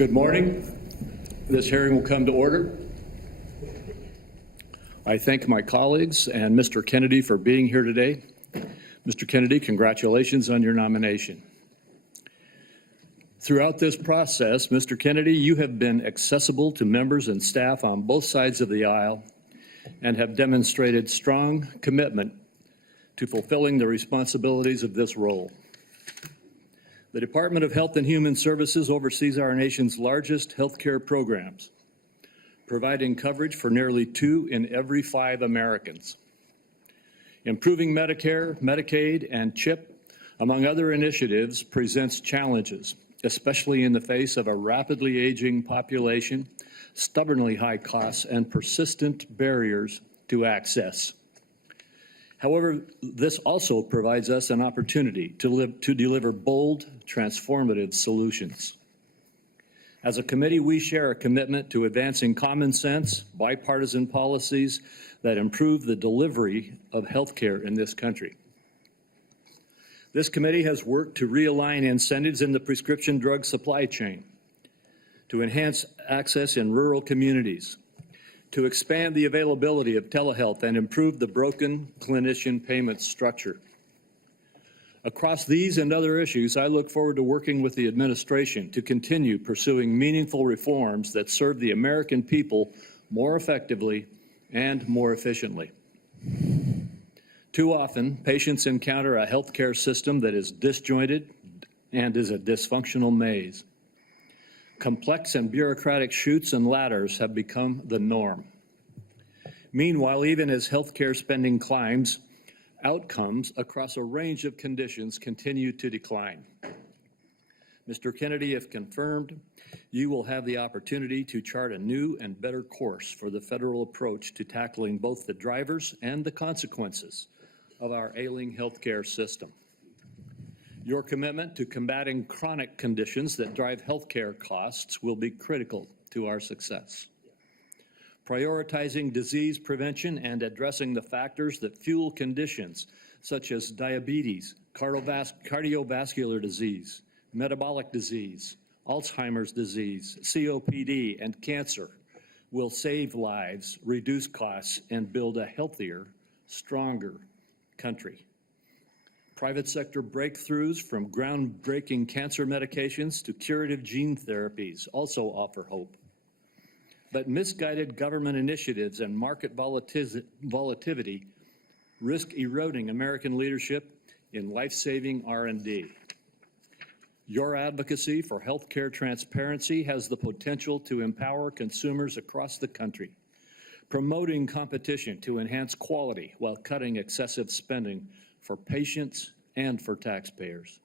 Good morning. This hearing will come to order. I thank my colleagues and Mr. Kennedy for being here today. Mr. Kennedy, congratulations on your nomination. Throughout this process, Mr. Kennedy, you have been accessible to members and staff on both sides of the aisle and have demonstrated strong commitment to fulfilling the responsibilities of this role. The Department of Health and Human Services oversees our nation's largest healthcare programs, providing coverage for nearly 2 in every 5 Americans. Improving Medicare, Medicaid, and CHIP, among other initiatives, presents challenges, especially in the face of a rapidly aging population, stubbornly high costs, and persistent barriers to access. However, this also provides us an opportunity to deliver bold, transformative solutions. As a committee, we share a commitment to advancing common sense, bipartisan policies that improve the delivery of health care in this country. This committee has worked to realign incentives in the prescription drug supply chain, to enhance access in rural communities, to expand the availability of telehealth and improve the broken clinician payment structure. Across these and other issues, I look forward to working with the administration to continue pursuing meaningful reforms that serve the American people more effectively and more efficiently. Too often, patients encounter a healthcare system that is disjointed and is a dysfunctional maze. Complex and bureaucratic chutes and ladders have become the norm. Meanwhile, even as healthcare spending climbs, outcomes across a range of conditions continue to decline. Mr. Kennedy, if confirmed, you will have the opportunity to chart a new and better course for the federal approach to tackling both the drivers and the consequences of our ailing healthcare system. Your commitment to combating chronic conditions that drive healthcare costs will be critical to our success. Prioritizing disease prevention and addressing the factors that fuel conditions such as diabetes, cardiovascular disease, metabolic disease, Alzheimer's disease, COPD, and cancer will save lives, reduce costs, and build a healthier, stronger country. Private sector breakthroughs from groundbreaking cancer medications to curative gene therapies also offer hope. But misguided government initiatives and market volatility risk eroding American leadership in life-saving R&D. Your advocacy for healthcare transparency has the potential to empower consumers across the country, promoting competition to enhance quality while cutting excessive spending for patients and for taxpayers.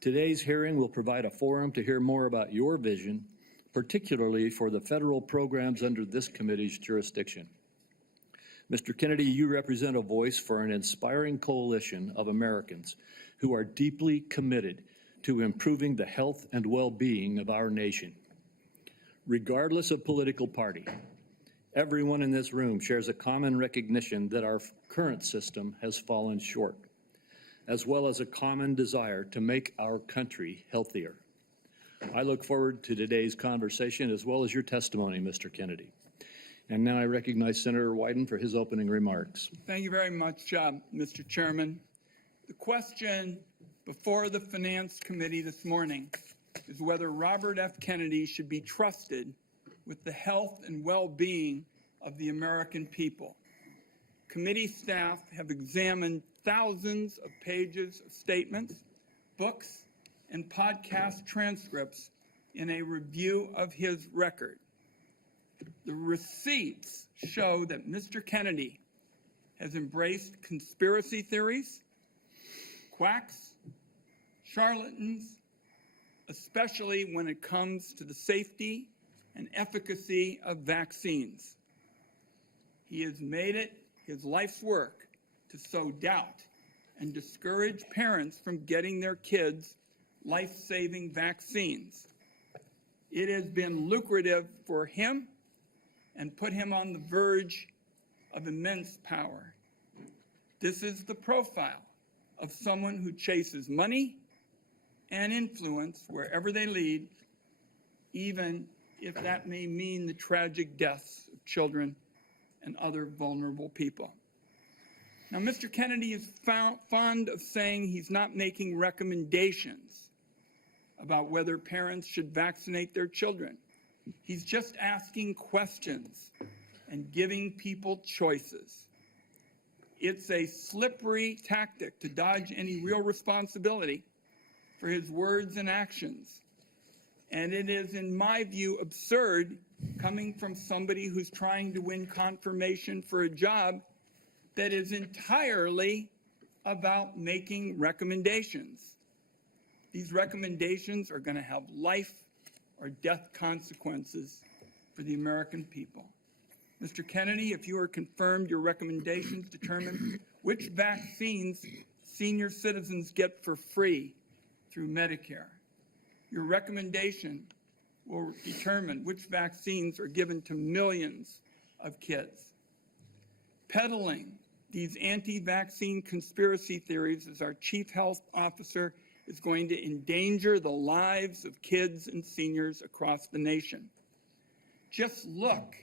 Today's hearing will provide a forum to hear more about your vision, particularly for the federal programs under this committee's jurisdiction. Mr. Kennedy, you represent a voice for an inspiring coalition of Americans who are deeply committed to improving the health and well-being of our nation. Regardless of political party, everyone in this room shares a common recognition that our current system has fallen short, as well as a common desire to make our country healthier. I look forward to today's conversation as well as your testimony, Mr. Kennedy. And now I recognize Senator Wyden for his opening remarks. Thank you very much, Mr. Chairman. The question before the Finance Committee this morning is whether Robert F. Kennedy should be trusted with the health and well-being of the American people. Committee staff have examined thousands of pages of statements, books, and podcast transcripts in a review of his record. The receipts show that Mr. Kennedy has embraced conspiracy theories, quacks, charlatans, especially when it comes to the safety and efficacy of vaccines. He has made it his life's work to sow doubt and discourage parents from getting their kids life-saving vaccines. It has been lucrative for him and put him on the verge of immense power. This is the profile of someone who chases money and influence wherever they lead even if that may mean the tragic deaths of children and other vulnerable people. Now, Mr. Kennedy is fond of saying he's not making recommendations about whether parents should vaccinate their children. He's just asking questions and giving people choices. It's a slippery tactic to dodge any real responsibility for his words and actions. And it is, in my view, absurd coming from somebody who's trying to win confirmation for a job that is entirely about making recommendations. These recommendations are going to have life or death consequences for the American people. Mr. Kennedy, if you are confirmed, your recommendations determine which vaccines senior citizens get for free through Medicare. Your recommendation will determine which vaccines are given to millions of kids. Peddling these anti-vaccine conspiracy theories as our chief health officer is going to endanger the lives of kids and seniors across the nation. Just look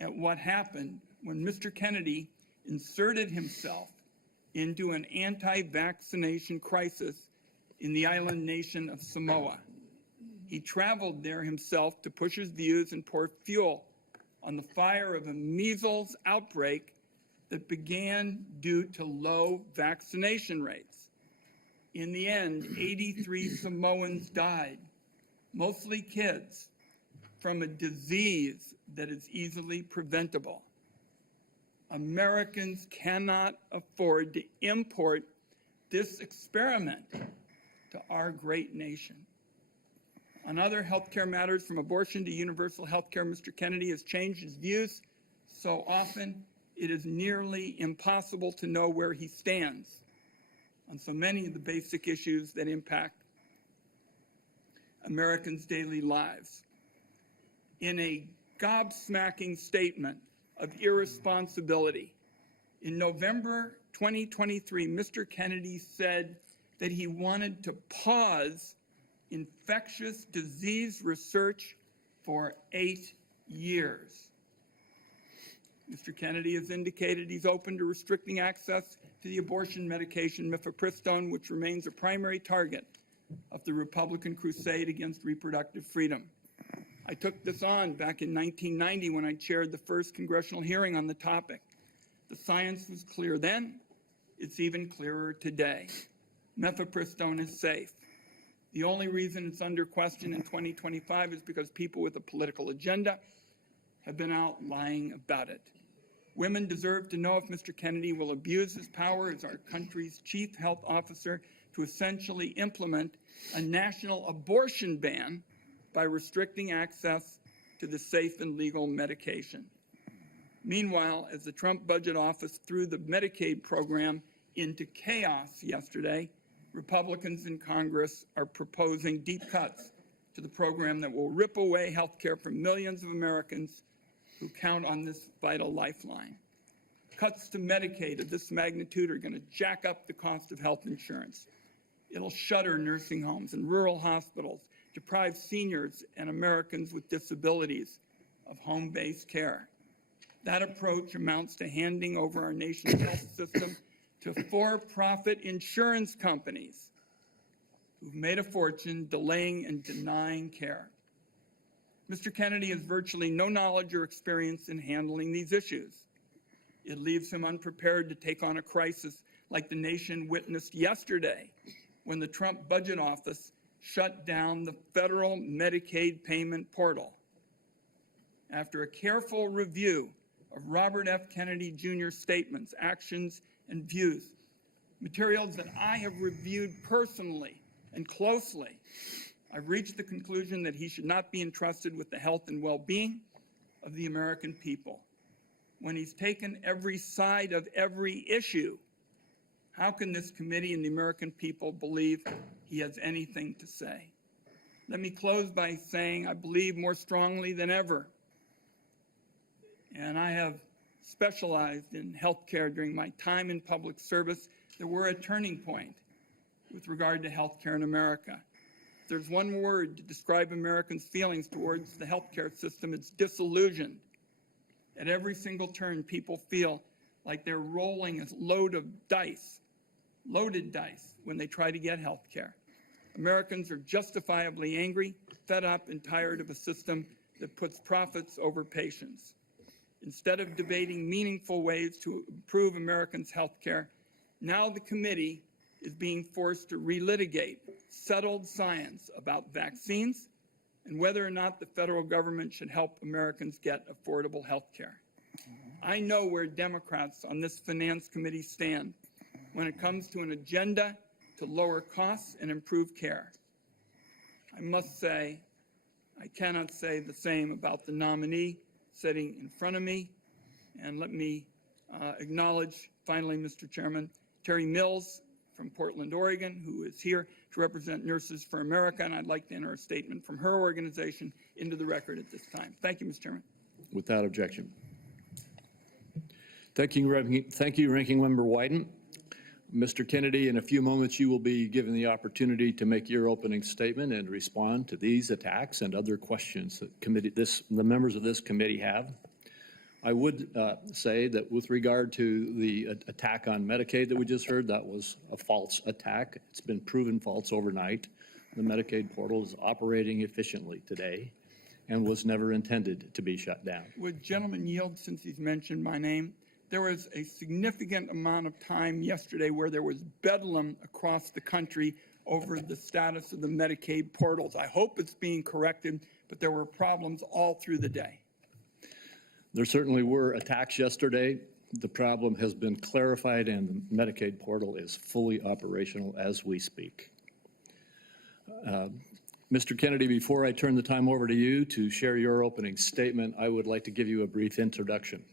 at what happened when Mr. Kennedy inserted himself into an anti-vaccination crisis in the island nation of Samoa. He traveled there himself to push his views and pour fuel on the fire of a measles outbreak that began due to low vaccination rates. In the end, 83 Samoans died, mostly kids, from a disease that is easily preventable. Americans cannot afford to import this experiment to our great nation. On other healthcare matters, from abortion to universal healthcare, Mr. Kennedy has changed his views so often it is nearly impossible to know where he stands on so many of the basic issues that impact Americans' daily lives. In a gobsmacking statement of irresponsibility, in November 2023, Mr. Kennedy said that he wanted to pause infectious disease research for 8 years. Mr. Kennedy has indicated he's open to restricting access to the abortion medication mifepristone, which remains a primary target of the Republican crusade against reproductive freedom. I took this on back in 1990 when I chaired the first congressional hearing on the topic. The science was clear then. It's even clearer today. Mifepristone is safe. The only reason it's under question in 2025 is because people with a political agenda have been out lying about it. Women deserve to know if Mr. Kennedy will abuse his power as our country's chief health officer to essentially implement a national abortion ban by restricting access to the safe and legal medication. Meanwhile, as the Trump budget office threw the Medicaid program into chaos yesterday, Republicans in Congress are proposing deep cuts to the program that will rip away health care from millions of Americans who count on this vital lifeline. Cuts to Medicaid of this magnitude are going to jack up the cost of health insurance. It'll shutter nursing homes and rural hospitals, deprive seniors and Americans with disabilities of home-based care. That approach amounts to handing over our nation's health system to for-profit insurance companies who've made a fortune delaying and denying care. Mr. Kennedy has virtually no knowledge or experience in handling these issues. It leaves him unprepared to take on a crisis like the nation witnessed yesterday when the Trump budget office shut down the federal Medicaid payment portal. After a careful review of Robert F. Kennedy Jr.'s statements, actions, and views, materials that I have reviewed personally and closely, I've reached the conclusion that he should not be entrusted with the health and well-being of the American people. When he's taken every side of every issue, how can this committee and the American people believe he has anything to say? Let me close by saying I believe more strongly than ever, and I have specialized in healthcare during my time in public service, that we're at a turning point with regard to healthcare in America. there's one word to describe Americans' feelings towards the healthcare system, it's disillusioned. At every single turn, people feel like they're rolling a load of dice, loaded dice, when they try to get health care. Americans are justifiably angry, fed up, and tired of a system that puts profits over patients. Instead of debating meaningful ways to improve Americans' health care, now the committee is being forced to relitigate settled science about vaccines and whether or not the federal government should help Americans get affordable health care. I know where Democrats on this Finance Committee stand when it comes to an agenda to lower costs and improve care. I must say, I cannot say the same about the nominee sitting in front of me. And let me acknowledge, finally, Mr. Chairman, Terry Mills from Portland, Oregon, who is here to represent Nurses for America, and I'd like to enter a statement from her organization into the record at this time. Thank you, Mr. Chairman. Without objection. Thank you, Ranking Member Wyden. Mr. Kennedy, in a few moments, you will be given the opportunity to make your opening statement and respond to these attacks and other questions that the members of this committee have. I would say that with regard to the attack on Medicaid that we just heard, that was a false attack. It's been proven false overnight. The Medicaid portal is operating efficiently today and was never intended to be shut down. Would gentleman yield, since he's mentioned my name? There was a significant amount of time yesterday where there was bedlam across the country over the status of the Medicaid portals. I hope it's being corrected, but there were problems all through the day. There certainly were attacks yesterday. The problem has been clarified and the Medicaid portal is fully operational as we speak. Mr. Kennedy, before I turn the time over to you to share your opening statement, I would like to give you a brief introduction.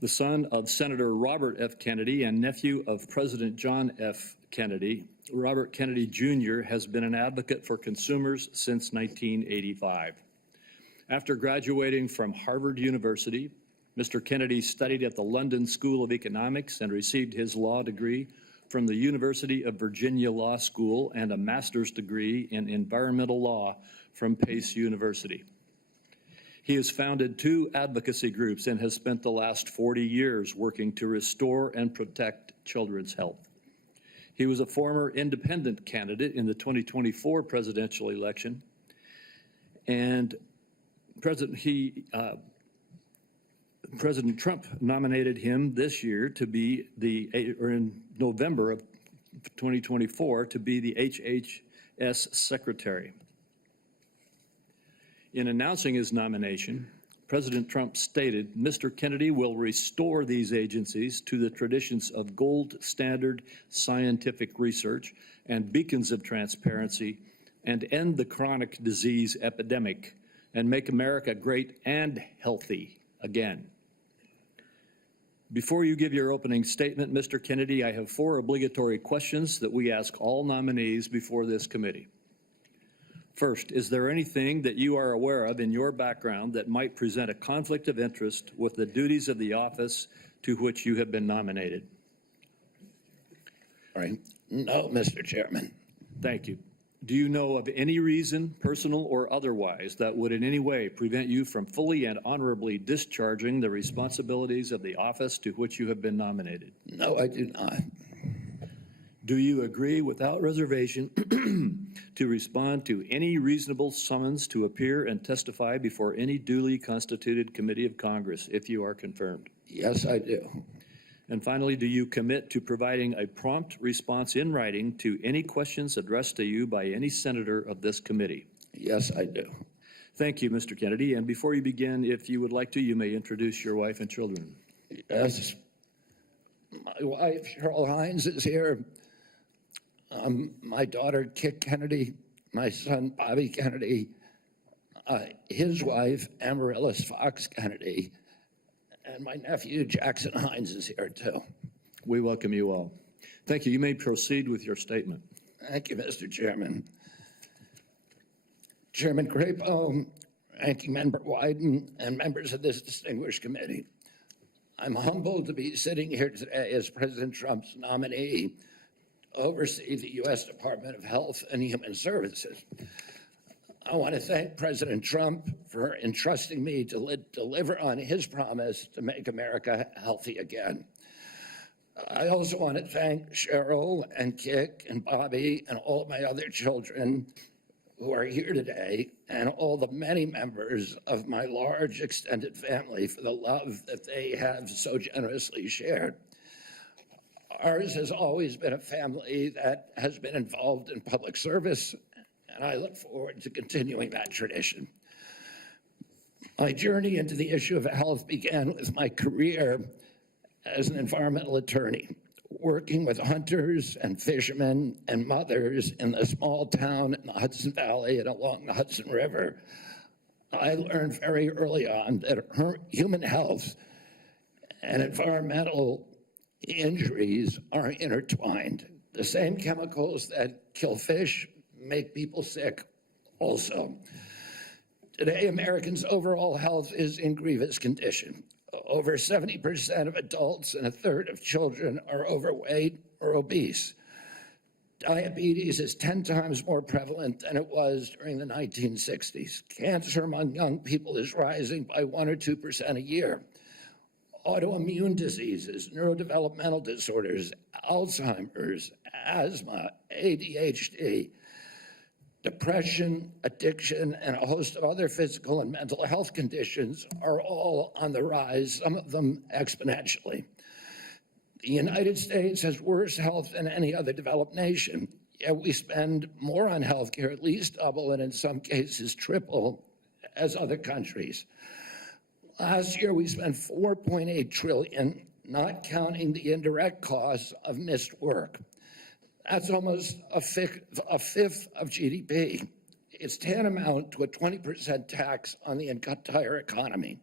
The son of Senator Robert F. Kennedy and nephew of President John F. Kennedy, Robert Kennedy Jr. has been an advocate for consumers since 1985. After graduating from Harvard University, Mr. Kennedy studied at the London School of Economics and received his law degree from the University of Virginia Law School and a master's degree in environmental law from Pace University. He has founded 2 advocacy groups and has spent the last 40 years working to restore and protect children's health. He was a former independent candidate in the 2024 presidential election, and President Trump nominated him this year to be in November of 2024 to be the HHS secretary. In announcing his nomination, President Trump stated, "Mr. Kennedy will restore these agencies to the traditions of gold standard scientific research and beacons of transparency and end the chronic disease epidemic and make America great and healthy again." Before you give your opening statement, Mr. Kennedy, I have 4 obligatory questions that we ask all nominees before this committee. First, is there anything that you are aware of in your background that might present a conflict of interest with the duties of the office to which you have been nominated? All right. No, Mr. Chairman. Thank you. Do you know of any reason, personal or otherwise, that would in any way prevent you from fully and honorably discharging the responsibilities of the office to which you have been nominated? No, I do not. Do you agree without reservation to respond to any reasonable summons to appear and testify before any duly constituted committee of Congress if you are confirmed? Yes, I do. And finally, do you commit to providing a prompt response in writing to any questions addressed to you by any senator of this committee? Yes, I do. Thank you, Mr. Kennedy. And before you begin, if you would like to, you may introduce your wife and children. Yes. My wife, Cheryl Hines, is here. My daughter, Kit Kennedy, my son, Bobby Kennedy, his wife, Amaryllis Fox Kennedy, and my nephew, Jackson Hines, is here, too. We welcome you all. Thank you. You may proceed with your statement. Thank you, Mr. Chairman. Chairman Crapo, Ranking Member Wyden, and members of this distinguished committee, I'm humbled to be sitting here today as President Trump's nominee oversee the U.S. Department of Health and Human Services. I want to thank President Trump for entrusting me to deliver on his promise to make America healthy again. I also want to thank Cheryl and Kik and Bobby and all of my other children who are here today, and all the many members of my large extended family for the love that they have so generously shared. Ours has always been a family that has been involved in public service, and I look forward to continuing that tradition. My journey into the issue of health began with my career as an environmental attorney, working with hunters and fishermen and mothers in the small town in the Hudson Valley and along the Hudson River. I learned very early on that human health and environmental injuries are intertwined. The same chemicals that kill fish make people sick also. Today, Americans' overall health is in grievous condition. Over 70% of adults and a third of children are overweight or obese. Diabetes is 10 times more prevalent than it was during the 1960s. Cancer among young people is rising by 1 or 2% a year. Autoimmune diseases, neurodevelopmental disorders, Alzheimer's, asthma, ADHD, depression, addiction, and a host of other physical and mental health conditions are all on the rise, some of them exponentially. The United States has worse health than any other developed nation, yet we spend more on healthcare, at least double, and in some cases triple, as other countries. Last year, we spent $4.8 trillion, not counting the indirect costs of missed work. That's almost a fifth of GDP. It's tantamount to a 20% tax on the entire economy.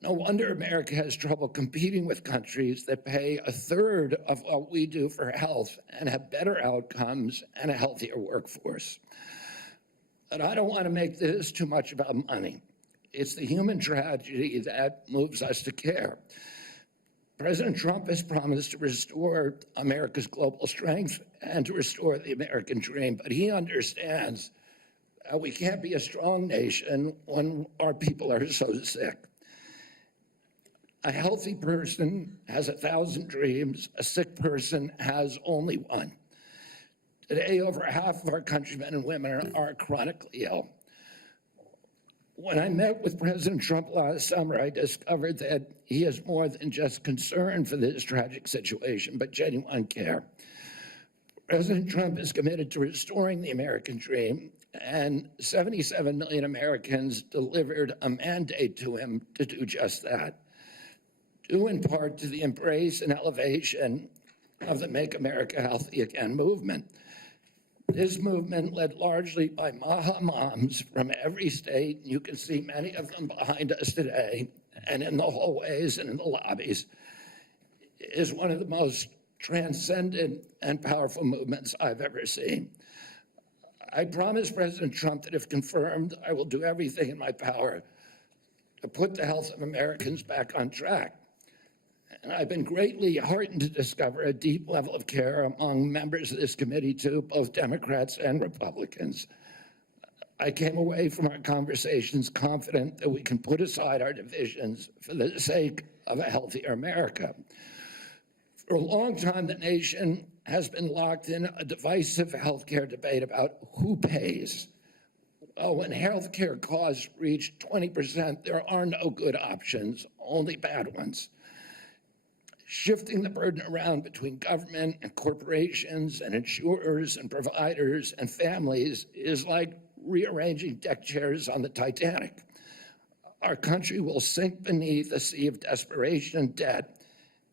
No wonder America has trouble competing with countries that pay a third of what we do for health and have better outcomes and a healthier workforce. But I don't want to make this too much about money. It's the human tragedy that moves us to care. President Trump has promised to restore America's global strength and to restore the American dream, but he understands we can't be a strong nation when our people are so sick. A healthy person has 1,000 dreams. A sick person has only one. Today, over half of our countrymen and women are chronically ill. When I met with President Trump last summer, I discovered that he is more than just concern for this tragic situation, but genuine care. President Trump is committed to restoring the American dream, and 77 million Americans delivered a mandate to him to do just that, due in part to the embrace and elevation of the Make America Healthy Again movement. This movement, led largely by Maha moms from every state, you can see many of them behind us today, and in the hallways and in the lobbies, is one of the most transcendent and powerful movements I've ever seen. I promised President Trump that if confirmed, I will do everything in my power to put the health of Americans back on track. And I've been greatly heartened to discover a deep level of care among members of this committee, too, both Democrats and Republicans. I came away from our conversations confident that we can put aside our divisions for the sake of a healthier America. For a long time, the nation has been locked in a divisive healthcare debate about who pays. Well, when healthcare costs reach 20%, there are no good options, only bad ones. Shifting the burden around between government and corporations and insurers and providers and families is like rearranging deck chairs on the Titanic. Our country will sink beneath a sea of desperation and debt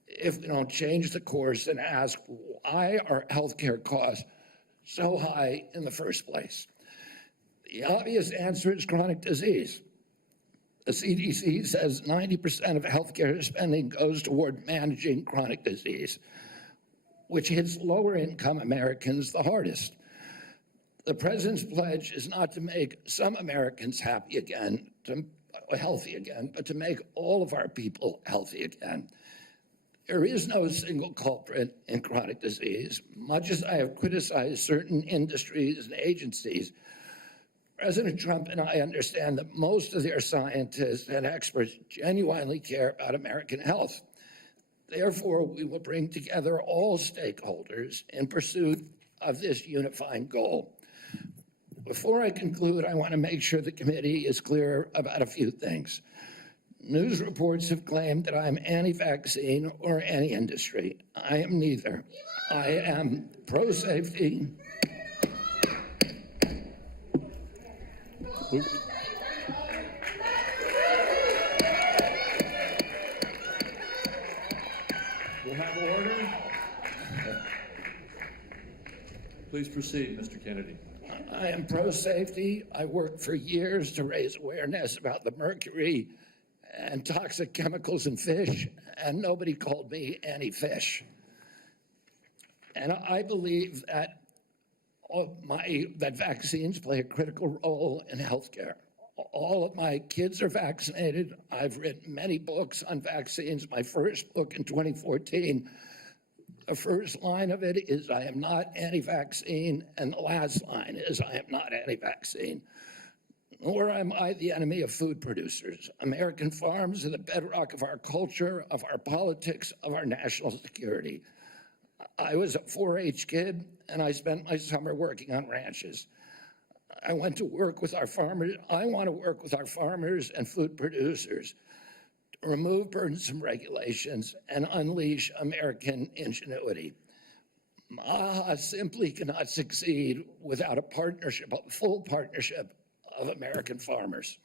if we don't change the course and ask why are healthcare costs so high in the first place. The obvious answer is chronic disease. The CDC says 90% of healthcare spending goes toward managing chronic disease, which hits lower income Americans the hardest. The president's pledge is not to make some Americans healthy again, but to make all of our people healthy again. There is no single culprit in chronic disease. Much as I have criticized certain industries and agencies, President Trump and I understand that most of their scientists and experts genuinely care about American health. Therefore, we will bring together all stakeholders in pursuit of this unifying goal. Before I conclude, I want to make sure the committee is clear about a few things. News reports have claimed that I'm anti-vaccine or anti-industry. I am neither. I am pro-safety. We'll have order. Please proceed, Mr. Kennedy. I am pro-safety. I worked for years to raise awareness about the mercury and toxic chemicals in fish, and nobody called me anti-fish. And I believe that that vaccines play a critical role in healthcare. All of my kids are vaccinated. I've written many books on vaccines. My first book in 2014, the first line of it is, I am not anti-vaccine, and the last line is, I am not anti-vaccine. Nor am I the enemy of food producers. American farms are the bedrock of our culture, of our politics, of our national security. I was a 4-H kid, and I spent my summer working on ranches. I went to work with our farmers. I want to work with our farmers and food producers to remove burdensome regulations and unleash American ingenuity. MAHA simply cannot succeed without a partnership, a full partnership of American farmers.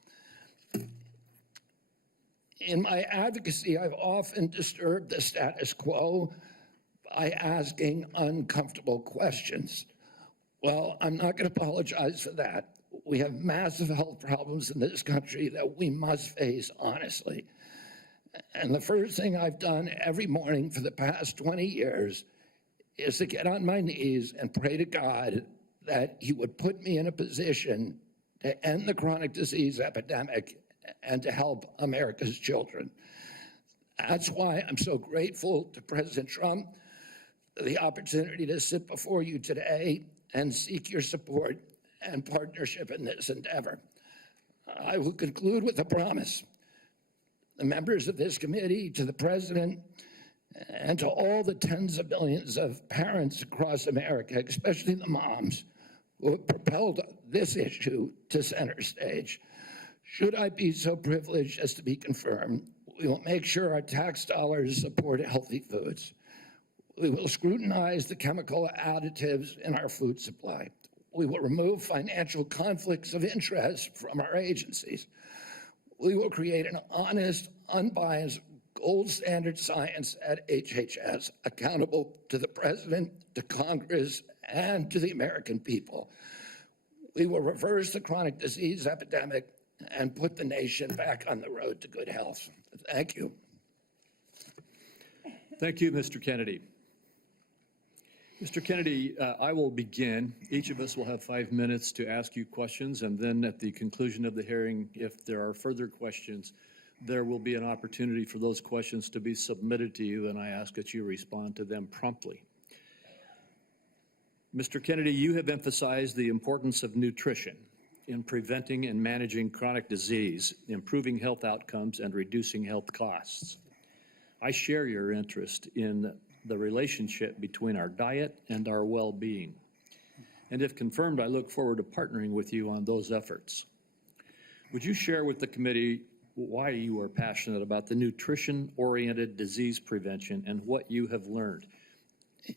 In my advocacy, I've often disturbed the status quo by asking uncomfortable questions. Well, I'm not going to apologize for that. We have massive health problems in this country that we must face honestly. And the first thing I've done every morning for the past 20 years is to get on my knees and pray to God that he would put me in a position to end the chronic disease epidemic and to help America's children. That's why I'm so grateful to President Trump for the opportunity to sit before you today and seek your support and partnership in this endeavor. I will conclude with a promise. The members of this committee, to the President, and to all the tens of millions of parents across America, especially the moms, who have propelled this issue to center stage. Should I be so privileged as to be confirmed, we will make sure our tax dollars support healthy foods. We will scrutinize the chemical additives in our food supply. We will remove financial conflicts of interest from our agencies. We will create an honest, unbiased, gold standard science at HHS, accountable to the President, to Congress, and to the American people. We will reverse the chronic disease epidemic and put the nation back on the road to good health. Thank you. Thank you, Mr. Kennedy. Mr. Kennedy, I will begin. Each of us will have 5 minutes to ask you questions, and then at the conclusion of the hearing, if there are further questions, there will be an opportunity for those questions to be submitted to you, and I ask that you respond to them promptly. Mr. Kennedy, you have emphasized the importance of nutrition in preventing and managing chronic disease, improving health outcomes, and reducing health costs. I share your interest in the relationship between our diet and our well-being. And if confirmed, I look forward to partnering with you on those efforts. Would you share with the committee why you are passionate about the nutrition-oriented disease prevention and what you have learned?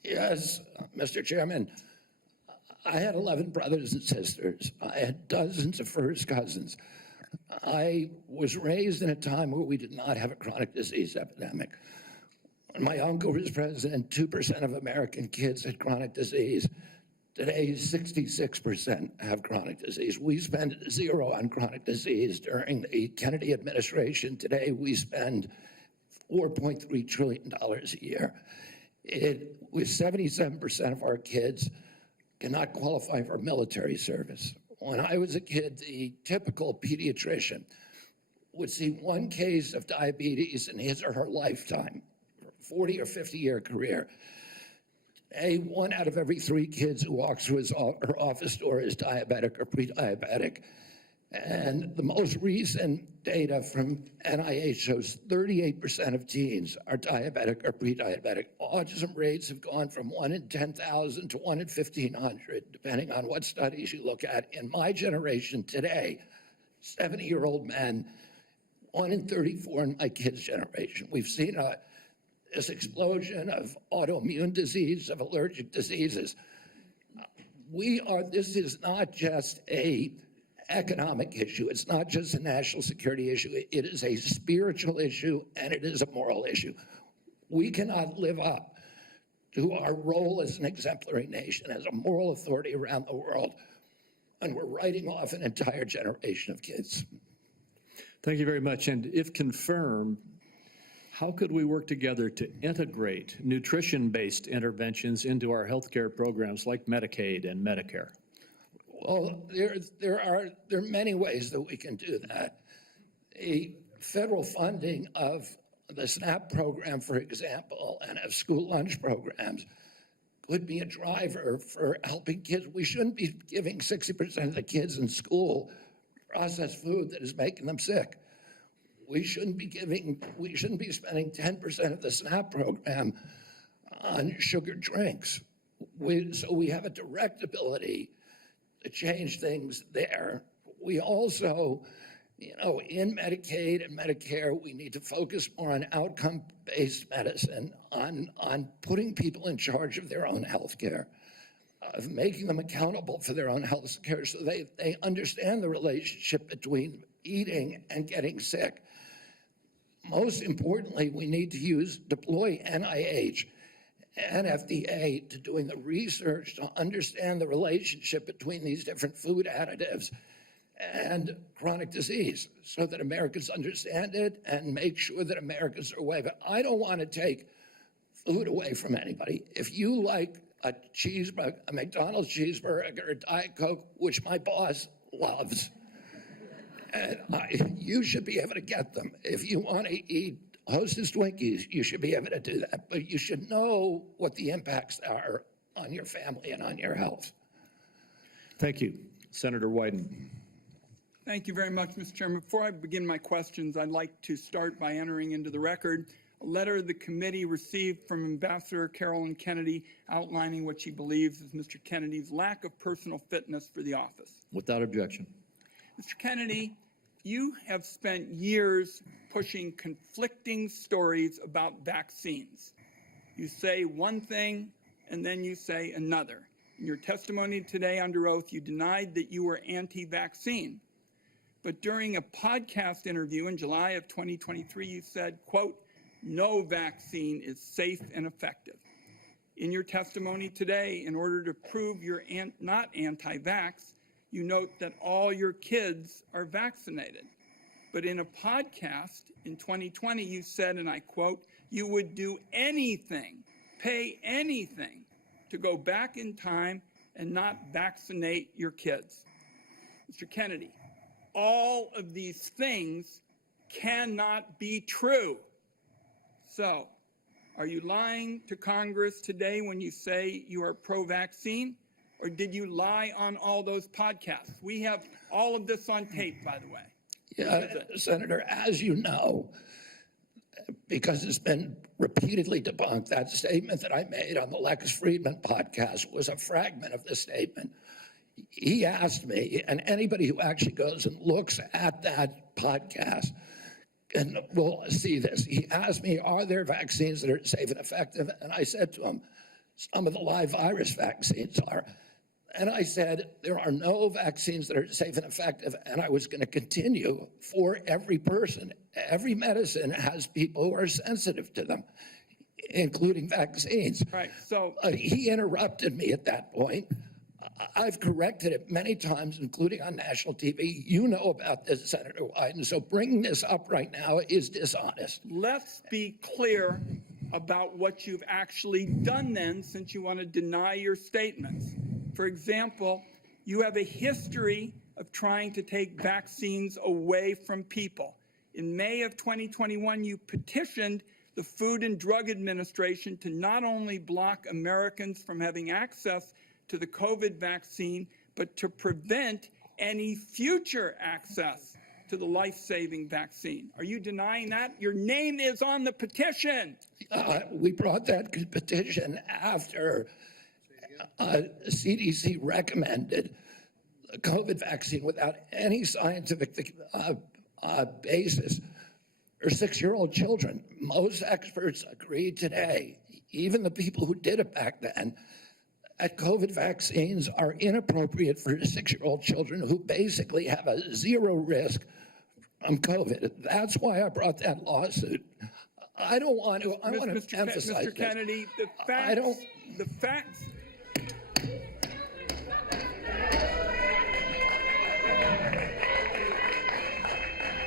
Yes, Mr. Chairman. I had 11 brothers and sisters. I had dozens of first cousins. I was raised in a time where we did not have a chronic disease epidemic. When my uncle was president, 2% of American kids had chronic disease. Today, 66% have chronic disease. We spend zero on chronic disease during the Kennedy administration. Today, we spend $4.3 trillion a year. With 77% of our kids cannot qualify for military service. When I was a kid, the typical pediatrician would see one case of diabetes in his or her lifetime. 40 or 50-year career. Today, 1 out of every 3 kids who walks through her office door is diabetic or pre-diabetic. And the most recent data from NIH shows 38% of teens are diabetic or pre-diabetic. Autism rates have gone from 1 in 10,000 to 1 in 1,500, depending on what studies you look at. In my generation today, 70-year-old men, 1 in 34 in my kids' generation. We've seen this explosion of autoimmune disease, of allergic diseases. This is not just a economic issue. It's not just a national security issue. It is a spiritual issue, and it is a moral issue. We cannot live up to our role as an exemplary nation, as a moral authority around the world, and we're writing off an entire generation of kids. Thank you very much. And if confirmed, how could we work together to integrate nutrition-based interventions into our healthcare programs like Medicaid and Medicare? Well, there are many ways that we can do that. The federal funding of the SNAP program, for example, and of school lunch programs could be a driver for helping kids. We shouldn't be giving 60% of the kids in school processed food that is making them sick. We shouldn't be spending 10% of the SNAP program on sugared drinks. So we have a direct ability to change things there. We also, in Medicaid and Medicare, we need to focus more on outcome-based medicine, on putting people in charge of their own health care, of making them accountable for their own health care so they understand the relationship between eating and getting sick. Most importantly, we need to deploy NIH and FDA to doing the research to understand the relationship between these different food additives and chronic disease so that Americans understand it and make sure that Americans are aware of it. I don't want to take food away from anybody. If you like a cheeseburger, a McDonald's cheeseburger, a Diet Coke, which my boss loves, and you should be able to get them. If you want to eat Hostess Twinkies, you should be able to do that, but you should know what the impacts are on your family and on your health. Thank you. Senator Wyden. Thank you very much, Mr. Chairman. Before I begin my questions, I'd like to start by entering into the record a letter the committee received from Ambassador Carolyn Kennedy outlining what she believes is Mr. Kennedy's lack of personal fitness for the office. Without objection. Mr. Kennedy, you have spent years pushing conflicting stories about vaccines. You say one thing and then you say another. In your testimony today under oath, you denied that you were anti-vaccine. But during a podcast interview in July of 2023, you said, quote, "No vaccine is safe and effective." In your testimony today, in order to prove you're not anti-vax, you note that all your kids are vaccinated. But in a podcast in 2020, you said, and I quote, "You would do anything, pay anything to go back in time and not vaccinate your kids." Mr. Kennedy, all of these things cannot be true. So, are you lying to Congress today when you say you are pro-vaccine? Or did you lie on all those podcasts? We have all of this on tape, by the way. Yeah, Senator, as you know, because it's been repeatedly debunked, that statement that I made on the Lex Friedman podcast was a fragment of the statement. He asked me, and anybody who actually goes and looks at that podcast and will see this, he asked me, are there vaccines that are safe and effective? And I said to him, some of the live virus vaccines are. And I said, there are no vaccines that are safe and effective, and I was going to continue for every person. Every medicine has people who are sensitive to them, including vaccines. Right, so he interrupted me at that point. I've corrected it many times, including on national TV. You know about this, Senator Wyden, so bringing this up right now is dishonest. let's be clear about what you've actually done then, since you want to deny your statements. For example, you have a history of trying to take vaccines away from people. In May of 2021, you petitioned the Food and Drug Administration to not only block Americans from having access to the COVID vaccine, but to prevent any future access to the life-saving vaccine. Are you denying that? Your name is on the petition. We brought that petition after CDC recommended the COVID vaccine without any scientific basis for 6-year-old children. Most experts agree today, even the people who did it back then, that COVID vaccines are inappropriate for 6-year-old children who basically have a zero risk from COVID. That's why I brought that lawsuit. I don't want to. I want to emphasize Mr. Kennedy, the facts. I don't. The facts.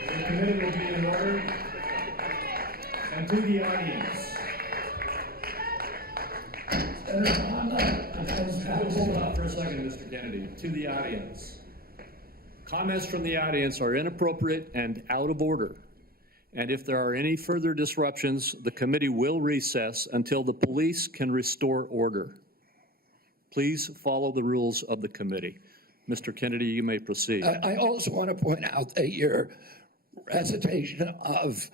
The committee will be in order. And to the audience. Hold on for a second, Mr. Kennedy. To the audience. Comments from the audience are inappropriate and out of order. And if there are any further disruptions, the committee will recess until the police can restore order. Please follow the rules of the committee. Mr. Kennedy, you may proceed. I also want to point out that your recitation of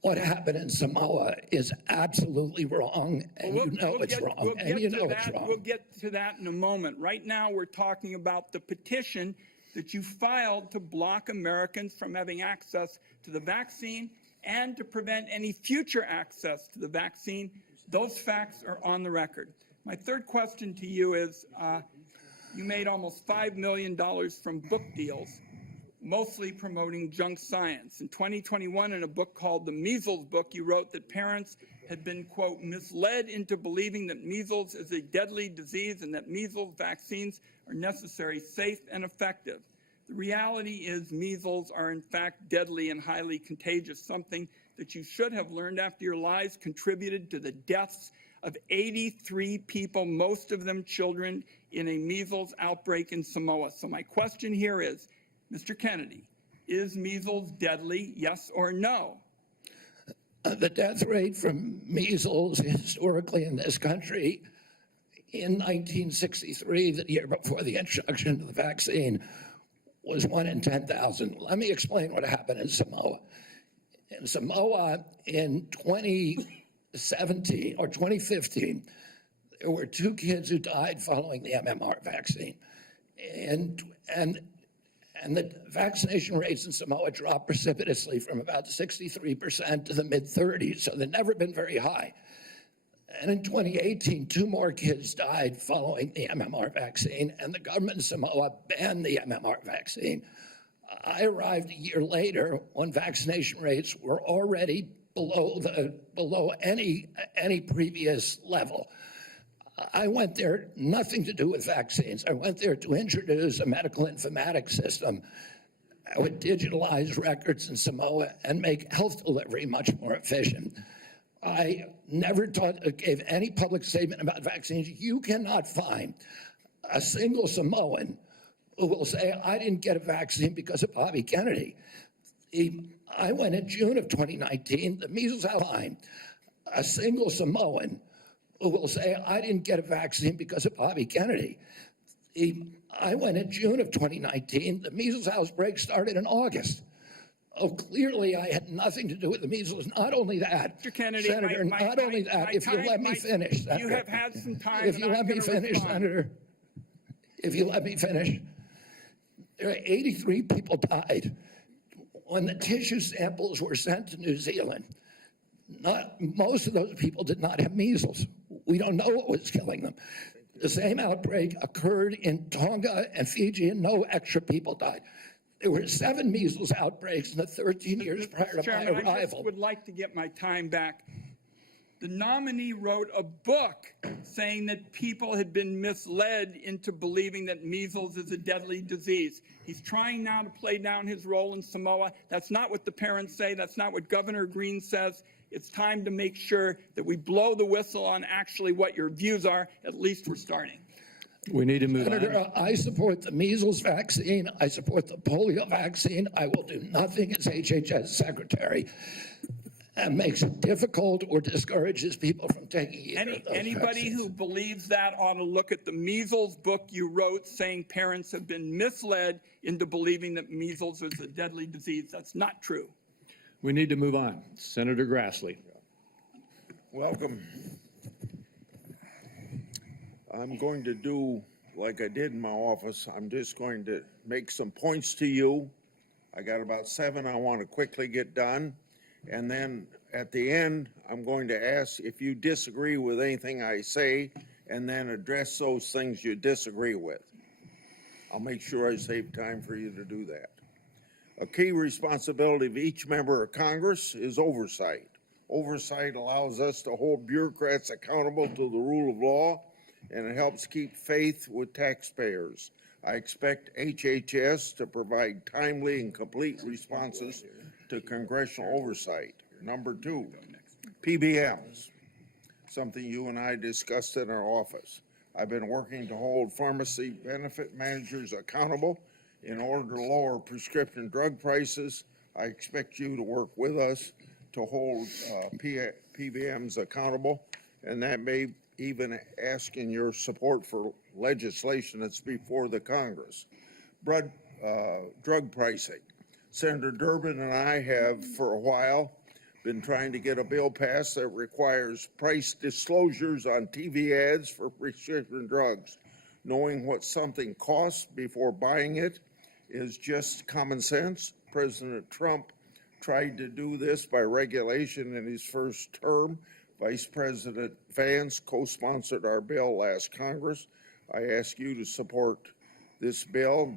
what happened in Samoa is absolutely wrong, and you know it's wrong, and you know it's wrong. We'll get to that in a moment. Right now, we're talking about the petition that you filed to block Americans from having access to the vaccine and to prevent any future access to the vaccine. Those facts are on the record. My third question to you is, you made almost $5 million from book deals, mostly promoting junk science. In 2021, in a book called The Measles Book, you wrote that parents had been, quote, misled into believing that measles is a deadly disease and that measles vaccines are necessary, safe, and effective. The reality is measles are in fact deadly and highly contagious, something that you should have learned after your lies contributed to the deaths of 83 people, most of them children, in a measles outbreak in Samoa. So my question here is, Mr. Kennedy, is measles deadly, yes or no? The death rate from measles historically in this country in 1963, the year before the introduction of the vaccine, was 1 in 10,000. Let me explain what happened in Samoa. In Samoa in 2017 or 2015, there were 2 kids who died following the MMR vaccine. And the vaccination rates in Samoa dropped precipitously from about 63% to the mid-30s, so they've never been very high. And in 2018, 2 more kids died following the MMR vaccine, and the government in Samoa banned the MMR vaccine. I arrived a year later when vaccination rates were already below any previous level. I went there, nothing to do with vaccines. I went there to introduce a medical informatics system that would digitalize records in Samoa and make health delivery much more efficient. I never gave any public statement about vaccines. You cannot find a single Samoan who will say, I didn't get a vaccine because of Bobby Kennedy. I went in June of 2019, the measles outline. A single Samoan who will say, I didn't get a vaccine because of Bobby Kennedy. I went in June of 2019, the measles outbreak started in August. Oh, clearly I had nothing to do with the measles. Not only that, Mr. Kennedy, Senator, not only that, if you let me finish, Senator. You have had some time. If you let me finish, Senator, if you let me finish, there are 83 people died when the tissue samples were sent to New Zealand. Most of those people did not have measles. We don't know what was killing them. The same outbreak occurred in Tonga and Fiji, and no extra people died. There were 7 measles outbreaks in the 13 years prior to my arrival. I just would like to get my time back. The nominee wrote a book saying that people had been misled into believing that measles is a deadly disease. He's trying now to play down his role in Samoa. That's not what the parents say. That's not what Governor Green says. It's time to make sure that we blow the whistle on actually what your views are. At least we're starting. We need to move Senator, on. I support the measles vaccine. I support the polio vaccine. I will do nothing as HHS secretary and makes it difficult or discourages people from taking either of those Anybody vaccines. who believes that ought to look at the measles book you wrote saying parents have been misled into believing that measles is a deadly disease. That's not true. We need to move on. Senator Grassley. Welcome. I'm going to do like I did in my office. I'm just going to make some points to you. I got about 7 I want to quickly get done. And then at the end, I'm going to ask if you disagree with anything I say and then address those things you disagree with. I'll make sure I save time for you to do that. A key responsibility of each member of Congress is oversight. Oversight allows us to hold bureaucrats accountable to the rule of law, and it helps keep faith with taxpayers. I expect HHS to provide timely and complete responses to congressional oversight. Number 2, PBMs, something you and I discussed in our office. I've been working to hold pharmacy benefit managers accountable in order to lower prescription drug prices. I expect you to work with us to hold PBMs accountable, and that may even asking your support for legislation that's before the Congress. Drug pricing. Senator Durbin and I have for a while been trying to get a bill passed that requires price disclosures on TV ads for prescription drugs. Knowing what something costs before buying it is just common sense. President Trump tried to do this by regulation in his first term. Vice President Vance co-sponsored our bill last Congress. I ask you to support this bill,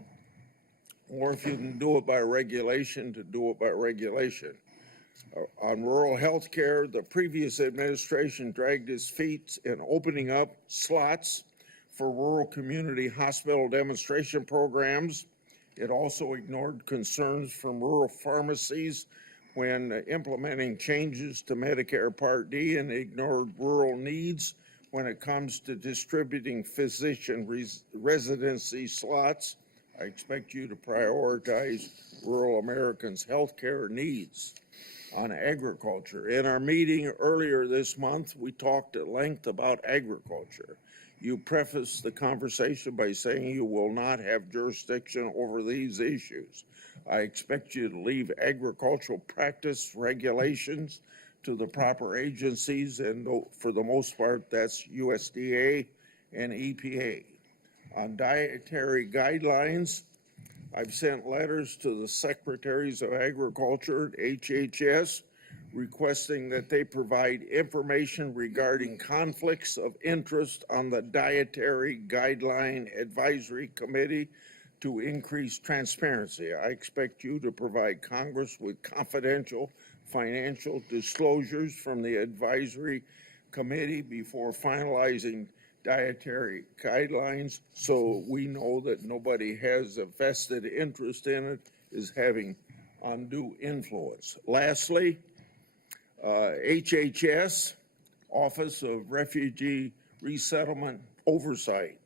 or if you can do it by regulation, to do it by regulation. On rural health care, the previous administration dragged its feet in opening up slots for rural community hospital demonstration programs. It also ignored concerns from rural pharmacies when implementing changes to Medicare Part D, and ignored rural needs when it comes to distributing physician residency slots. I expect you to prioritize rural Americans' health care needs. On agriculture, in our meeting earlier this month, we talked at length about agriculture. You prefaced the conversation by saying you will not have jurisdiction over these issues. I expect you to leave agricultural practice regulations to the proper agencies, and for the most part, that's USDA and EPA. On dietary guidelines, I've sent letters to the Secretaries of Agriculture at HHS requesting that they provide information regarding conflicts of interest on the Dietary Guideline Advisory Committee to increase transparency. I expect you to provide Congress with confidential financial disclosures from the advisory committee before finalizing dietary guidelines, so we know that nobody has a vested interest in it, is having undue influence. Lastly, HHS, Office of Refugee Resettlement Oversight.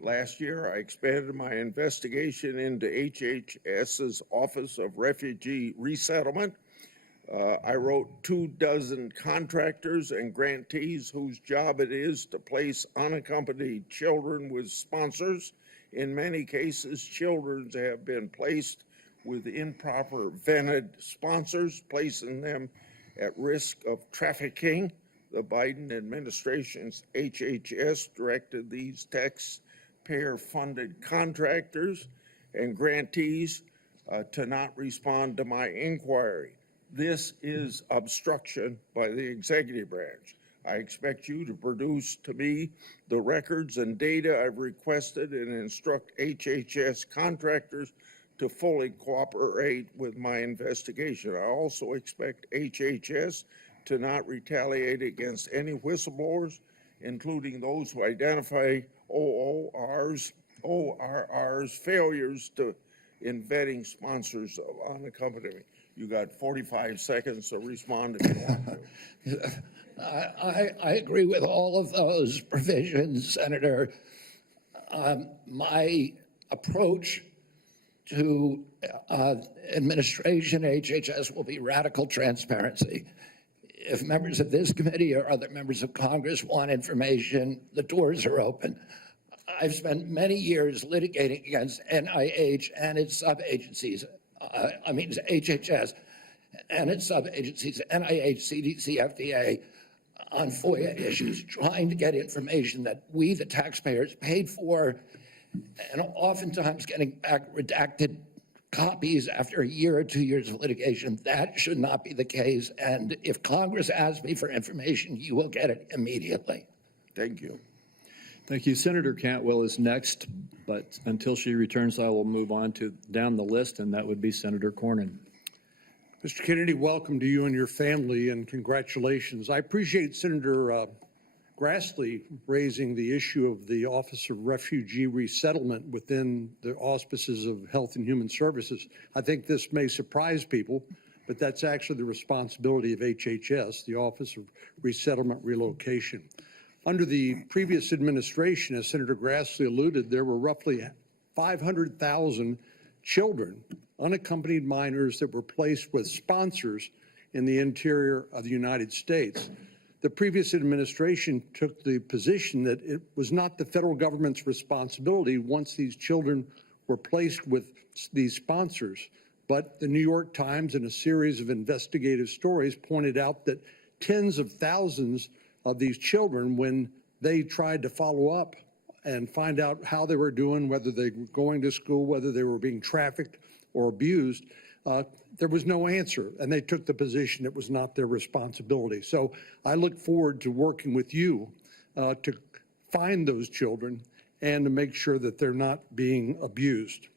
Last year, I expanded my investigation into HHS's Office of Refugee Resettlement. I wrote 24 contractors and grantees whose job it is to place unaccompanied children with sponsors. In many cases, children have been placed with improper vetted sponsors, placing them at risk of trafficking. The Biden administration's HHS directed these taxpayer-funded contractors and grantees to not respond to my inquiry. This is obstruction by the executive branch. I expect you to produce to me the records and data I've requested and instruct HHS contractors to fully cooperate with my investigation. I also expect HHS to not retaliate against any whistleblowers, including those who identify ORR's failures in vetting sponsors of unaccompanied. You got 45 seconds to respond if you want to. I agree with all of those provisions, Senator. My approach to administration HHS will be radical transparency. if members of this committee or other members of Congress want information, the doors are open. I've spent many years litigating against NIH and its sub-agencies, HHS and its sub-agencies, NIH, CDC, FDA, on FOIA issues, trying to get information that we, the taxpayers, paid for, and oftentimes getting back redacted copies after a year or 2 years of litigation. That should not be the case. And if Congress asks me for information, you will get it immediately. Thank you. Thank you. Senator Cantwell is next, but until she returns, I will move on to down the list, and that would be Senator Cornyn. Mr. Kennedy, welcome to you and your family, and congratulations. I appreciate Senator Grassley raising the issue of the Office of Refugee Resettlement within the auspices of Health and Human Services. I think this may surprise people, but that's actually the responsibility of HHS, the Office of Resettlement Relocation. Under the previous administration, as Senator Grassley alluded, there were roughly 500,000 children, unaccompanied minors, that were placed with sponsors in the interior of the United States. The previous administration took the position that it was not the federal government's responsibility once these children were placed with these sponsors. But the New York Times, in a series of investigative stories, pointed out that tens of thousands of these children, when they tried to follow up and find out how they were doing, whether they were going to school, whether they were being trafficked or abused, there was no answer, and they took the position it was not their responsibility. So I look forward to working with you to find those children and to make sure that they're not being abused.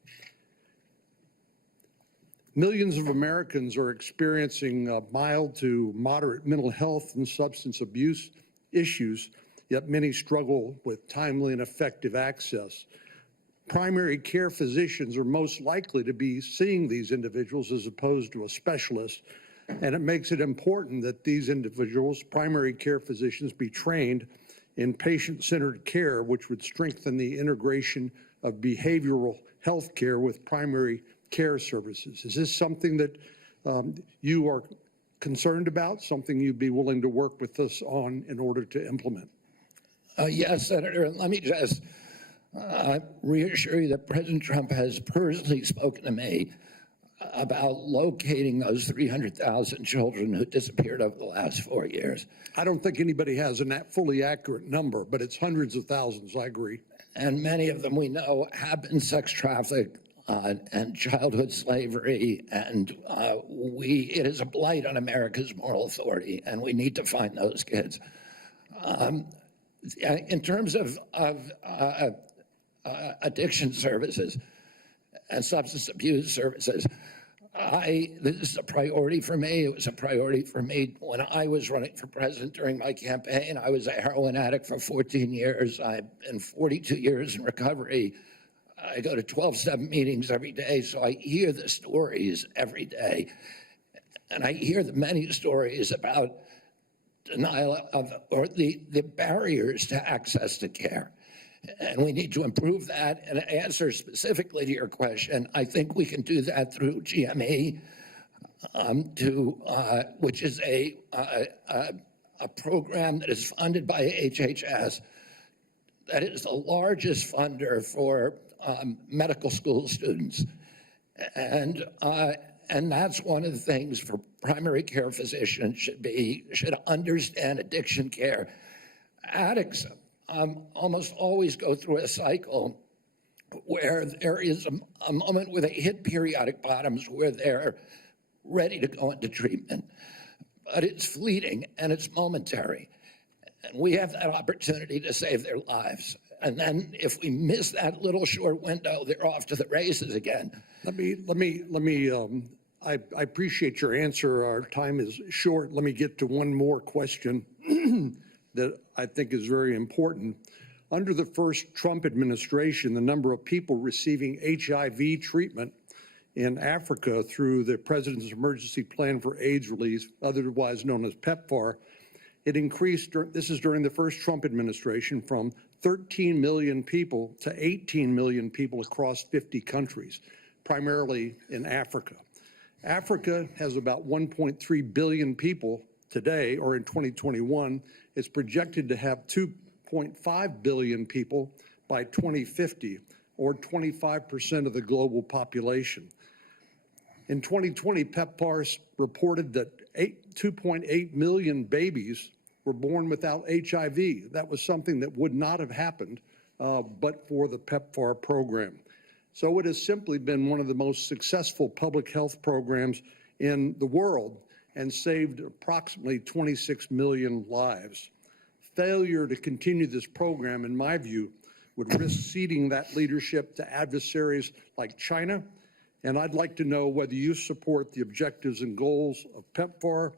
Millions of Americans are experiencing mild to moderate mental health and substance abuse issues, yet many struggle with timely and effective access. Primary care physicians are most likely to be seeing these individuals as opposed to a specialist, and it makes it important that these individuals, primary care physicians, be trained in patient-centered care, which would strengthen the integration of behavioral health care with primary care services. Is this something that you are concerned about, something you'd be willing to work with us on in order to implement? Yes, Senator, and let me just reassure you that President Trump has personally spoken to me about locating those 300,000 children who disappeared over the last 4 years. I don't think anybody has a fully accurate number, but it's hundreds of thousands, I agree. And many of them we know have been sex trafficked and childhood slavery, and it is a blight on America's moral authority, and we need to find those kids. In terms of addiction services and substance abuse services, this is a priority for me. It was a priority for me when I was running for president during my campaign. I was a heroin addict for 14 years. I've been 42 years in recovery. I go to 12-step meetings every day, so I hear the stories every day. And I hear the many stories about denial of, or the barriers to access to care. And we need to improve that. And to answer specifically to your question, I think we can do that through GME, which is a program that is funded by HHS, that is the largest funder for medical school students. And that's one of the things for primary care physicians should understand addiction care. Addicts almost always go through a cycle where there is a moment where they hit periodic bottoms where they're ready to go into treatment, but it's fleeting and it's momentary. And we have that opportunity to save their lives. And then if we miss that little short window, they're off to the races again. I appreciate your answer. Our time is short. Let me get to one more question that I think is very important. Under the first Trump administration, the number of people receiving HIV treatment in Africa through the President's Emergency Plan for AIDS Relief, otherwise known as PEPFAR, it increased, this is during the first Trump administration, from 13 million people to 18 million people across 50 countries, primarily in Africa. Africa has about 1.3 billion people today, or in 2021, it's projected to have 2.5 billion people by 2050, or 25% of the global population. In 2020, PEPFAR reported that 2.8 million babies were born without HIV. That was something that would not have happened but for the PEPFAR program. So it has simply been one of the most successful public health programs in the world and saved approximately 26 million lives. Failure to continue this program, in my view, would risk ceding that leadership to adversaries like China. And I'd like to know whether you support the objectives and goals of PEPFAR,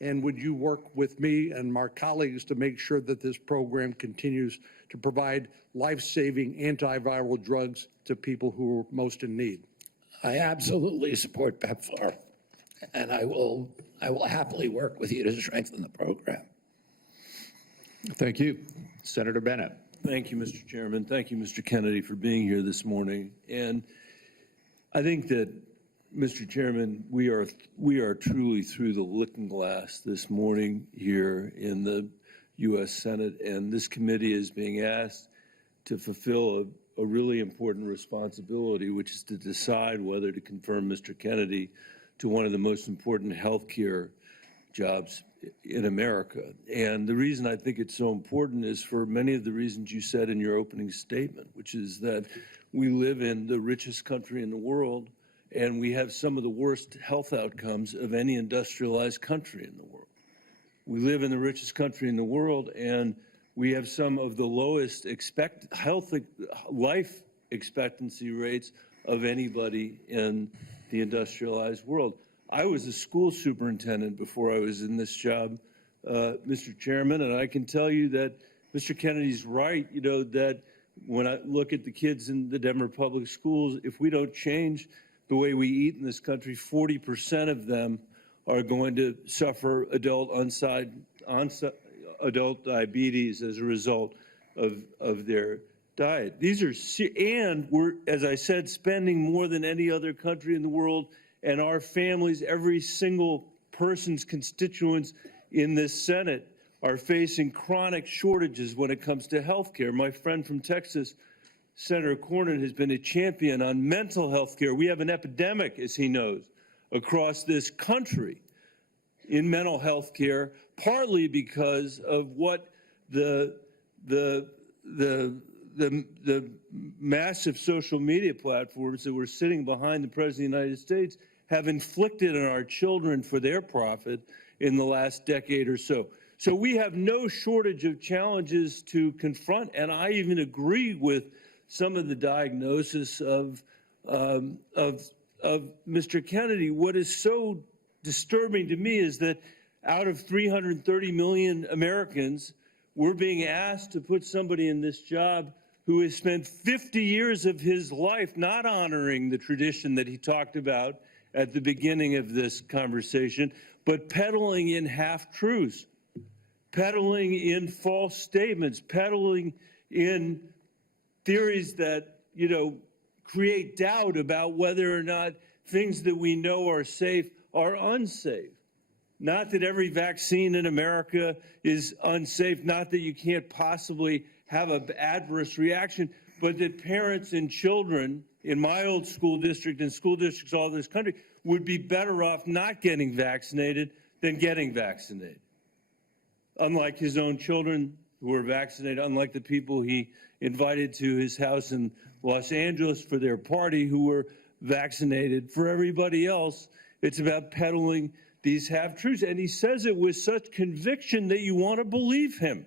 and would you work with me and my colleagues to make sure that this program continues to provide life-saving antiviral drugs to people who are most in need? I absolutely support PEPFAR, and I will happily work with you to strengthen the program. Thank you. Senator Bennett. Thank you, Mr. Chairman. Thank you, Mr. Kennedy, for being here this morning. And I think that, Mr. Chairman, we are truly through the looking glass this morning here in the U.S. Senate, and this committee is being asked to fulfill a really important responsibility, which is to decide whether to confirm Mr. Kennedy to one of the most important health care jobs in America. And the reason I think it's so important is for many of the reasons you said in your opening statement, which is that we live in the richest country in the world, and we have some of the worst health outcomes of any industrialized country in the world. We live in the richest country in the world, and we have some of the lowest life expectancy rates of anybody in the industrialized world. I was a school superintendent before I was in this job, Mr. Chairman, and I can tell you that Mr. Kennedy's right, that when I look at the kids in the Denver public schools, if we don't change the way we eat in this country, 40% of them are going to suffer adult diabetes as a result of their diet. And we're, as I said, spending more than any other country in the world, and our families, every single person's constituents in this Senate are facing chronic shortages when it comes to health care. My friend from Texas, Senator Cornyn, has been a champion on mental health care. We have an epidemic, as he knows, across this country in mental health care, partly because of what the massive social media platforms that were sitting behind the President of the United States have inflicted on our children for their profit in the last decade or so. So we have no shortage of challenges to confront, and I even agree with some of the diagnosis of Mr. Kennedy. What is so disturbing to me is that out of 330 million Americans, we're being asked to put somebody in this job who has spent 50 years of his life not honoring the tradition that he talked about at the beginning of this conversation, but peddling in half-truths, peddling in false statements, peddling in theories that, create doubt about whether or not things that we know are safe are unsafe. Not that every vaccine in America is unsafe, not that you can't possibly have an adverse reaction, but that parents and children in my old school district and school districts all over this country would be better off not getting vaccinated than getting vaccinated. Unlike his own children who were vaccinated, unlike the people he invited to his house in Los Angeles for their party who were vaccinated. For everybody else, it's about peddling these half-truths. And he says it with such conviction that you want to believe him.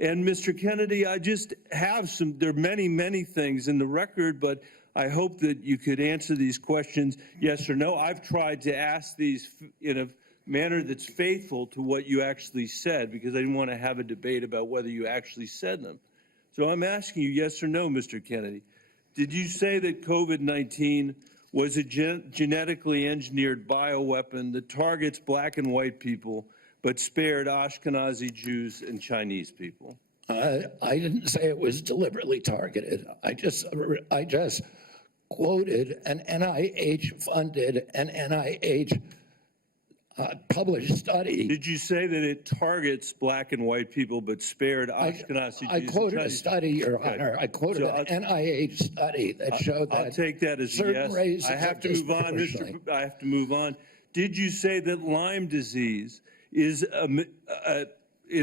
And Mr. Kennedy, I just have there are many, many things in the record, but I hope that you could answer these questions yes or no. I've tried to ask these in a manner that's faithful to what you actually said, because I didn't want to have a debate about whether you actually said them. So I'm asking you yes or no, Mr. Kennedy. Did you say that COVID-19 was a genetically engineered bioweapon that targets black and white people but spared Ashkenazi Jews and Chinese people? I didn't say it was deliberately targeted. I just quoted an NIH-funded and NIH published study. Did you say that it targets black and white people but spared Ashkenazi Jews? I quoted a study, Your Okay. Honor. I quoted So an NIH study that showed that I'll take that as a certain yes. races I have are to move on, disproportionately. I have to move on. Did you say that Lyme disease is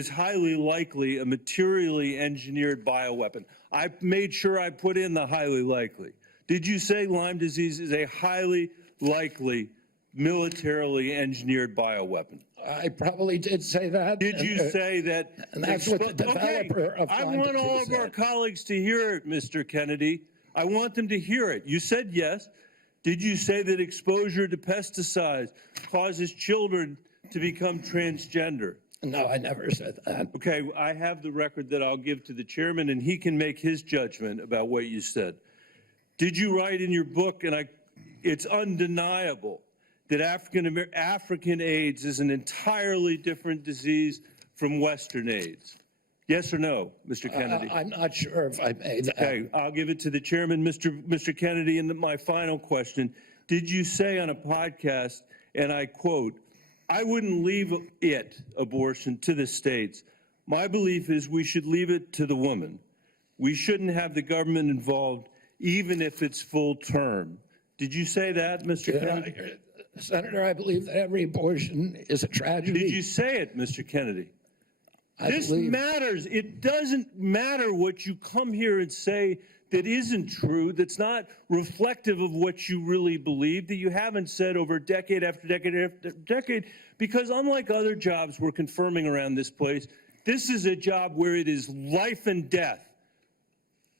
highly likely a materially engineered bioweapon? I made sure I put in the highly likely. Did you say Lyme disease is a highly likely militarily engineered bioweapon? I probably did say that. Did you say that? And that's what the developer of I Lyme want all disease of our said. colleagues to hear it, Mr. Kennedy. I want them to hear it. You said yes. Did you say that exposure to pesticides causes children to become transgender? No, I never said that. Okay, I have the record that I'll give to the chairman, and he can make his judgment about what you said. Did you write in your book, and it's undeniable, that African AIDS is an entirely different disease from Western AIDS? Yes or no, Mr. Kennedy? I'm not sure if I made that. Okay, I'll give it to the chairman, Mr. Kennedy. And my final question, did you say on a podcast, and I quote, "I wouldn't leave abortion, to the states. My belief is we should leave it to the woman. We shouldn't have the government involved, even if it's full term." Did you say that, Mr. Kennedy? Senator, I believe that every abortion is a tragedy. Did you say it, Mr. Kennedy? This believe- matters. It doesn't matter what you come here and say that isn't true, that's not reflective of what you really believe, that you haven't said over decade after decade after decade, because unlike other jobs we're confirming around this place, this is a job where it is life and death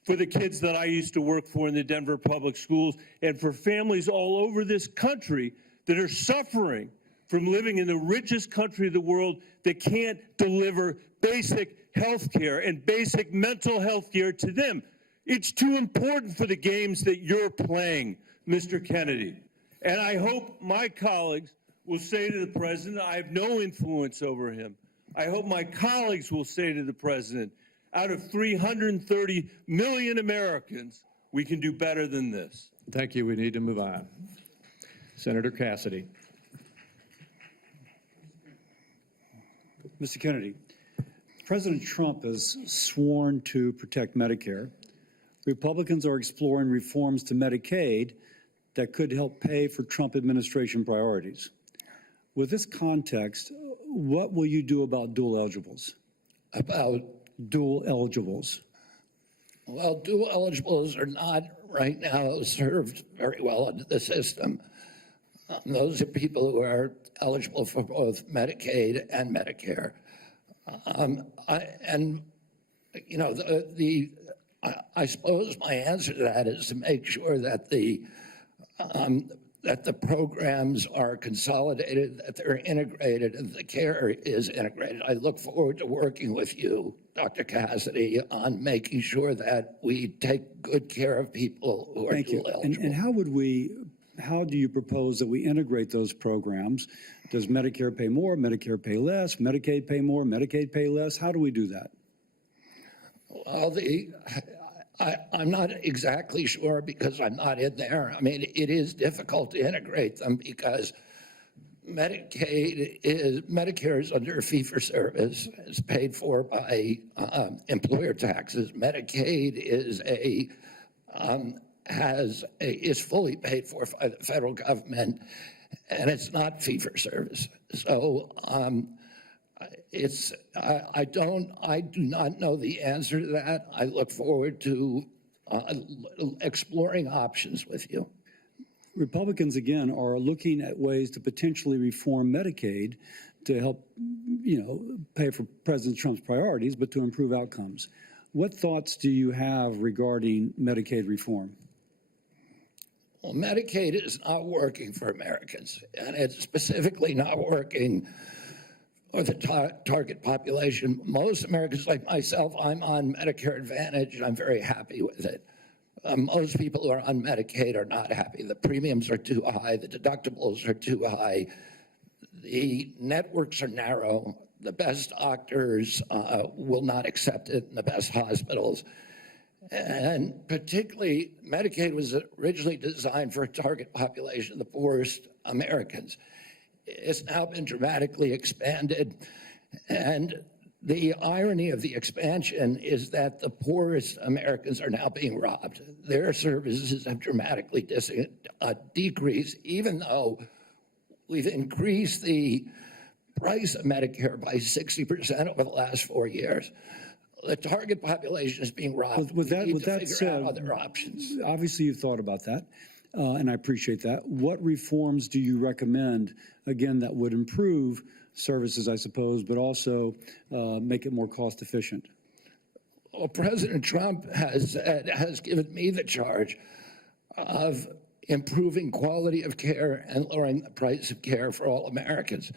for the kids that I used to work for in the Denver public schools and for families all over this country that are suffering from living in the richest country of the world that can't deliver basic health care and basic mental health care to them. It's too important for the games that you're playing, Mr. Kennedy. And I hope my colleagues will say to the president, I have no influence over him. I hope my colleagues will say to the president, out of 330 million Americans, we can do better than this. Thank you. We need to move on. Senator Cassidy. Mr. Kennedy, President Trump has sworn to protect Medicare. Republicans are exploring reforms to Medicaid that could help pay for Trump administration priorities. With this context, what will you do about dual eligibles? About, Dual eligibles. well, dual eligibles are not right now served very well under the system. Those are people who are eligible for both Medicaid and Medicare. I suppose my answer to that is to make sure that the programs are consolidated, that they're integrated, and the care is integrated. I look forward to working with you, Dr. Cassidy, on making sure that we take good care of people who are Thank you. dual eligible. And how do you propose that we integrate those programs? Does Medicare pay more, Medicare pay less, Medicaid pay more, Medicaid pay less? How do we do that? Well, I'm not exactly sure because I'm not in there. I mean, it is difficult to integrate them because Medicare is under fee-for-service. It's paid for by employer taxes. Medicaid is fully paid for by the federal government, and it's not fee-for-service. So I do not know the answer to that. I look forward to exploring options with you. Republicans, again, are looking at ways to potentially reform Medicaid to help, pay for President Trump's priorities, but to improve outcomes. What thoughts do you have regarding Medicaid reform? Well, Medicaid is not working for Americans, and it's specifically not working for the target population. Most Americans, like myself, I'm on Medicare Advantage, and I'm very happy with it. Most people who are on Medicaid are not happy. The premiums are too high. The deductibles are too high. The networks are narrow. The best doctors will not accept it in the best hospitals. And particularly, Medicaid was originally designed for a target population of the poorest Americans. has now been dramatically expanded. And the irony of the expansion is that the poorest Americans are now being robbed. Their services have dramatically decreased, even though we've increased the price of Medicare by 60% over the last 4 years. The target population is being robbed. With that we need to said, figure out other options. obviously you've thought about that, and I appreciate that. What reforms do you recommend, again, that would improve services, I suppose, but also make it more cost efficient? Well, President Trump has given me the charge of improving quality of care and lowering the price of care for all Americans.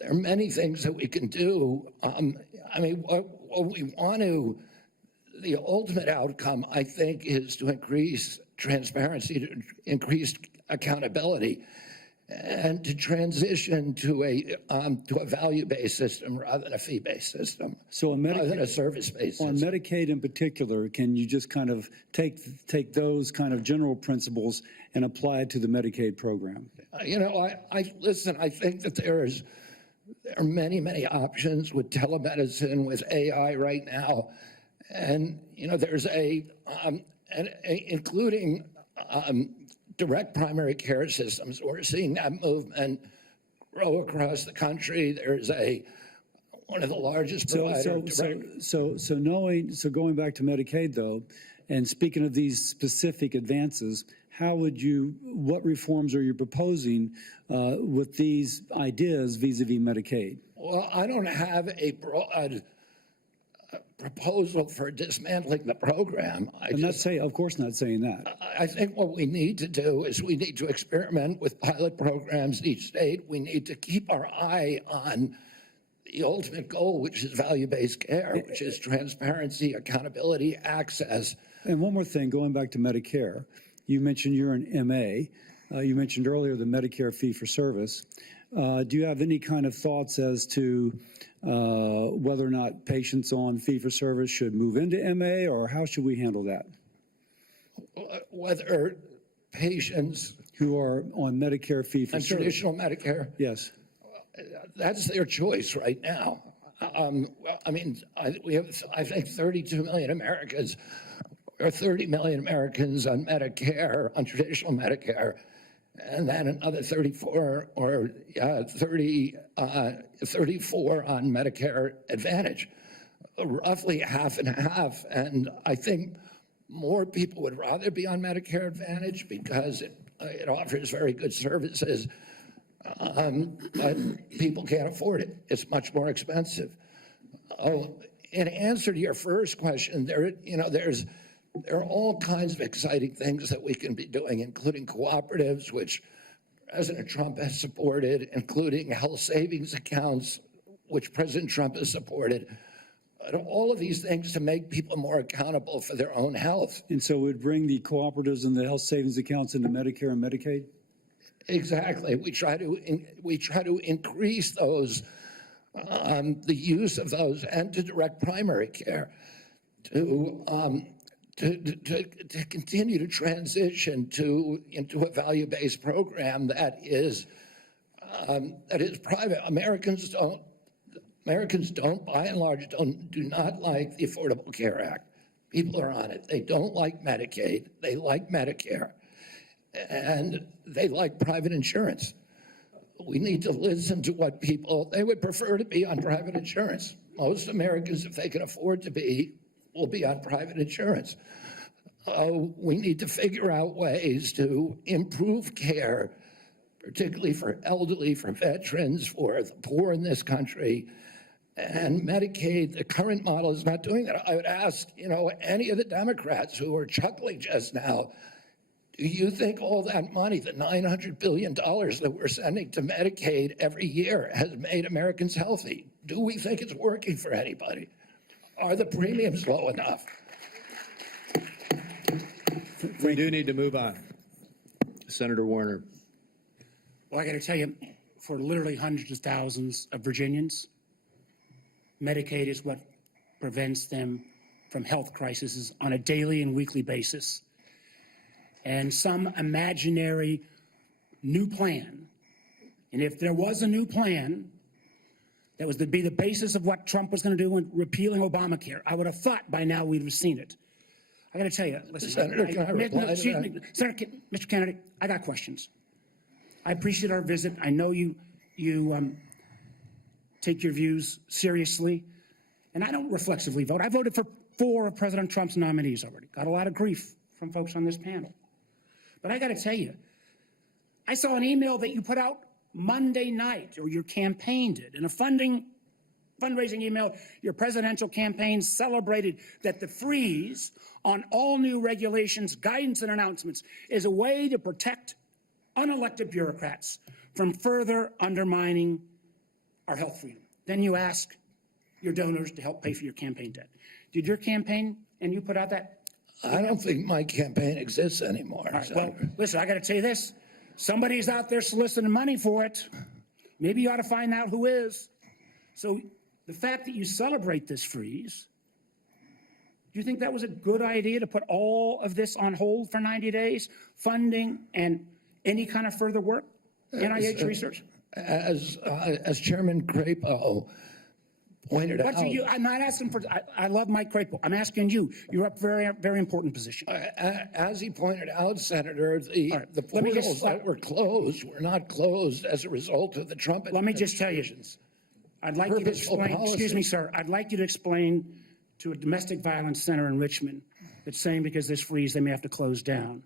There are many things that we can do. I mean, what we want to, the ultimate outcome, I think, is to increase transparency, to increase accountability, and to transition to a value-based system rather than a fee-based system, So on rather than a Medicaid, service-based on system. Medicaid in particular, can you just kind of take those kind of general principles and apply it to the Medicaid program? You know, listen, I think that there are many, many options with telemedicine, with AI right now. And, you know, there's including direct primary care systems. We're seeing that movement grow across the country. There's one of the largest providers. So going back to Medicaid though, and speaking of these specific advances, what reforms are you proposing with these ideas vis-a-vis Medicaid? Well, I don't have a broad proposal for dismantling the program. Of course not saying that. I think what we need to do is we need to experiment with pilot programs in each state. We need to keep our eye on the ultimate goal, which is value-based care, which is transparency, accountability, access. And one more thing, going back to Medicare, you mentioned you're an MA. You mentioned earlier the Medicare fee for service. Do you have any kind of thoughts as to whether or not patients on fee for service should move into MA, or how should we handle that? Whether patients who are on Medicare fee for on service. traditional Medicare, Yes. that's their choice right now. I mean, we have, I think, 32 million Americans, or 30 million Americans on Medicare, on traditional Medicare, and then another 34 or 34 on Medicare Advantage, roughly half and half. And I think more people would rather be on Medicare Advantage because it offers very good services, but people can't afford it. It's much more expensive. In answer to your first question, there are all kinds of exciting things that we can be doing, including cooperatives, which President Trump has supported, including health savings accounts, which President Trump has supported. All of these things to make people more accountable for their own health. And so we'd bring the cooperatives and the health savings accounts into Medicare and Medicaid? Exactly. We try to increase those, the use of those, and to direct primary care, to continue to transition into a value-based program that is private. Americans don't, by and large, do not like the Affordable Care Act. People are on it. They don't like Medicaid. They like Medicare. And they like private insurance. We need to listen to what they would prefer to be on private insurance. Most Americans, if they can afford to be, will be on private insurance. We need to figure out ways to improve care, particularly for elderly, for veterans, for the poor in this country. And Medicaid, the current model is not doing that. I would ask, any of the Democrats who are chuckling just now, do you think all that money, the $900 billion that we're sending to Medicaid every year, has made Americans healthy? Do we think it's working for anybody? Are the premiums low enough? We do need to move on. Senator Warner. Well, I got to tell you, for literally hundreds of thousands of Virginians, Medicaid is what prevents them from health crises on a daily and weekly basis. And some imaginary new plan And if there was a new plan that was to be the basis of what Trump was going to do in repealing Obamacare, I would have thought by now we'd have seen it. I got to tell you, listen, Senator, can I reply to excuse that? me, Senator, Mr. Kennedy, I got questions. I appreciate our visit. I know you take your views seriously, and I don't reflexively vote. I voted for 4 of President Trump's nominees already. Got a lot of grief from folks on this panel. But I got to tell you, I saw an email that you put out Monday night, or your campaign did, in a fundraising email. Your presidential campaign celebrated that the freeze on all new regulations, guidance, and announcements is a way to protect unelected bureaucrats from further undermining our health freedom. Then you ask your donors to help pay for your campaign debt. Did your campaign and you put out that? I don't think my campaign exists anymore. All right, well, Senator. listen, I got to tell you this. Somebody's out there soliciting money for it. Maybe you ought to find out who is. So the fact that you celebrate this freeze, do you think that was a good idea to put all of this on hold for 90 days, funding and any kind of further work, NIH research? As Chairman Crapo pointed out. I'm not asking for, I love Mike Crapo. I'm asking you. You're up very, very important position. As he pointed out, Senator, the let me just- portals that were closed were not closed as a result of the Trump Let me just tell you, administration's I'd like you to purposeful explain, excuse policy. me, sir, I'd like you to explain to a domestic violence center in Richmond that's saying because this freeze, they may have to close down,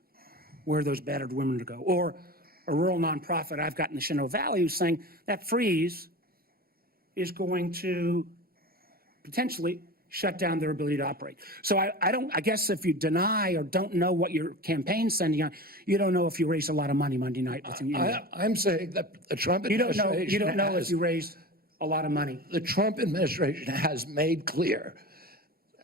where those battered women to go. Or a rural nonprofit I've got in the Shenandoah Valley who's saying that freeze is going to potentially shut down their ability to operate. So I guess if you deny or don't know what your campaign's sending on, you don't know if you raised a lot of money Monday night with your email. I'm saying that the Trump You administration don't know if has, you raised a lot of money. the Trump administration has made clear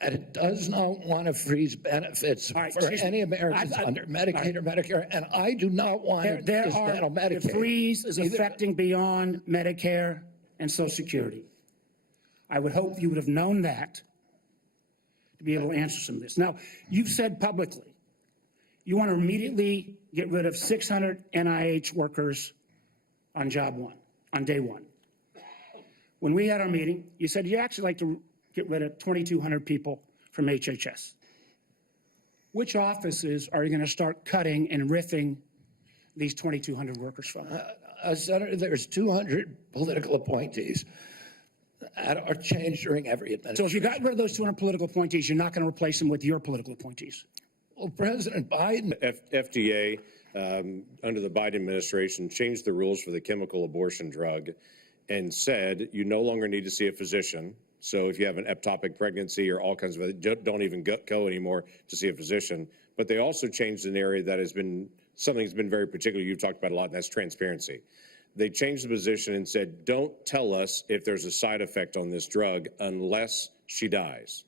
that it does not want to freeze benefits All right, for excuse me. any Americans under Medicaid or Medicare, and I do not want to dismantle The Medicaid. freeze is Either- affecting beyond Medicare and Social Security. I would hope you would have known that to be able to answer some of this. Now, you've said publicly you want to immediately get rid of 600 NIH workers on job one, on day one. When we had our meeting, you said you'd actually like to get rid of 2,200 people from HHS. Which offices are you going to start cutting and riffing these 2,200 workers from? Senator, there's 200 political appointees that are changed during every So administration. if you got rid of those 200 political appointees, you're not going to replace them with your political appointees. Well, President Biden FDA, under the Biden administration, changed the rules for the chemical abortion drug and said you no longer need to see a physician. So if you have an ectopic pregnancy or all kinds of, don't even go anymore to see a physician. But they also changed an area that has been, something that's been very particular, you've talked about a lot, and that's transparency. They changed the position and said, don't tell us if there's a side effect on this drug unless she dies.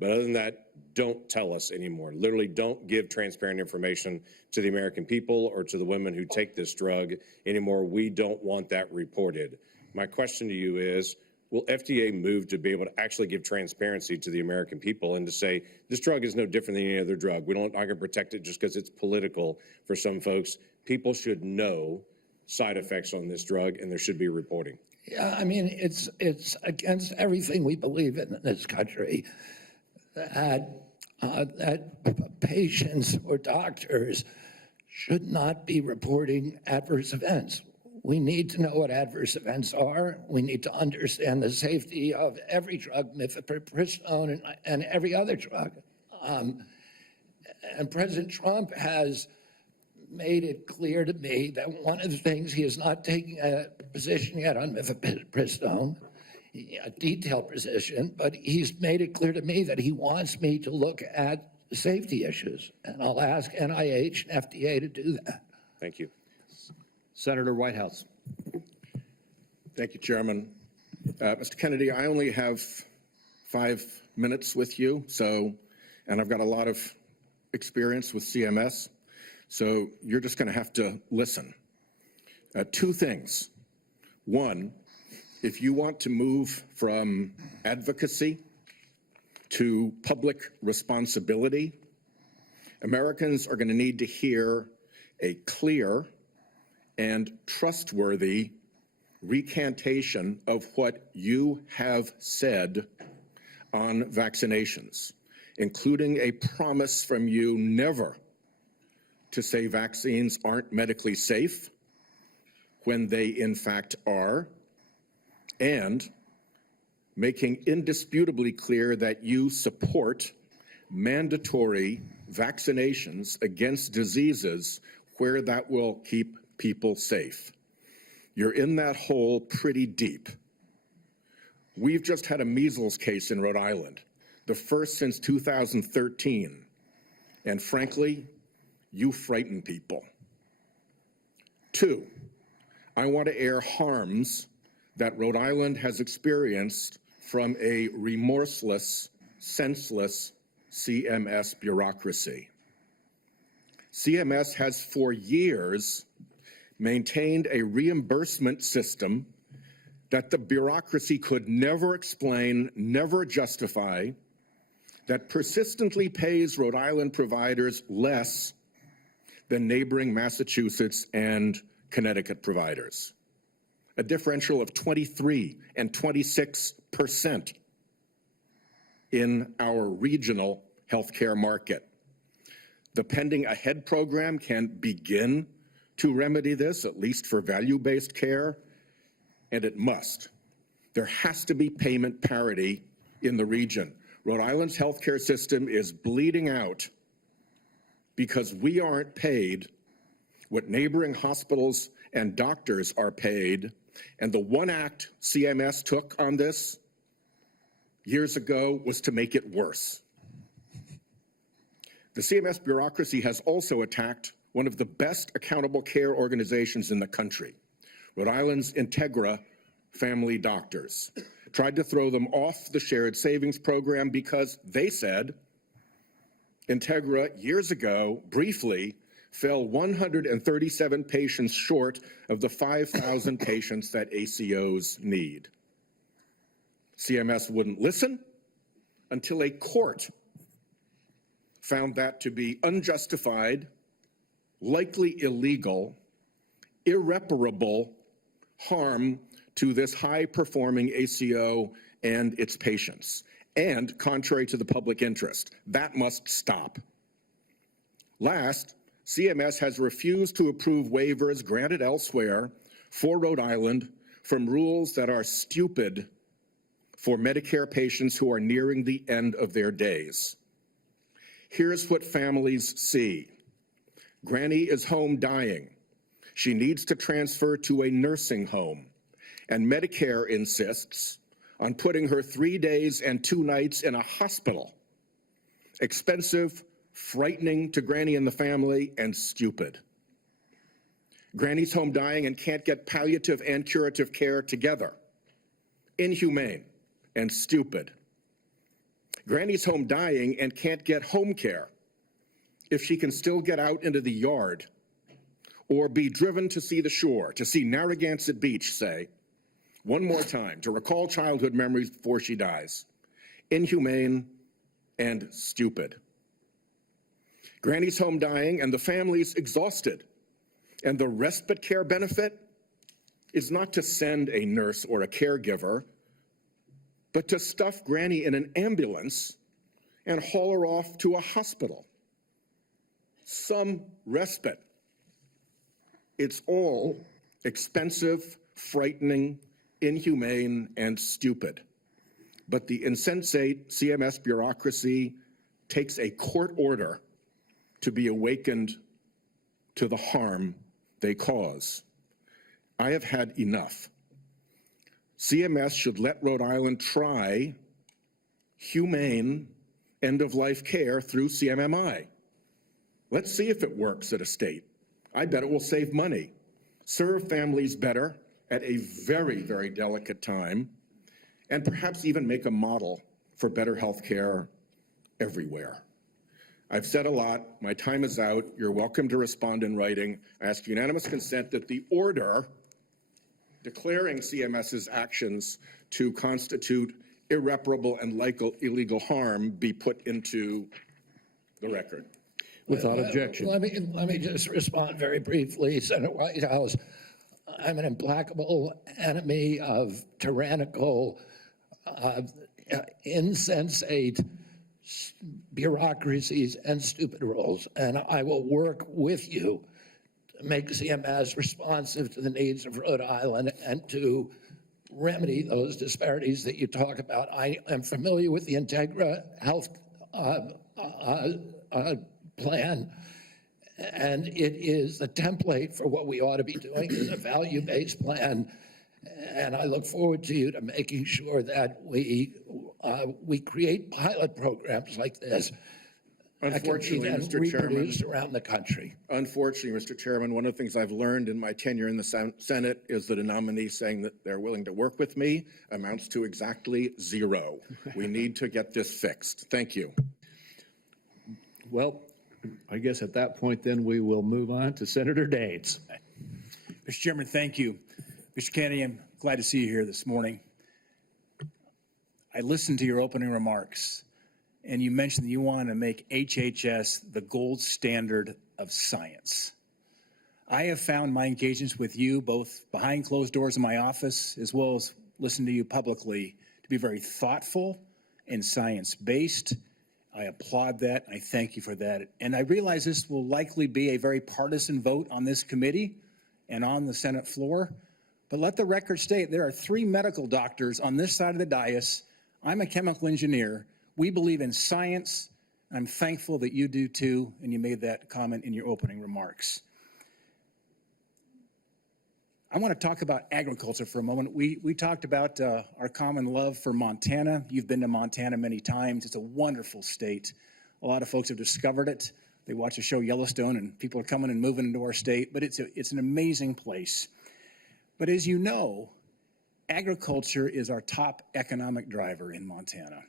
But other than that, don't tell us anymore. Literally, don't give transparent information to the American people or to the women who take this drug anymore. We don't want that reported. My question to you is, will FDA move to be able to actually give transparency to the American people and to say, this drug is no different than any other drug. We don't, I can protect it just because it's political for some folks. People should know side effects on this drug, and there should be reporting. Yeah, I mean, it's against everything we believe in this country that patients or doctors should not be reporting adverse events. We need to know what adverse events are. We need to understand the safety of every drug, mifepristone and every other drug. And President Trump has made it clear to me that one of the things, he is not taking a position yet on mifepristone, a detailed position, but he's made it clear to me that he wants me to look at safety issues. And I'll ask NIH and FDA to do that. Thank you. Senator Whitehouse. Thank you, Chairman. Mr. Kennedy, I only have 5 minutes with you, and I've got a lot of experience with CMS, so you're just going to have to listen. 2 things. One, if you want to move from advocacy to public responsibility, Americans are going to need to hear a clear and trustworthy recantation of what you have said on vaccinations, including a promise from you never to say vaccines aren't medically safe when they in fact are, and making indisputably clear that you support mandatory vaccinations against diseases where that will keep people safe. You're in that hole pretty deep. We've just had a measles case in Rhode Island, the first since 2013, and frankly, you frighten people. 2, I want to air harms that Rhode Island has experienced from a remorseless, senseless CMS bureaucracy. CMS has for years maintained a reimbursement system that the bureaucracy could never explain, never justify, that persistently pays Rhode Island providers less than neighboring Massachusetts and Connecticut providers. A differential of 23 and 26% in our regional healthcare market. The Pending Ahead program can begin to remedy this, at least for value-based care, and it must. There has to be payment parity in the region. Rhode Island's healthcare system is bleeding out because we aren't paid what neighboring hospitals and doctors are paid, and the one act CMS took on this years ago was to make it worse. The CMS bureaucracy has also attacked one of the best accountable care organizations in the country, Rhode Island's Integra family doctors. Tried to throw them off the shared savings program because they said Integra years ago briefly fell 137 patients short of the 5,000 patients that ACOs need. CMS wouldn't listen until a court found that to be unjustified, likely illegal, irreparable harm to this high-performing ACO and its patients, and contrary to the public interest. That must stop. Last, CMS has refused to approve waivers granted elsewhere for Rhode Island from rules that are stupid for Medicare patients who are nearing the end of their days. Here's what families see. Granny is home dying. She needs to transfer to a nursing home, and Medicare insists on putting her 3 days and 2 nights in a hospital. Expensive, frightening to Granny and the family, and stupid. Granny's home dying and can't get palliative and curative care together. Inhumane and stupid. Granny's home dying and can't get home care if she can still get out into the yard or be driven to see the shore, to see Narragansett Beach, say, one more time, to recall childhood memories before she dies. Inhumane and stupid. Granny's home dying and the family's exhausted. And the respite care benefit is not to send a nurse or a caregiver, but to stuff Granny in an ambulance and haul her off to a hospital. Some respite. It's all expensive, frightening, inhumane, and stupid. But the insensate CMS bureaucracy takes a court order to be awakened to the harm they cause. I have had enough. CMS should let Rhode Island try humane end-of-life care through CMMI. Let's see if it works at a state. I bet it will save money, serve families better at a very, very delicate time, and perhaps even make a model for better health care everywhere. I've said a lot. My time is out. You're welcome to respond in writing. I ask unanimous consent that the order declaring CMS's actions to constitute irreparable and illegal harm be put into the record. Without objection. Let me just respond very briefly, Senator Whitehouse. I'm an implacable enemy of tyrannical, insensate bureaucracies and stupid rules. And I will work with you to make CMS responsive to the needs of Rhode Island and to remedy those disparities that you talk about. I am familiar with the Integra Health plan, and it is the template for what we ought to be doing is a value-based plan. And I look forward to you to making sure that we create pilot programs like this. Unfortunately, that can be Mr. Chairman, reproduced around the country. unfortunately, Mr. Chairman, one of the things I've learned in my tenure in the Senate is that a nominee saying that they're willing to work with me amounts to exactly zero. We need to get this fixed. Thank you. Well, I guess at that point, then, we will move on to Senator Daines. Mr. Chairman, thank you. Mr. Kennedy, I'm glad to see you here this morning. I listened to your opening remarks, and you mentioned that you want to make HHS the gold standard of science. I have found my engagements with you, both behind closed doors in my office, as well as listening to you publicly, to be very thoughtful and science-based. I applaud that. I thank you for that. And I realize this will likely be a very partisan vote on this committee and on the Senate floor. But let the record state there are 3 medical doctors on this side of the dais. I'm a chemical engineer. We believe in science. I'm thankful that you do too, and you made that comment in your opening remarks. I want to talk about agriculture for a moment. We talked about our common love for Montana. You've been to Montana many times. It's a wonderful state. A lot of folks have discovered it. They watch the show Yellowstone, and people are coming and moving into our state, but it's an amazing place. But as you know, agriculture is our top economic driver in Montana.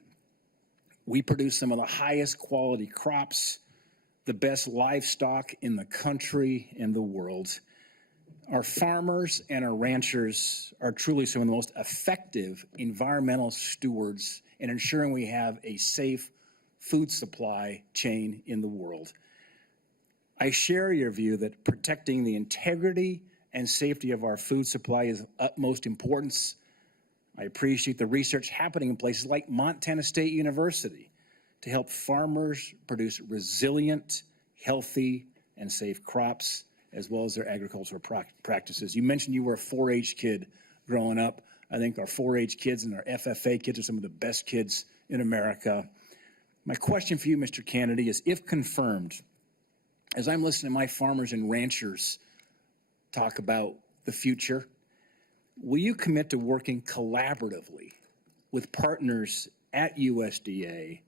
We produce some of the highest quality crops, the best livestock in the country and the world. Our farmers and our ranchers are truly some of the most effective environmental stewards in ensuring we have a safe food supply chain in the world. I share your view that protecting the integrity and safety of our food supply is of utmost importance. I appreciate the research happening in places like Montana State University to help farmers produce resilient, healthy, and safe crops, as well as their agricultural practices. You mentioned you were a 4-H kid growing up. I think our 4-H kids and our FFA kids are some of the best kids in America. My question for you, Mr. Kennedy, is if confirmed, as I'm listening to my farmers and ranchers talk about the future, will you commit to working collaboratively with partners at USDA,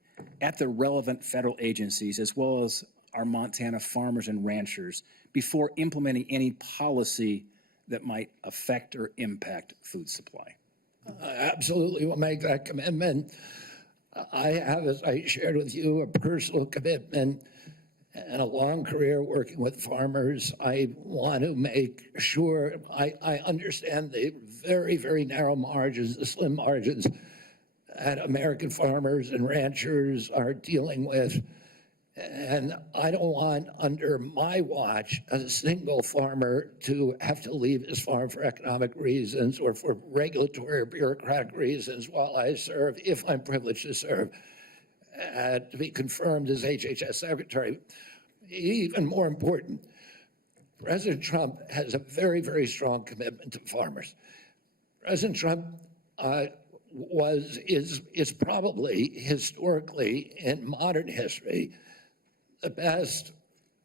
at the relevant federal agencies, as well as our Montana farmers and ranchers before implementing any policy that might affect or impact food supply? Absolutely will make that commitment. I have, as I shared with you, a personal commitment and a long career working with farmers. I want to make sure I understand the very, very narrow margins, the slim margins that American farmers and ranchers are dealing with. And I don't want, under my watch, a single farmer to have to leave his farm for economic reasons or for regulatory or bureaucratic reasons while I serve, if I'm privileged to serve, to be confirmed as HHS Secretary. Even more important, President Trump has a very, very strong commitment to farmers. President Trump is probably historically in modern history the best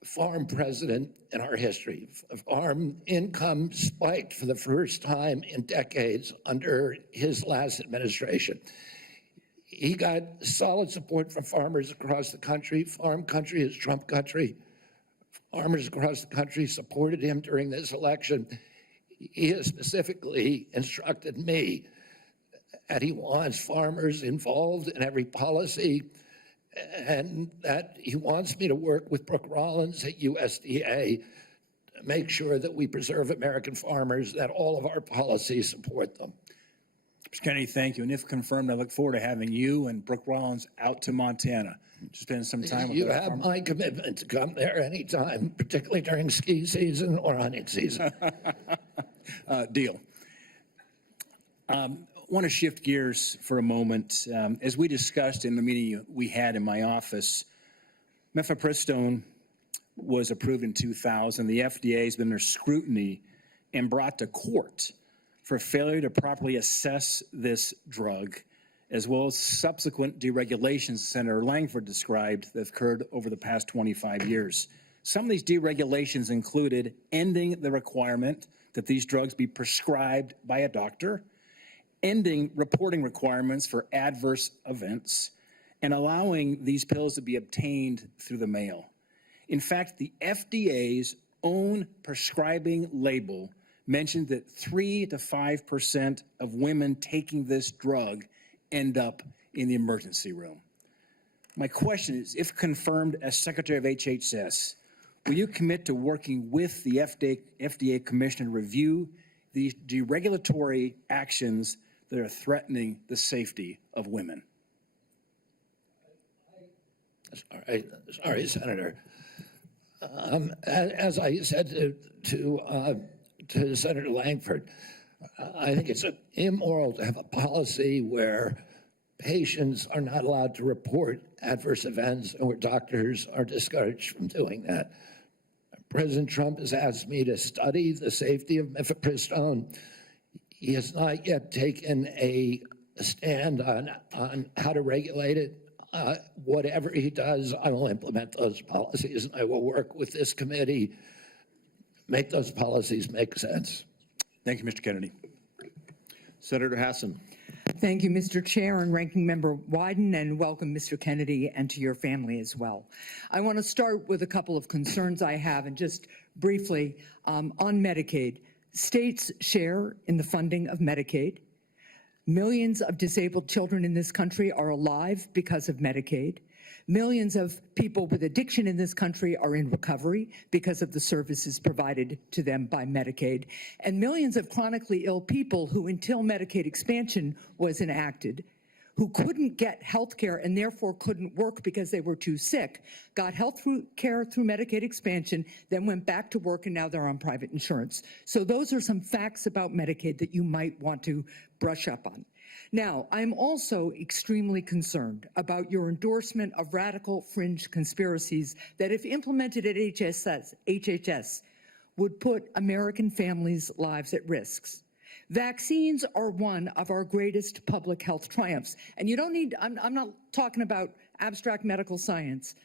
farm president in our history. Farm income spiked for the first time in decades under his last administration. He got solid support from farmers across the country. Farm country is Trump country. Farmers across the country supported him during this election. He has specifically instructed me that he wants farmers involved in every policy, and that he wants me to work with Brooke Rollins at USDA to make sure that we preserve American farmers, that all of our policies support them. Mr. Kennedy, thank you. And if confirmed, I look forward to having you and Brooke Rollins out to Montana to spend some time with you have my commitment to come there anytime, particularly during ski season or hunting season. Deal. Want to shift gears for a moment. As we discussed in the meeting we had in my office, mifepristone was approved in 2000. The FDA has been under scrutiny and brought to court for failure to properly assess this drug, as well as subsequent deregulations Senator Langford described that have occurred over the past 25 years. Some of these deregulations included ending the requirement that these drugs be prescribed by a doctor, ending reporting requirements for adverse events, and allowing these pills to be obtained through the mail. In fact, the FDA's own prescribing label mentioned that 3 to 5% of women taking this drug end up in the emergency room. My question is, if confirmed as Secretary of HHS, will you commit to working with the FDA Commission to review these deregulatory actions that are threatening the safety of women? Sorry, Senator. As I said to Senator Langford, I think it's immoral to have a policy where patients are not allowed to report adverse events and where doctors are discouraged from doing that. President Trump has asked me to study the safety of mifepristone. He has not yet taken a stand on how to regulate it. Whatever he does, I will implement those policies, and I will work with this committee, make those policies make sense. Thank you, Mr. Kennedy. Senator Hassan. Thank you, Mr. Chair and Ranking Member Wyden, and welcome, Mr. Kennedy, and to your family as well. I want to start with a couple of concerns I have, and just briefly on Medicaid. States share in the funding of Medicaid. Millions of disabled children in this country are alive because of Medicaid. Millions of people with addiction in this country are in recovery because of the services provided to them by Medicaid. And millions of chronically ill people who, until Medicaid expansion was enacted, who couldn't get health care and therefore couldn't work because they were too sick, got health care through Medicaid expansion, then went back to work, and now they're on private insurance. So those are some facts about Medicaid that you might want to brush up on. Now, I'm also extremely concerned about your endorsement of radical fringe conspiracies that, if implemented at HHS, would put American families' lives at risk. Vaccines are one of our greatest public health triumphs. And you don't need, I'm not talking about abstract medical science.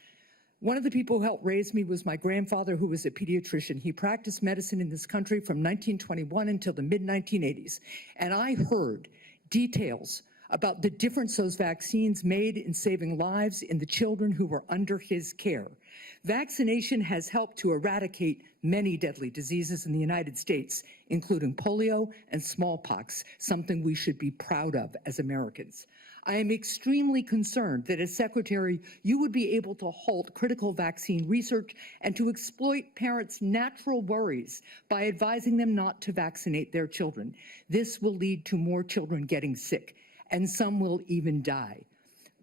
One of the people who helped raise me was my grandfather, who was a pediatrician. He practiced medicine in this country from 1921 until the mid-1980s. And I heard details about the difference those vaccines made in saving lives in the children who were under his care. Vaccination has helped to eradicate many deadly diseases in the United States, including polio and smallpox, something we should be proud of as Americans. I am extremely concerned that as Secretary, you would be able to halt critical vaccine research and to exploit parents' natural worries by advising them not to vaccinate their children. This will lead to more children getting sick, and some will even die.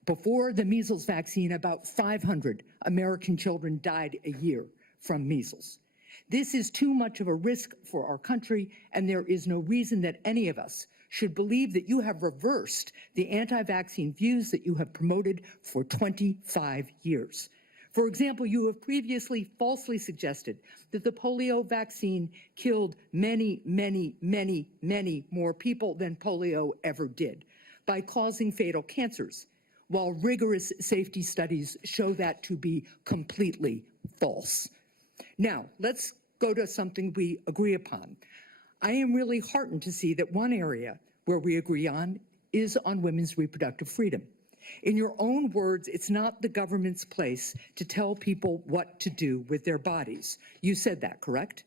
Before the measles vaccine, about 500 American children died a year from measles. This is too much of a risk for our country, and there is no reason that any of us should believe that you have reversed the anti-vaccine views that you have promoted for 25 years. For example, you have previously falsely suggested that the polio vaccine killed many, many, many, many more people than polio ever did by causing fatal cancers, while rigorous safety studies show that to be completely false. Now, let's go to something we agree upon. I am really heartened to see that one area where we agree on is on women's reproductive freedom. In your own words, it's not the government's place to tell people what to do with their bodies. You said that, correct?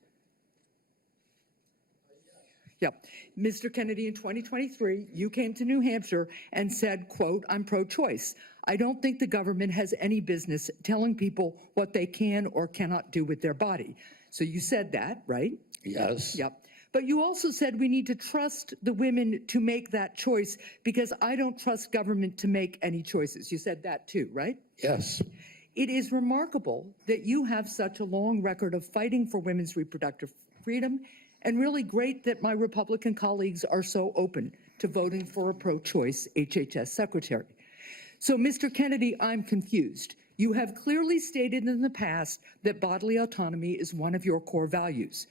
Yep. Mr. Kennedy, in 2023, you came to New Hampshire and said, quote, "I'm pro-choice. I don't think the government has any business telling people what they can or cannot do with their body." So you said that, right? Yes. Yep. But you also said we need to trust the women to make that choice because I don't trust government to make any choices. You said that too, right? Yes. It is remarkable that you have such a long record of fighting for women's reproductive freedom and really great that my Republican colleagues are so open to voting for a pro-choice HHS secretary. So, Mr. Kennedy, I'm confused. You have clearly stated in the past that bodily autonomy is one of your core values.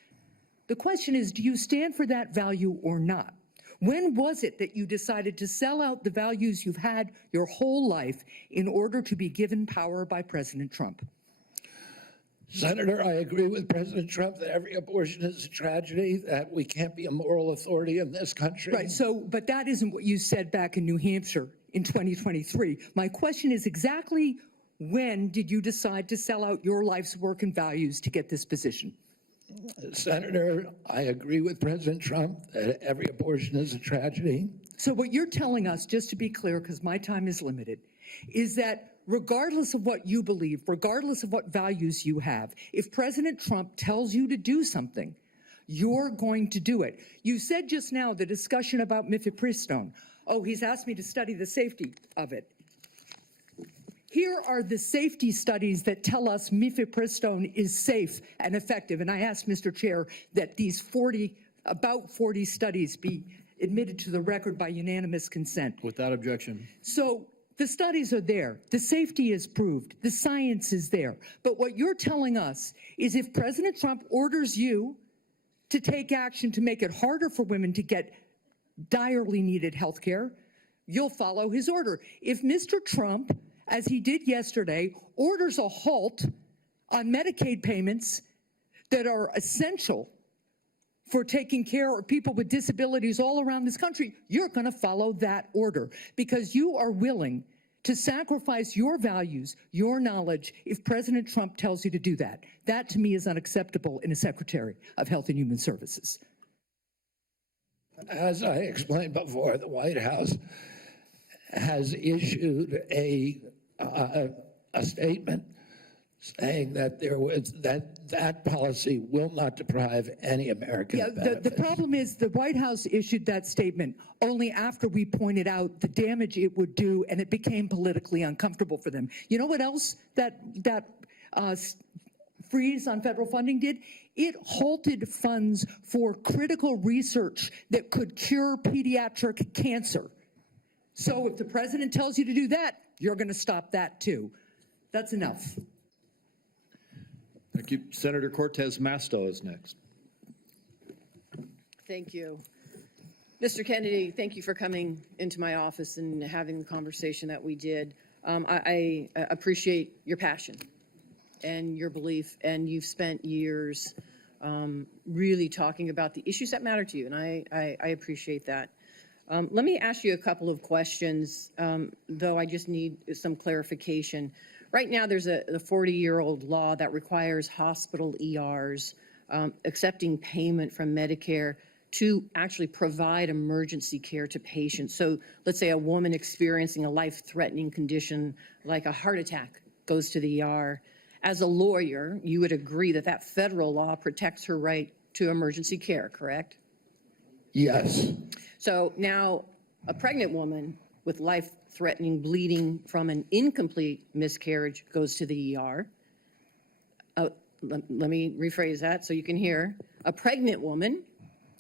The question is, do you stand for that value or not? When was it that you decided to sell out the values you've had your whole life in order to be given power by President Trump? Senator, I agree with President Trump that every abortion is a tragedy, that we can't be a moral authority in this country. Right, so, but that isn't what you said back in New Hampshire in 2023. My question is exactly when did you decide to sell out your life's work and values to get this position? Senator, I agree with President Trump that every abortion is a tragedy. So what you're telling us, just to be clear, because my time is limited, is that regardless of what you believe, regardless of what values you have, if President Trump tells you to do something, you're going to do it. You said just now the discussion about mifepristone. Oh, he's asked me to study the safety of it. Here are the safety studies that tell us mifepristone is safe and effective. And I asked Mr. Chair that these about 40 studies be admitted to the record by unanimous consent. Without objection. So the studies are there. The safety is proved. The science is there. But what you're telling us is if President Trump orders you to take action to make it harder for women to get direly needed health care, you'll follow his order. If Mr. Trump, as he did yesterday, orders a halt on Medicaid payments that are essential for taking care of people with disabilities all around this country, you're going to follow that order because you are willing to sacrifice your values, your knowledge, if President Trump tells you to do that. That, to me, is unacceptable in a Secretary of Health and Human Services. As I explained before, the White House has issued a statement saying that that policy will not deprive any American of benefits. The problem is the White House issued that statement only after we pointed out the damage it would do, and it became politically uncomfortable for them. You know what else that freeze on federal funding did? It halted funds for critical research that could cure pediatric cancer. So if the president tells you to do that, you're going to stop that too. That's enough. Thank you. Senator Cortez Masto is next. Thank you. Mr. Kennedy, thank you for coming into my office and having the conversation that we did. I appreciate your passion and your belief, and you've spent years really talking about the issues that matter to you, and I appreciate that. Let me ask you a couple of questions, though I just need some clarification. Right now, there's a 40-year-old law that requires hospital ERs accepting payment from Medicare to actually provide emergency care to patients. So let's say a woman experiencing a life-threatening condition like a heart attack goes to the ER. As a lawyer, you would agree that that federal law protects her right to emergency care, correct? Yes. So now a pregnant woman with life-threatening bleeding from an incomplete miscarriage goes to the ER. Let me rephrase that so you can hear. A pregnant woman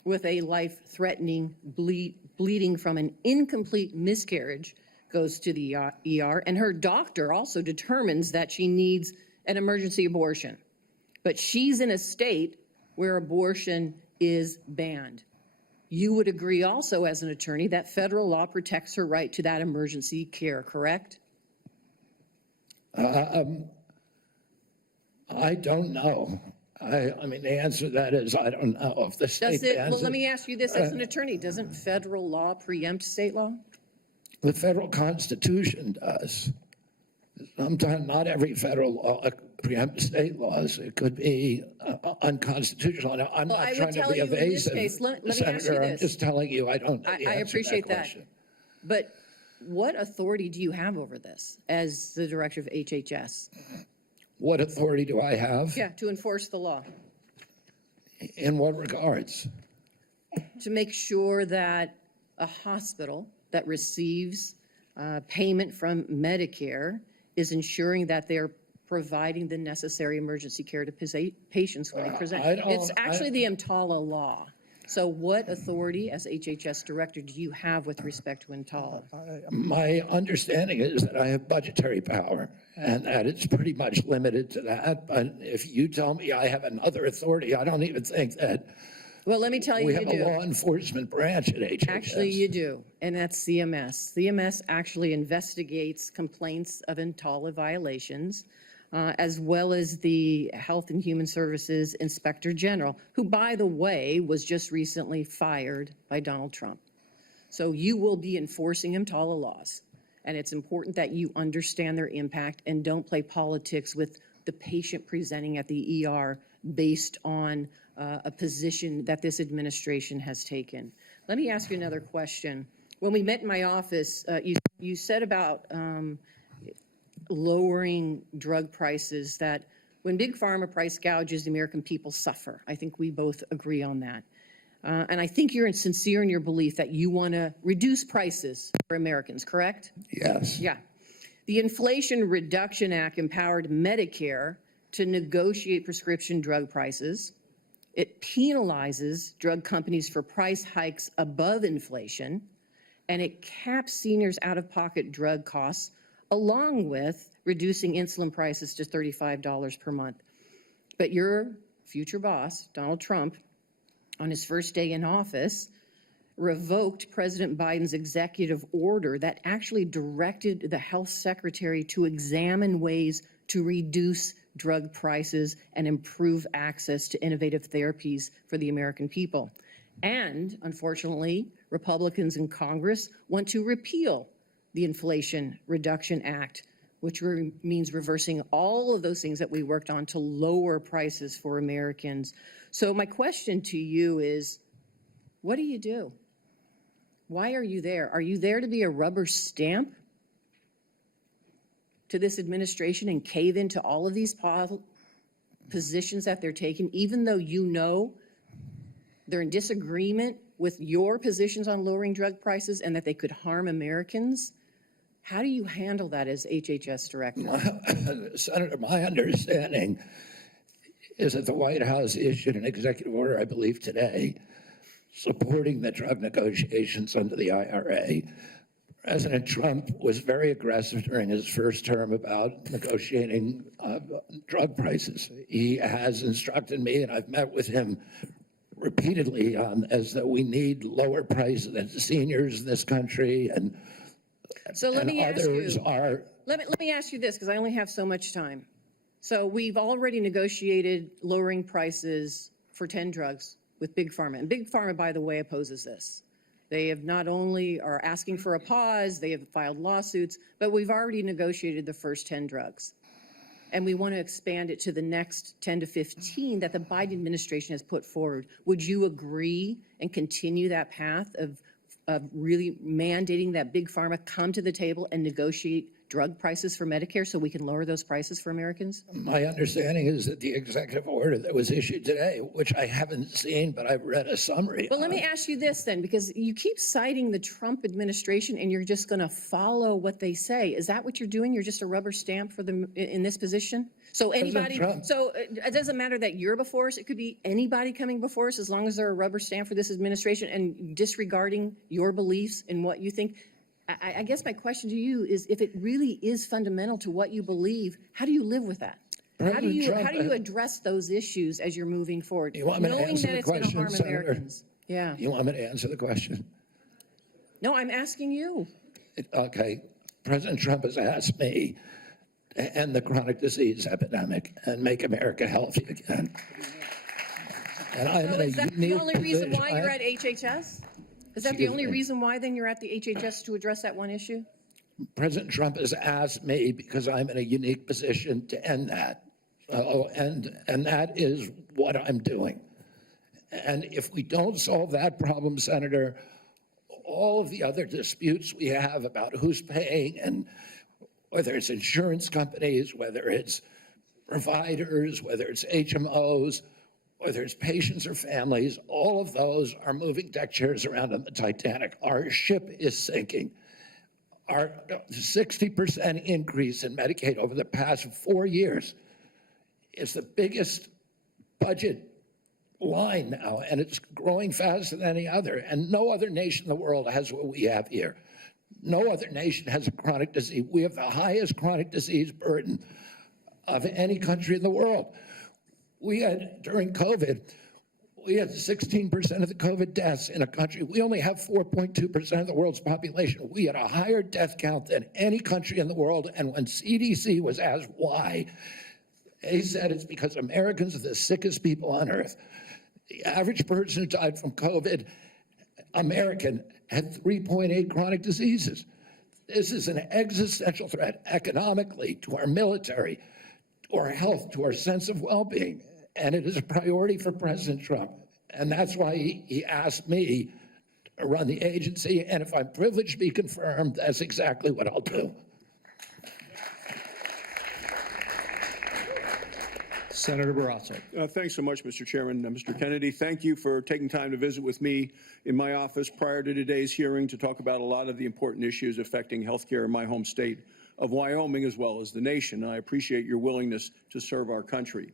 with a life-threatening bleeding from an incomplete miscarriage goes to the ER, and her doctor also determines that she needs an emergency abortion. But she's in a state where abortion is banned. You would agree also as an attorney that federal law protects her right to that emergency care, correct? I don't know. I mean, the answer to that is I don't know if the state bans Well, let me ask you this as an attorney. Doesn't federal law preempt state law? The federal Constitution does. Sometimes not every federal law preempts state laws. It could be unconstitutional. Now, I'm not trying to be evasive, let me Senator. ask you this. I'm just telling you I don't know the I answer appreciate to that. question. But what authority do you have over this as the director of HHS? What authority do I have? Yeah, to enforce the law. In what regards? To make sure that a hospital that receives payment from Medicare is ensuring that they're providing the necessary emergency care to patients when they present. I don't- It's actually the EMTALA law. So what authority as HHS director do you have with respect to EMTALA? My understanding is that I have budgetary power and that it's pretty much limited to that. But if you tell me I have another authority, I don't even think that Well, let me tell you, we you have a do. law enforcement branch at HHS. Actually, you do, and that's CMS. CMS actually investigates complaints of EMTALA violations, as well as the Health and Human Services Inspector General, who, by the way, was just recently fired by Donald Trump. So you will be enforcing EMTALA laws, and it's important that you understand their impact and don't play politics with the patient presenting at the ER based on a position that this administration has taken. Let me ask you another question. When we met in my office, you said about lowering drug prices, that when Big Pharma price gouges, the American people suffer. I think we both agree on that. And I think you're sincere in your belief that you want to reduce prices for Americans, correct? Yes. Yeah. The Inflation Reduction Act empowered Medicare to negotiate prescription drug prices. It penalizes drug companies for price hikes above inflation, and it caps seniors' out-of-pocket drug costs, along with reducing insulin prices to $35 per month. But your future boss, Donald Trump, on his first day in office, revoked President Biden's executive order that actually directed the health secretary to examine ways to reduce drug prices and improve access to innovative therapies for the American people. And unfortunately, Republicans in Congress want to repeal the Inflation Reduction Act, which means reversing all of those things that we worked on to lower prices for Americans. So my question to you is, what do you do? Why are you there? Are you there to be a rubber stamp to this administration and cave into all of these positions that they're taking, even though you know they're in disagreement with your positions on lowering drug prices and that they could harm Americans? How do you handle that as HHS director? Senator, my understanding is that the White House issued an executive order, I believe today, supporting the drug negotiations under the IRA. President Trump was very aggressive during his first term about negotiating drug prices. He has instructed me, and I've met with him repeatedly on as that we need lower prices than seniors in this country, and so let me ask others you, are. Let me ask you this, because I only have so much time. So we've already negotiated lowering prices for 10 drugs with Big Pharma. And Big Pharma, by the way, opposes this. They have not only are asking for a pause, they have filed lawsuits, but we've already negotiated the first 10 drugs. And we want to expand it to the next 10 to 15 that the Biden administration has put forward. Would you agree and continue that path of really mandating that Big Pharma come to the table and negotiate drug prices for Medicare so we can lower those prices for Americans? My understanding is that the executive order that was issued today, which I haven't seen, but I've read a summary. Well, let me ask you this then, because you keep citing the Trump administration and you're just going to follow what they say. Is that what you're doing? You're just a rubber stamp for them in this position? So anybody, so it doesn't matter that you're before us. It could be anybody coming before us as long as they're a rubber stamp for this administration and disregarding your beliefs and what you think. I guess my question to you is, if it really is fundamental to what you believe, how do you live with that? How do you address those issues as you're moving forward, You want me to knowing answer that the it's going to question, harm Senator? Americans? Yeah. You want me to answer the question? No, I'm asking you. Okay. President Trump has asked me to end the chronic disease epidemic and make America healthy again. And I'm So in a is that the unique only reason why position. you're at HHS? Is that the only reason why then you're at the HHS, to address that one issue? President Trump has asked me because I'm in a unique position to end that. And that is what I'm doing. And if we don't solve that problem, Senator, all of the other disputes we have about who's paying, and whether it's insurance companies, whether it's providers, whether it's HMOs, whether it's patients or families, all of those are moving deck chairs around on the Titanic. Our ship is sinking. Our 60% increase in Medicaid over the past 4 years is the biggest budget line now, and it's growing faster than any other. And no other nation in the world has what we have here. No other nation has a chronic disease. We have the highest chronic disease burden of any country in the world. We had, during COVID, we had 16% of the COVID deaths in a country. We only have 4.2% of the world's population. We had a higher death count than any country in the world. And when CDC was asked why, they said it's because Americans are the sickest people on earth. The average person who died from COVID, American, had 3.8 chronic diseases. This is an existential threat economically, to our military, to our health, to our sense of well-being. And it is a priority for President Trump. And that's why he asked me to run the agency. And if I'm privileged to be confirmed, that's exactly what I'll do. Senator Barrasso. Thanks so much, Mr. Chairman. Mr. Kennedy, thank you for taking time to visit with me in my office prior to today's hearing to talk about a lot of the important issues affecting health care in my home state of Wyoming as well as the nation. I appreciate your willingness to serve our country.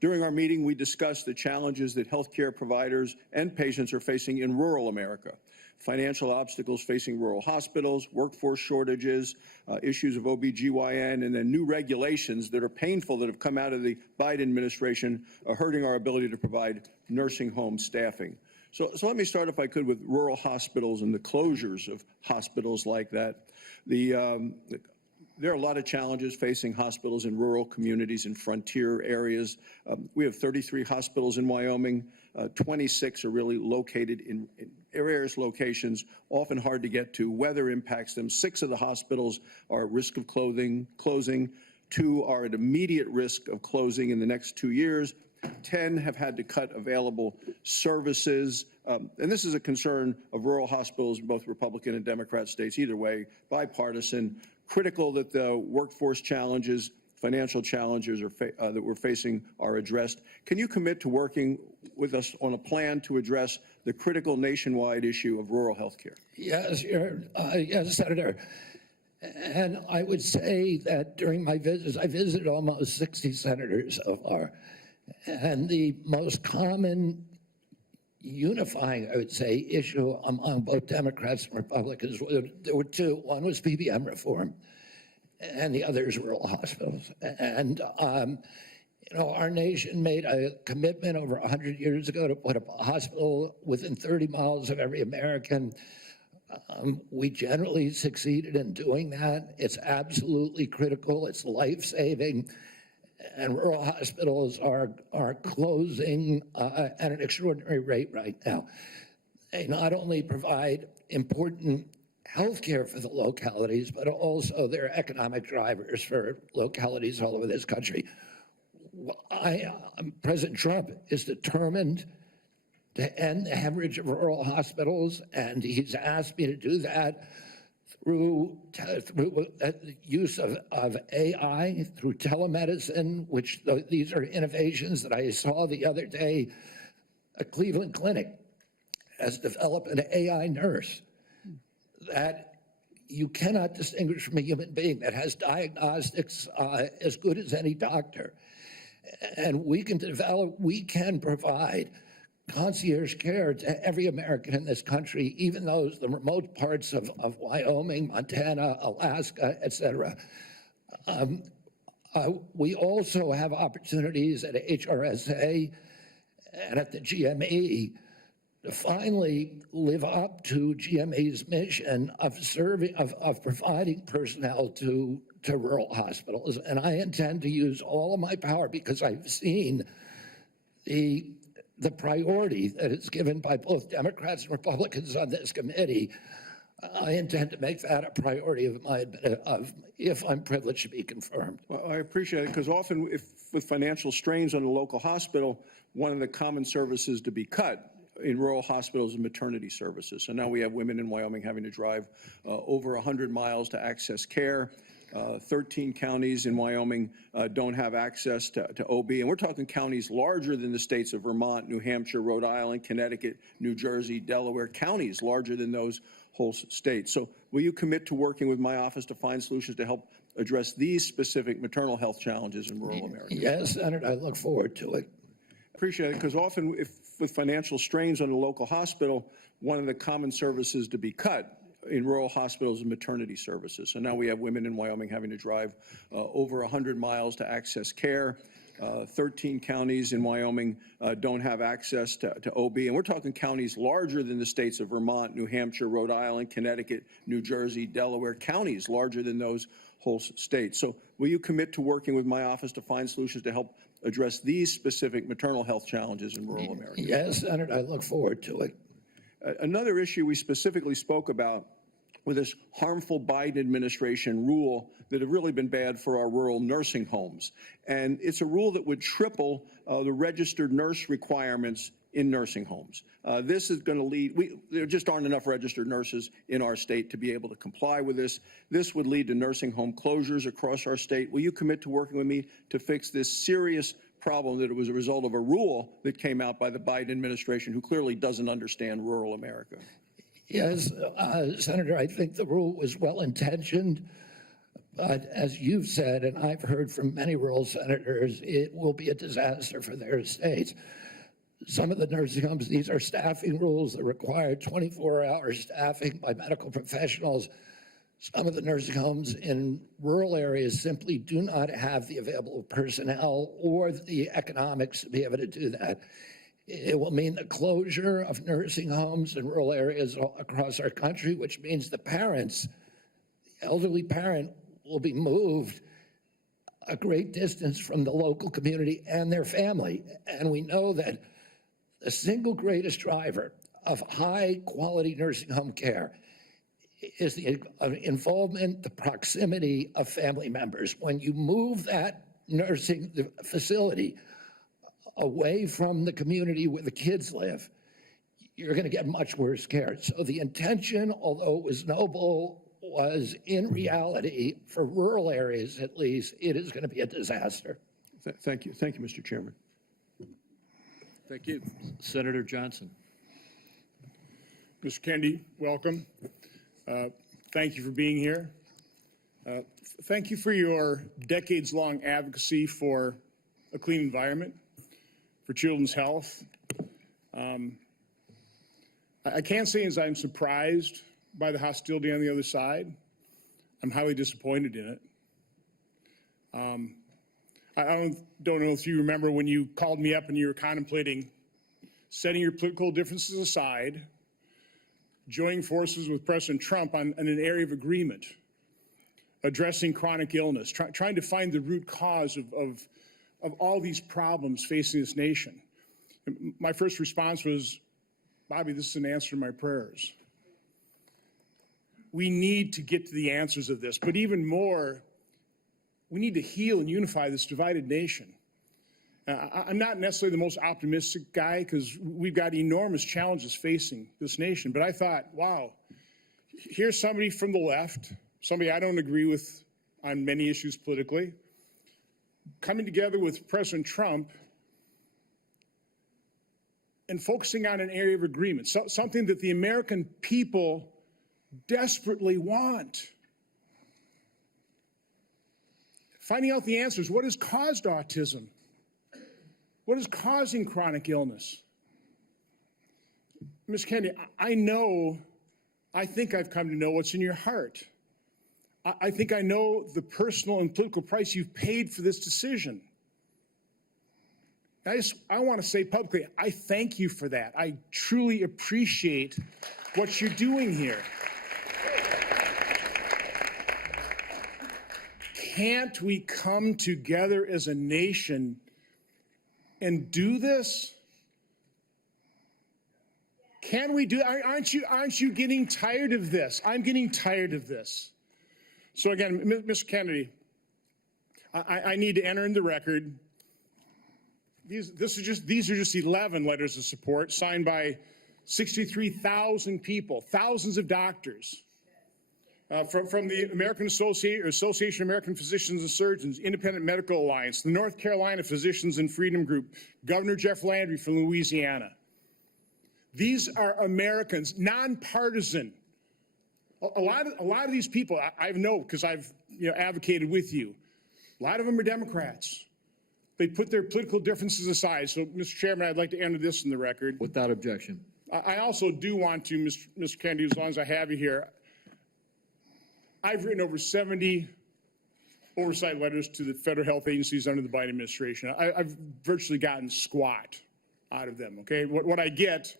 During our meeting, we discussed the challenges that healthcare providers and patients are facing in rural America. Financial obstacles facing rural hospitals, workforce shortages, issues of OBGYN, and then new regulations that are painful that have come out of the Biden administration are hurting our ability to provide nursing home staffing. So let me start, if I could, with rural hospitals and the closures of hospitals like that. There are a lot of challenges facing hospitals in rural communities and frontier areas. We have 33 hospitals in Wyoming. 26 are really located in various locations, often hard to get to. Weather impacts them. 6 of the hospitals are at risk of closing. 2 are at immediate risk of closing in the next 2 years. 10 have had to cut available services. And this is a concern of rural hospitals in both Republican and Democrat states, either way, bipartisan. Critical that the workforce challenges, financial challenges that we're facing are addressed. Can you commit to working with us on a plan to address the critical nationwide issue of rural health care? Yes, yes, Senator. And I would say that during my visits, I visited almost 60 senators so far. And the most common unifying, I would say, issue among both Democrats and Republicans, there were 2. One was PBM reform, and the other is rural hospitals. And, you know, our nation made a commitment over 100 years ago to put up a hospital within 30 miles of every American. We generally succeeded in doing that. It's absolutely critical. It's life-saving. And rural hospitals are closing at an extraordinary rate right now. They not only provide important health care for the localities, but also they're economic drivers for localities all over this country. President Trump is determined to end the hemorrhage of rural hospitals, and he's asked me to do that through the use of AI, through telemedicine, which these are innovations that I saw the other day. A Cleveland clinic has developed an AI nurse that you cannot distinguish from a human being, that has diagnostics as good as any doctor. And we can provide concierge care to every American in this country, even the remote parts of Wyoming, Montana, Alaska, et cetera. We also have opportunities at HRSA and at the GME to finally live up to GME's mission of providing personnel to rural hospitals. And I intend to use all of my power, because I've seen the priority that is given by both Democrats and Republicans on this committee. I intend to make that a priority if I'm privileged to be confirmed. Well, I appreciate it, because often with financial strains on a local hospital, one of the common services to be cut in rural hospitals is maternity services. So now we have women in Wyoming having to drive over 100 miles to access care. 13 counties in Wyoming don't have access to OB. And we're talking counties larger than the states of Vermont, New Hampshire, Rhode Island, Connecticut, New Jersey, Delaware, counties larger than those whole states. So will you commit to working with my office to find solutions to help address these specific maternal health challenges in rural America? Yes, Senator, I look forward to it. Appreciate it, because often with financial strains on a local hospital, one of the common services to be cut in rural hospitals is maternity services. So now we have women in Wyoming having to drive over 100 miles to access care. 13 counties in Wyoming don't have access to OB. And we're talking counties larger than the states of Vermont, New Hampshire, Rhode Island, Connecticut, New Jersey, Delaware, counties larger than those whole states. So will you commit to working with my office to find solutions to help address these specific maternal health challenges in rural America? Yes, Senator, I look forward to it. Another issue we specifically spoke about with this harmful Biden administration rule that have really been bad for our rural nursing homes. And it's a rule that would triple the registered nurse requirements in nursing homes. This is going to lead, there just aren't enough registered nurses in our state to be able to comply with this. This would lead to nursing home closures across our state. Will you commit to working with me to fix this serious problem that it was a result of a rule that came out by the Biden administration, who clearly doesn't understand rural America? Yes, Senator, I think the rule was well-intentioned, but as you've said, and I've heard from many rural senators, it will be a disaster for their states. Some of the nursing homes, these are staffing rules that require 24-hour staffing by medical professionals. Some of the nursing homes in rural areas simply do not have the available personnel or the economics to be able to do that. It will mean the closure of nursing homes in rural areas across our country, which means the parents, the elderly parent, will be moved a great distance from the local community and their family. And we know that the single greatest driver of high-quality nursing home care is the involvement, the proximity of family members. When you move that nursing facility away from the community where the kids live, you're going to get much worse care. So the intention, although it was noble, was in reality, for rural areas at least, it is going to be a disaster. Thank you. Thank you, Mr. Chairman. Thank you. Senator Johnson. Mr. Kennedy, welcome. Thank you for being here. Thank you for your decades-long advocacy for a clean environment, for children's health. I can't say as I'm surprised by the hostility on the other side. I'm highly disappointed in it. I don't know if you remember when you called me up and you were contemplating setting your political differences aside, joining forces with President Trump on an area of agreement, addressing chronic illness, trying to find the root cause of all these problems facing this nation. My first response was, Bobby, this is an answer to my prayers. We need to get to the answers of this, but even more, we need to heal and unify this divided nation. I'm not necessarily the most optimistic guy because we've got enormous challenges facing this nation, but I thought, wow, here's somebody from the left, somebody I don't agree with on many issues politically, coming together with President Trump and focusing on an area of agreement, something that the American people desperately want. Finding out the answers. What has caused autism? What is causing chronic illness? Ms. Kennedy, I think I've come to know what's in your heart. I think I know the personal and political price you've paid for this decision. I want to say publicly, I thank you for that. I truly appreciate what you're doing here. Can't we come together as a nation and do this? Can we do? Aren't you getting tired of this? I'm getting tired of this. So again, Mr. Kennedy, I need to enter in the record. These are just 11 letters of support signed by 63,000 people, thousands of doctors, From the American Association of American Physicians and Surgeons, Independent Medical Alliance, the North Carolina Physicians and Freedom Group, Governor Jeff Landry from Louisiana. These are Americans, nonpartisan. A lot of these people, I know because I've advocated with you. A lot of them are Democrats. They put their political differences aside. So, Mr. Chairman, I'd like to enter this in the record. Without objection. I also do want to, Mr. Kennedy, as long as I have you here, I've written over 70 oversight letters to the federal health agencies under the Biden administration. I've virtually gotten squat out of them, okay? What I get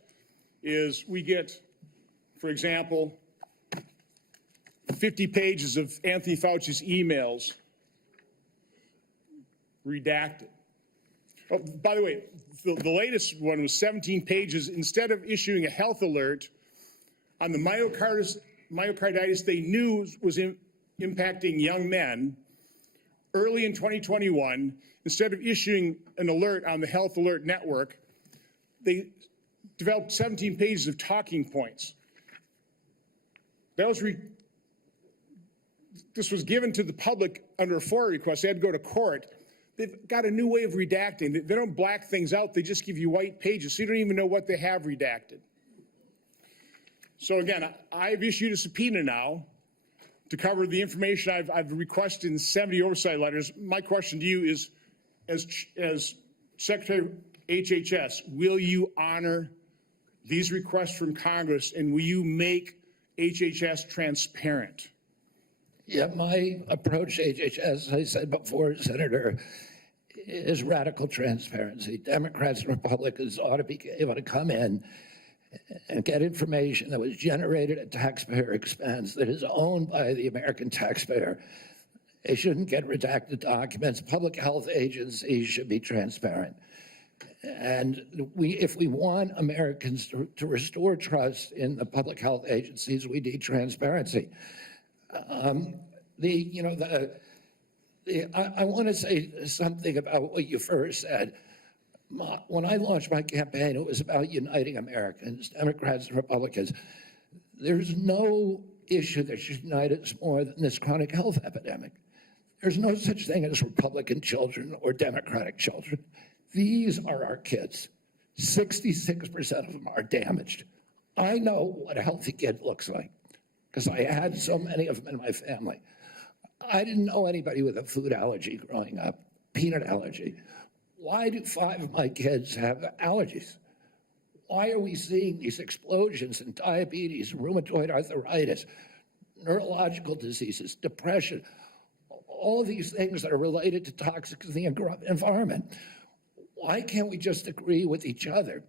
is we get, for example, 50 pages of Anthony Fauci's emails redacted. Oh, by the way, the latest one was 17 pages. Instead of issuing a health alert on the myocarditis they knew was impacting young men early in 2021, instead of issuing an alert on the Health Alert Network, they developed 17 pages of talking points. This was given to the public under a FOIA request. They had to go to court. They've got a new way of redacting. They don't black things out. They just give you white pages, so you don't even know what they have redacted. So again, I've issued a subpoena now to cover the information I've requested in 70 oversight letters. My question to you is, as Secretary of HHS, will you honor these requests from Congress, and will you make HHS transparent? Yeah, my approach to HHS, as I said before, Senator, is radical transparency. Democrats and Republicans ought to be able to come in and get information that was generated at taxpayer expense, that is owned by the American taxpayer. They shouldn't get redacted documents. Public health agencies should be transparent. And if we want Americans to restore trust in the public health agencies, we need transparency. I want to say something about what you first said. When I launched my campaign, it was about uniting Americans, Democrats and Republicans. There's no issue that should unite us more than this chronic health epidemic. There's no such thing as Republican children or Democratic children. These are our kids. 66% of them are damaged. I know what a healthy kid looks like because I had so many of them in my family. I didn't know anybody with a food allergy growing up, peanut allergy. Why do 5 of my kids have allergies? Why are we seeing these explosions in diabetes, rheumatoid arthritis, neurological diseases, depression, all of these things that are related to toxics in the environment? Why can't we just agree with each other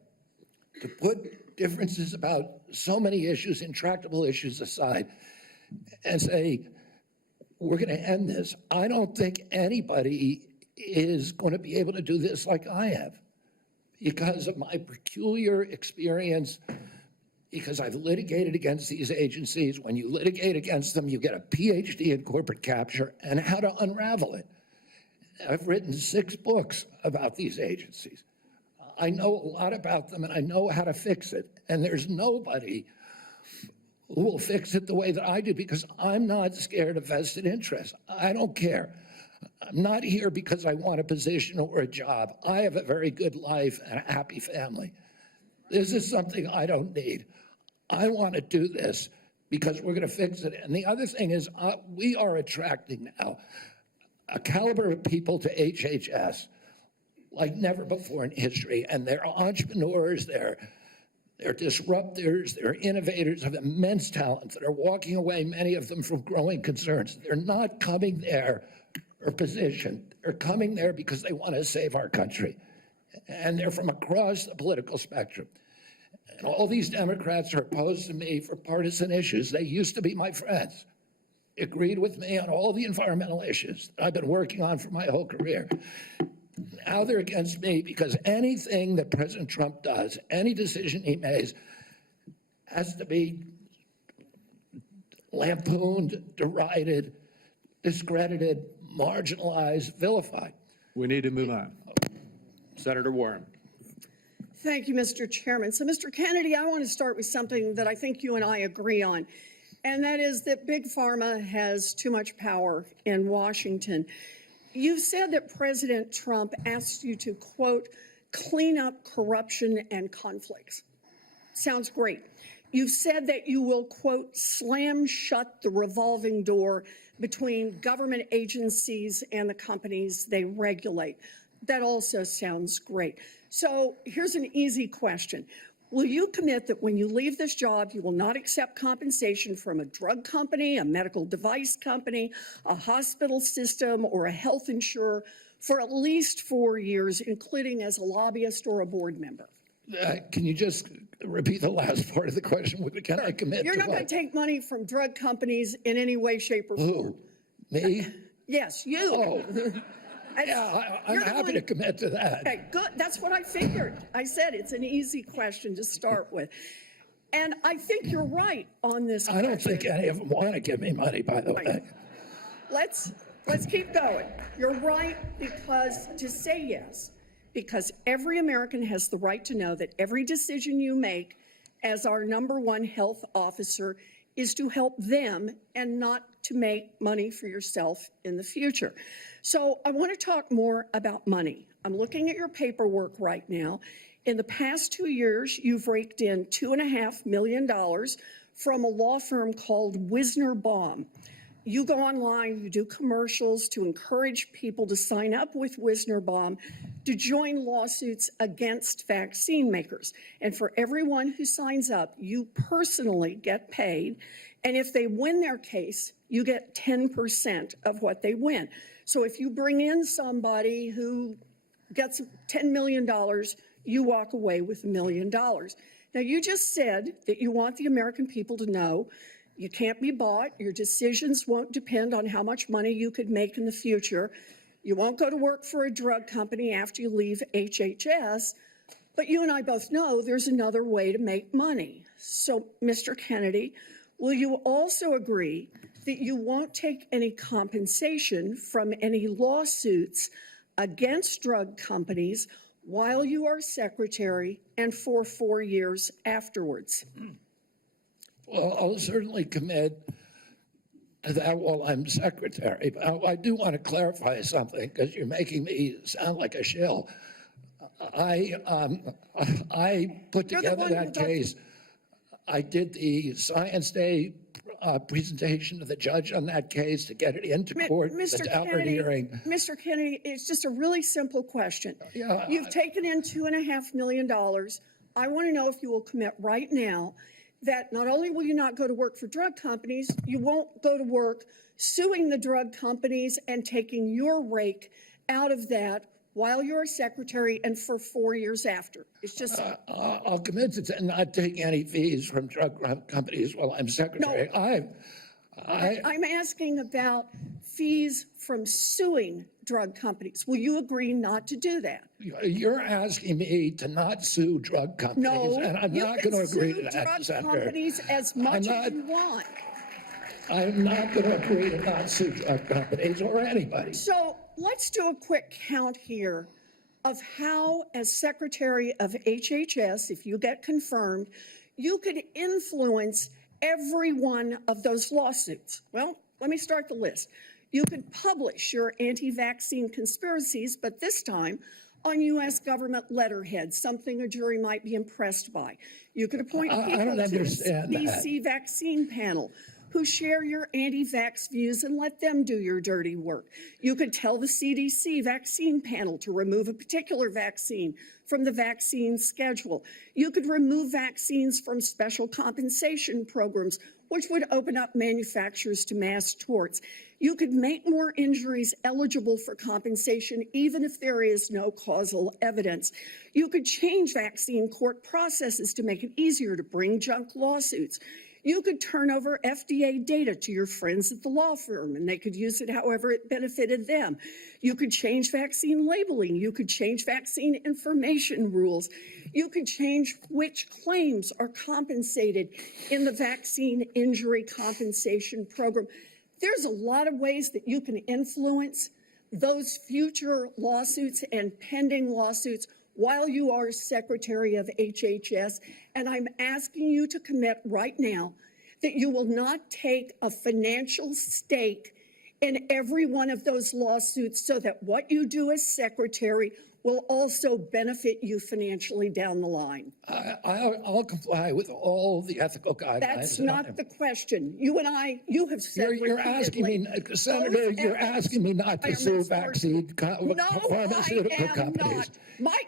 to put differences about so many issues, intractable issues aside, and say, we're going to end this? I don't think anybody is going to be able to do this like I have because of my peculiar experience, because I've litigated against these agencies. When you litigate against them, you get a PhD in corporate capture and how to unravel it. I've written 6 books about these agencies. I know a lot about them and I know how to fix it. And there's nobody who will fix it the way that I do because I'm not scared of vested interests. I don't care. I'm not here because I want a position or a job. I have a very good life and a happy family. This is something I don't need. I want to do this because we're going to fix it. And the other thing is we are attracting now a caliber of people to HHS like never before in history. And they're entrepreneurs, they're disruptors, they're innovators of immense talent that are walking away, many of them from growing concerns. They're not coming there or position. They're coming there because they want to save our country. And they're from across the political spectrum. And all these Democrats are opposed to me for partisan issues. They used to be my friends, agreed with me on all the environmental issues that I've been working on for my whole career. Now they're against me because anything that President Trump does, any decision he makes, has to be lampooned, derided, discredited, marginalized, vilified. We need to move on. Senator Warren. Thank you, Mr. Chairman. So, Mr. Kennedy, I want to start with something that I think you and I agree on. and that is that Big Pharma has too much power in Washington. You said that President Trump asked you to, quote, clean up corruption and conflicts. Sounds great. You've said that you will, quote, slam shut the revolving door between government agencies and the companies they regulate. That also sounds great. So here's an easy question. Will you commit that when you leave this job, you will not accept compensation from a drug company, a medical device company, a hospital system, or a health insurer for at least 4 years, including as a lobbyist or a board member? Can you just repeat the last part of the question? Can I commit You're to not going what? to take money from drug companies in any way, shape, or form. Who? Me? Yes, you. Oh. Yeah, I'm happy to commit to that. Okay, good. That's what I figured. I said it's an easy question to start with. And I think you're right on this I don't question. think any of them want to give me money, by the way. Let's keep going. You're right, because to say yes, because every American has the right to know that every decision you make as our #1 health officer is to help them and not to make money for yourself in the future. So I want to talk more about money. I'm looking at your paperwork right now. In the past 2 years, you've raked in $2.5 million from a law firm called Wisner Baum. You go online, you do commercials to encourage people to sign up with Wisner Baum to join lawsuits against vaccine makers. And for everyone who signs up, you personally get paid. And if they win their case, you get 10% of what they win. So if you bring in somebody who gets $10 million, you walk away with $1 million. Now, you just said that you want the American people to know you can't be bought. Your decisions won't depend on how much money you could make in the future. You won't go to work for a drug company after you leave HHS. But you and I both know there's another way to make money. So, Mr. Kennedy, will you also agree that you won't take any compensation from any lawsuits against drug companies while you are secretary and for 4 years afterwards? Well, I'll certainly commit to that while I'm secretary. But I do want to clarify something because you're making me sound like a shill. I put together that case. I did the Science Day presentation to the judge on that case to get it into court. Mr. Kennedy, it's just a really simple question. Yeah, You've taken in $2.5 million. I want to know if you will commit right now that not only will you not go to work for drug companies, you won't go to work suing the drug companies and taking your rake out of that while you're a secretary and for 4 years after. It's just... I'll commit to not taking any fees from drug companies while I'm secretary. No. I'm asking about fees from suing drug companies. Will you agree not to do that? You're asking me to not sue drug companies, No, and I'm not going to agree to that, drug Senator. companies as much as you want. I'm not going to agree to not sue drug companies or anybody. So let's do a quick count here of how, as Secretary of HHS, if you get confirmed, you could influence every one of those lawsuits. Well, let me start the list. You could publish your anti-vaccine conspiracies, but this time on U.S. government letterhead, something a jury might be impressed by. You could appoint people to the CDC vaccine panel who share your anti-vax views and let them do your dirty work. You could tell the CDC vaccine panel to remove a particular vaccine from the vaccine schedule. You could remove vaccines from special compensation programs, which would open up manufacturers to mass torts. You could make more injuries eligible for compensation even if there is no causal evidence. You could change vaccine court processes to make it easier to bring junk lawsuits. You could turn over FDA data to your friends at the law firm, and they could use it however it benefited them. You could change vaccine labeling. You could change vaccine information rules. You could change which claims are compensated in the vaccine injury compensation program. There's a lot of ways that you can influence those future lawsuits and pending lawsuits while you are Secretary of HHS, and I'm asking you to commit right now that you will not take a financial stake in every one of those lawsuits so that what you do as secretary will also benefit you financially down the line? I'll comply with all the ethical guidelines. That's not the question. You and I, you have said You're asking me, Senator, you're asking me not to sue vaccine pharmaceutical companies.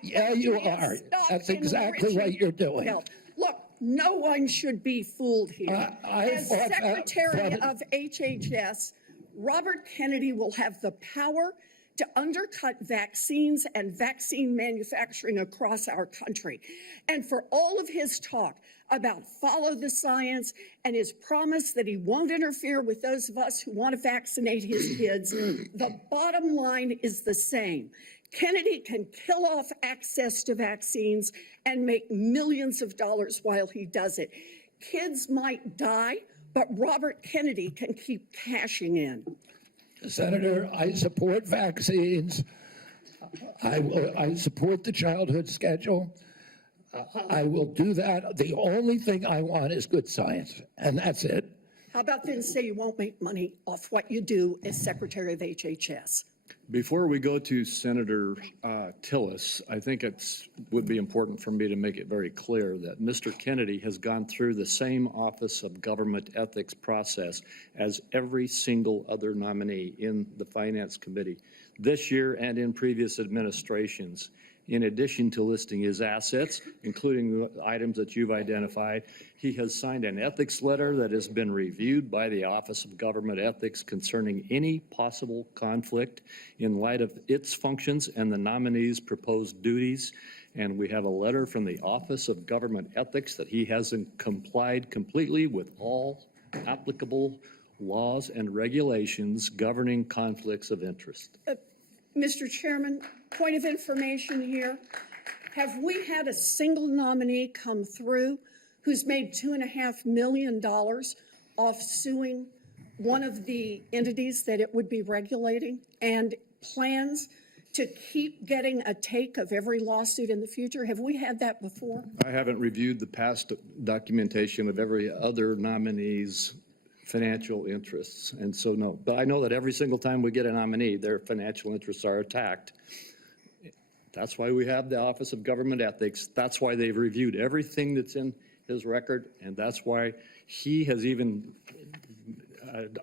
Yeah, you are. That's exactly what you're doing. No. Look, no one should be fooled here. As Secretary of HHS, Robert Kennedy will have the power to undercut vaccines and vaccine manufacturing across our country. And for all of his talk about follow the science and his promise that he won't interfere with those of us who want to vaccinate his kids, the bottom line is the same. Kennedy can kill off access to vaccines and make millions of dollars while he does it. Kids might die, but Robert Kennedy can keep cashing in. Senator, I support vaccines. I support the childhood schedule. I will do that. The only thing I want is good science, and that's it. How about then say you won't make money off what you do as Secretary of HHS? Before we go to Senator Tillis, I think it would be important for me to make it very clear that Mr. Kennedy has gone through the same Office of Government Ethics process as every single other nominee in the Finance Committee this year and in previous administrations. In addition to listing his assets, including the items that you've identified, he has signed an ethics letter that has been reviewed by the Office of Government Ethics concerning any possible conflict in light of its functions and the nominee's proposed duties. And we have a letter from the Office of Government Ethics that he hasn't complied completely with all applicable laws and regulations governing conflicts of interest. Mr. Chairman, point of information here. Have we had a single nominee come through who's made $2.5 million off suing one of the entities that it would be regulating and plans to keep getting a take of every lawsuit in the future? Have we had that before? I haven't reviewed the past documentation of every other nominee's financial interests, and so no. But I know that every single time we get a nominee, their financial interests are attacked. That's why we have the Office of Government Ethics. That's why they've reviewed everything that's in his record, and that's why he has even,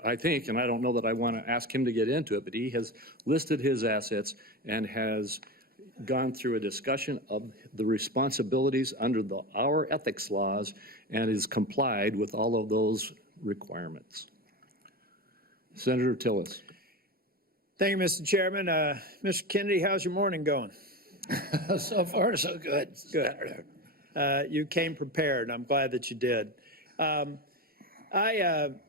I think, and I don't know that I want to ask him to get into it, but he has listed his assets and has gone through a discussion of the responsibilities under our ethics laws and has complied with all of those requirements. Senator Tillis. Thank you, Mr. Chairman. Mr. Kennedy, how's your morning going? So far, so good. Good. You came prepared. I'm glad that you did.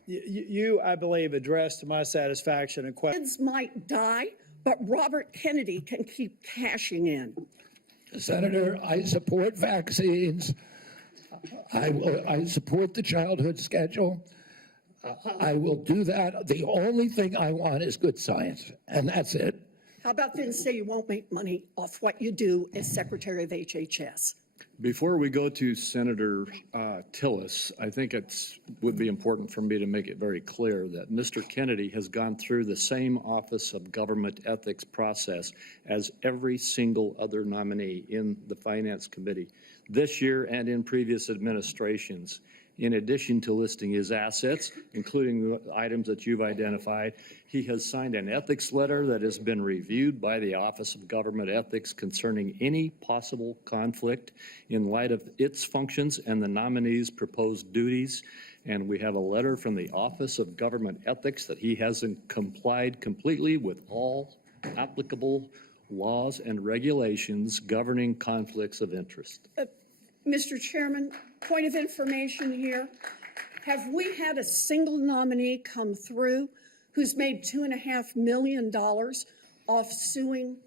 You, I believe, addressed to my satisfaction a question. Kids might die, but Robert Kennedy can keep cashing in. Senator, I support vaccines. I support the childhood schedule. I will do that. The only thing I want is good science, and that's it. How about then say you won't make money off what you do as Secretary of HHS? Before we go to Senator Tillis, I think it would be important for me to make it very clear that Mr. Kennedy has gone through the same Office of Government Ethics process as every single other nominee in the Finance Committee this year and in previous administrations. In addition to listing his assets, including the items that you've identified, he has signed an ethics letter that has been reviewed by the Office of Government Ethics concerning any possible conflict in light of its functions and the nominee's proposed duties. And we have a letter from the Office of Government Ethics that he hasn't complied completely with all applicable laws and regulations governing conflicts of interest. Mr. Chairman, point of information here. Have we had a single nominee come through who's made $2.5 million off suing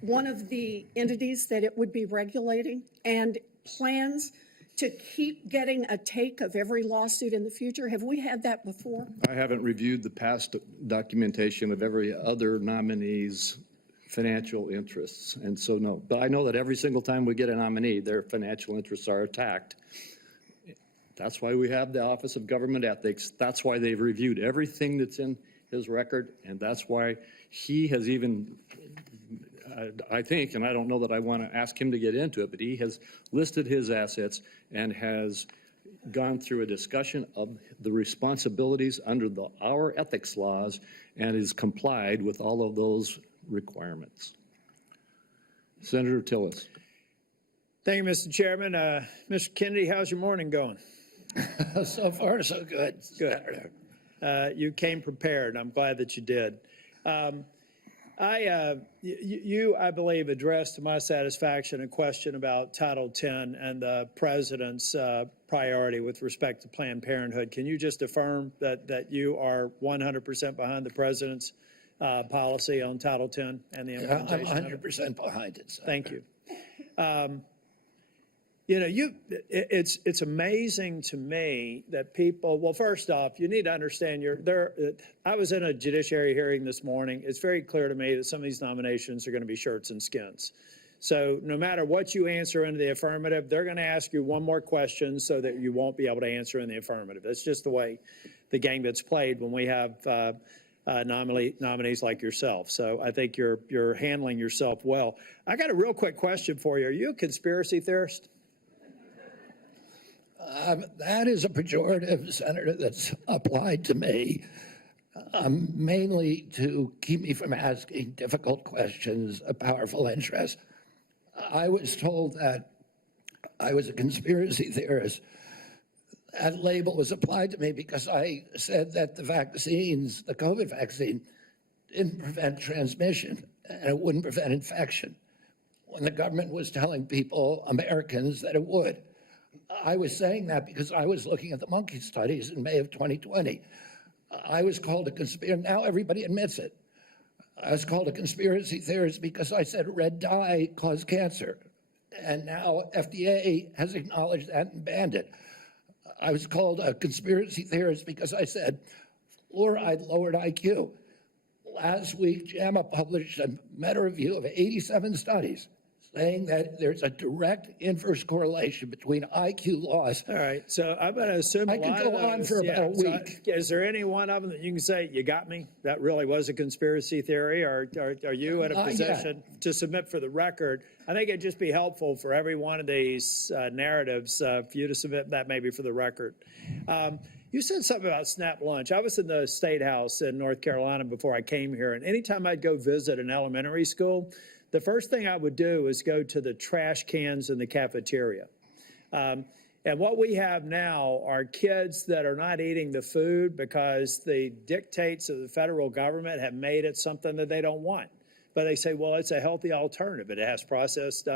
one of the entities that it would be regulating and plans to keep getting a take of every lawsuit in the future? Have we had that before? I haven't reviewed the past documentation of every other nominee's financial interests, and so no. But I know that every single time we get a nominee, their financial interests are attacked. That's why we have the Office of Government Ethics. That's why they've reviewed everything that's in his record, and that's why he has even, I think, and I don't know that I want to ask him to get into it, but he has listed his assets and has gone through a discussion of the responsibilities under our ethics laws and is complied with all of those requirements. Senator Tillis. Thank you, Mr. Chairman. Mr. Kennedy, how's your morning going? So far, so good. Good. You came prepared. I'm glad that you did. You, I believe, addressed to my satisfaction a question about Title X and the president's priority with respect to Planned Parenthood. Can you just affirm that you are 100% behind the president's policy on Title X and the implementation? I'm 100% behind it, Senator. Thank you. You know, it's amazing to me that people, well, first off, you need to understand I was in a judiciary hearing this morning. It's very clear to me that some of these nominations are going to be shirts and skins. So no matter what you answer in the affirmative, they're going to ask you one more question so that you won't be able to answer in the affirmative. That's just the way the game gets played when we have nominees like yourself. So I think you're handling yourself well. I got a real quick question for you. Are you a conspiracy theorist? That is a pejorative, Senator, that's applied to me, mainly to keep me from asking difficult questions of powerful interests. I was told that I was a conspiracy theorist. That label was applied to me because I said that the vaccines, the COVID vaccine, didn't prevent transmission and it wouldn't prevent infection, when the government was telling people, Americans, that it would. I was saying that because I was looking at the monkey studies in May of 2020. I was called a conspiracy. Now everybody admits it. I was called a conspiracy theorist because I said red dye caused cancer. And now FDA has acknowledged that and banned it. I was called a conspiracy theorist because I said fluoride lowered IQ. Last week, JAMA published a meta-review of 87 studies saying that there's a direct inverse correlation between IQ loss. All right, so I'm going to assume I could go on for about a week. Is there any one of them that you can say, you got me? That really was a conspiracy theory, or are you in a position to submit for the record? I think it'd just be helpful for every one of these narratives for you to submit that maybe for the record. You said something about SNAP lunch. I was in the State House in North Carolina before I came here, and anytime I'd go visit an elementary school, the first thing I would do is go to the trash cans in the cafeteria. And what we have now are kids that are not eating the food because the dictates of the federal government have made it something that they don't want. But they say, well, it's a healthy alternative. It has processed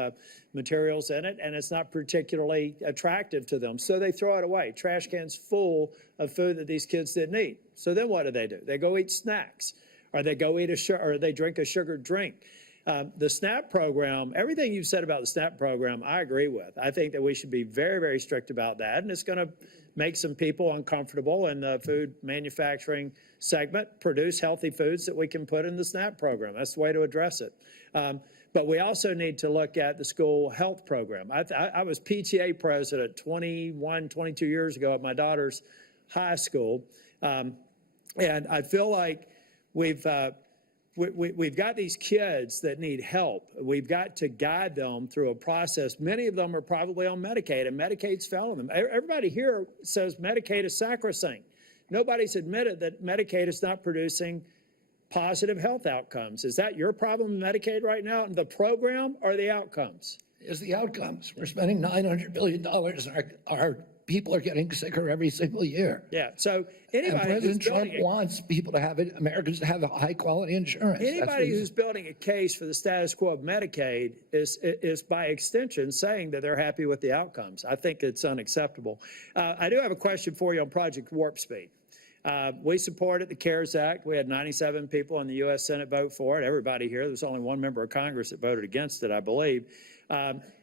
materials in it, and it's not particularly attractive to them. So they throw it away. Trash cans full of food that these kids didn't eat. So then what do? They go eat snacks, or they go eat or they drink a sugared drink. The SNAP program, everything you've said about the SNAP program, I agree with. I think that we should be very, very strict about that, and it's going to make some people uncomfortable in the food manufacturing segment, produce healthy foods that we can put in the SNAP program. That's the way to address it. But we also need to look at the school health program. I was PTA president 21, 22 years ago at my daughter's high school, and I feel like we've got these kids that need help. We've got to guide them through a process. Many of them are probably on Medicaid, and Medicaid's failing them. Everybody here says Medicaid is sacrosanct. Nobody's admitted that Medicaid is not producing positive health outcomes. Is that your problem in Medicaid right now? The program or the outcomes? Is the outcomes. We're spending $900 billion, and our people are getting sicker every single year. Yeah, so anybody and President Trump wants people to have it, Americans to have a high-quality insurance. Anybody who's building a case for the status quo of Medicaid is by extension saying that they're happy with the outcomes. I think it's unacceptable. I do have a question for you on Project Warp Speed. We supported the CARES Act. We had 97 people in the U.S. Senate vote for it. Everybody here. There's only one member of Congress that voted against it, I believe.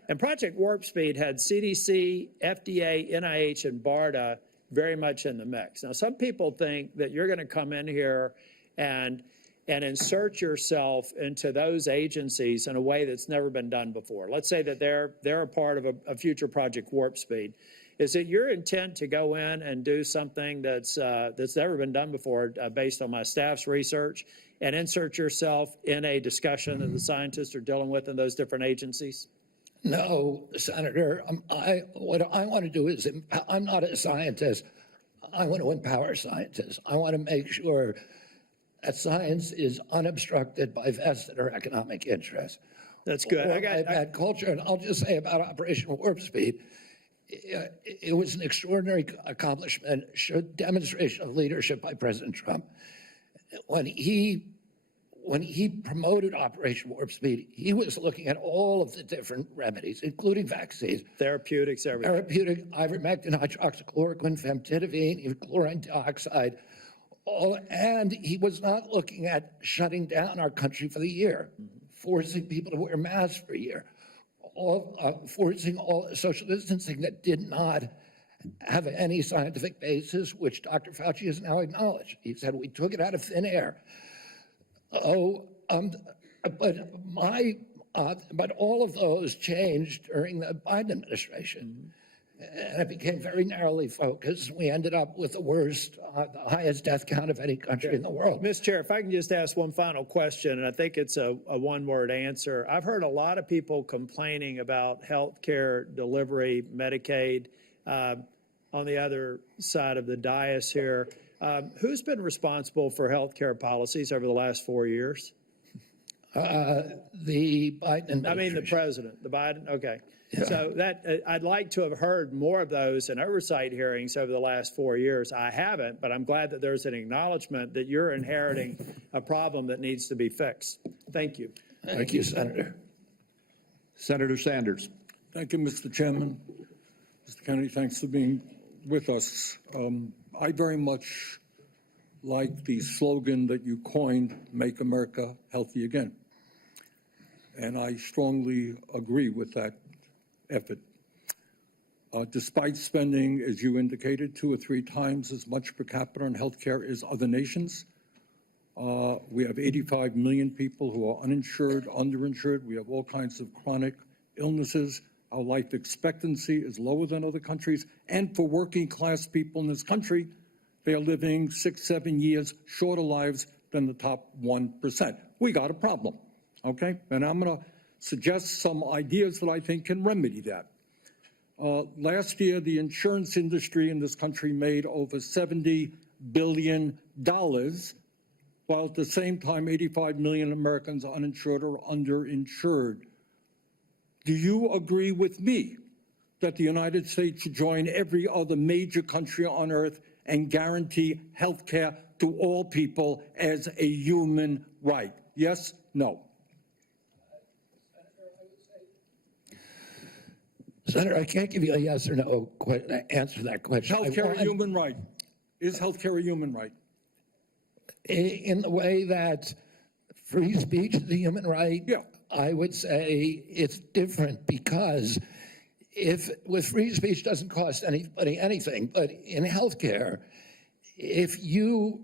And Project Warp Speed had CDC, FDA, NIH, and BARDA very much in the mix. Now, some people think that you're going to come in here and insert yourself into those agencies in a way that's never been done before. Let's say that they're a part of a future Project Warp Speed. Is it your intent to go in and do something that's never been done before, based on my staff's research, and insert yourself in a discussion that the scientists are dealing with in those different agencies? No, Senator. What I want to do is, I'm not a scientist. I want to empower scientists. I want to make sure that science is unobstructed by vested or economic interests. That's good. I got that culture, and I'll just say about Operation Warp Speed, it was an extraordinary accomplishment, showed demonstration of leadership by President Trump. When he promoted Operation Warp Speed, he was looking at all of the different remedies, including vaccines, therapeutics, everything. Therapeutic, ivermectin, hydroxychloroquine, famotidine, chlorine dioxide, and he was not looking at shutting down our country for the year, forcing people to wear masks for a year, forcing all social distancing that did not have any scientific basis, which Dr. Fauci has now acknowledged. He said we took it out of thin air. But all of those changed during the Biden administration. And it became very narrowly focused. We ended up with the worst, the highest death count of any country in the world. Mr. Chair, if I can just ask one final question, and I think it's a one-word answer. I've heard a lot of people complaining about health care delivery, Medicaid. On the other side of the dais here, who's been responsible for health care policies over the last 4 years? The Biden administration. I mean, the president, the Biden, okay. Yeah. So that I'd like to have heard more of those in oversight hearings over the last 4 years. I haven't, but I'm glad that there's an acknowledgement that you're inheriting a problem that needs to be fixed. Thank you. Thank you, Senator. Senator Sanders. Thank you, Mr. Chairman. Mr. Kennedy, thanks for being with us. I very much like the slogan that you coined, Make America Healthy Again. And I strongly agree with that effort. Despite spending, as you indicated, 2 or 3 times as much per capita on health care as other nations, we have 85 million people who are uninsured, underinsured. We have all kinds of chronic illnesses. Our life expectancy is lower than other countries. And for working class people in this country, they are living 6, 7 years shorter lives than the top 1%. We got a problem, okay? And I'm going to suggest some ideas that I think can remedy that. Last year, the insurance industry in this country made over $70 billion, while at the same time, 85 million Americans are uninsured or underinsured. Do you agree with me that the United States should join every other major country on earth and guarantee health care to all people as a human right? Yes? No? Senator, I can't give you a yes or no answer to that question. Health care a human right? Is health care a human right? In the way that free speech is a human right, yeah. I would say it's different, because if with free speech doesn't cost anybody anything, but in healthcare, if you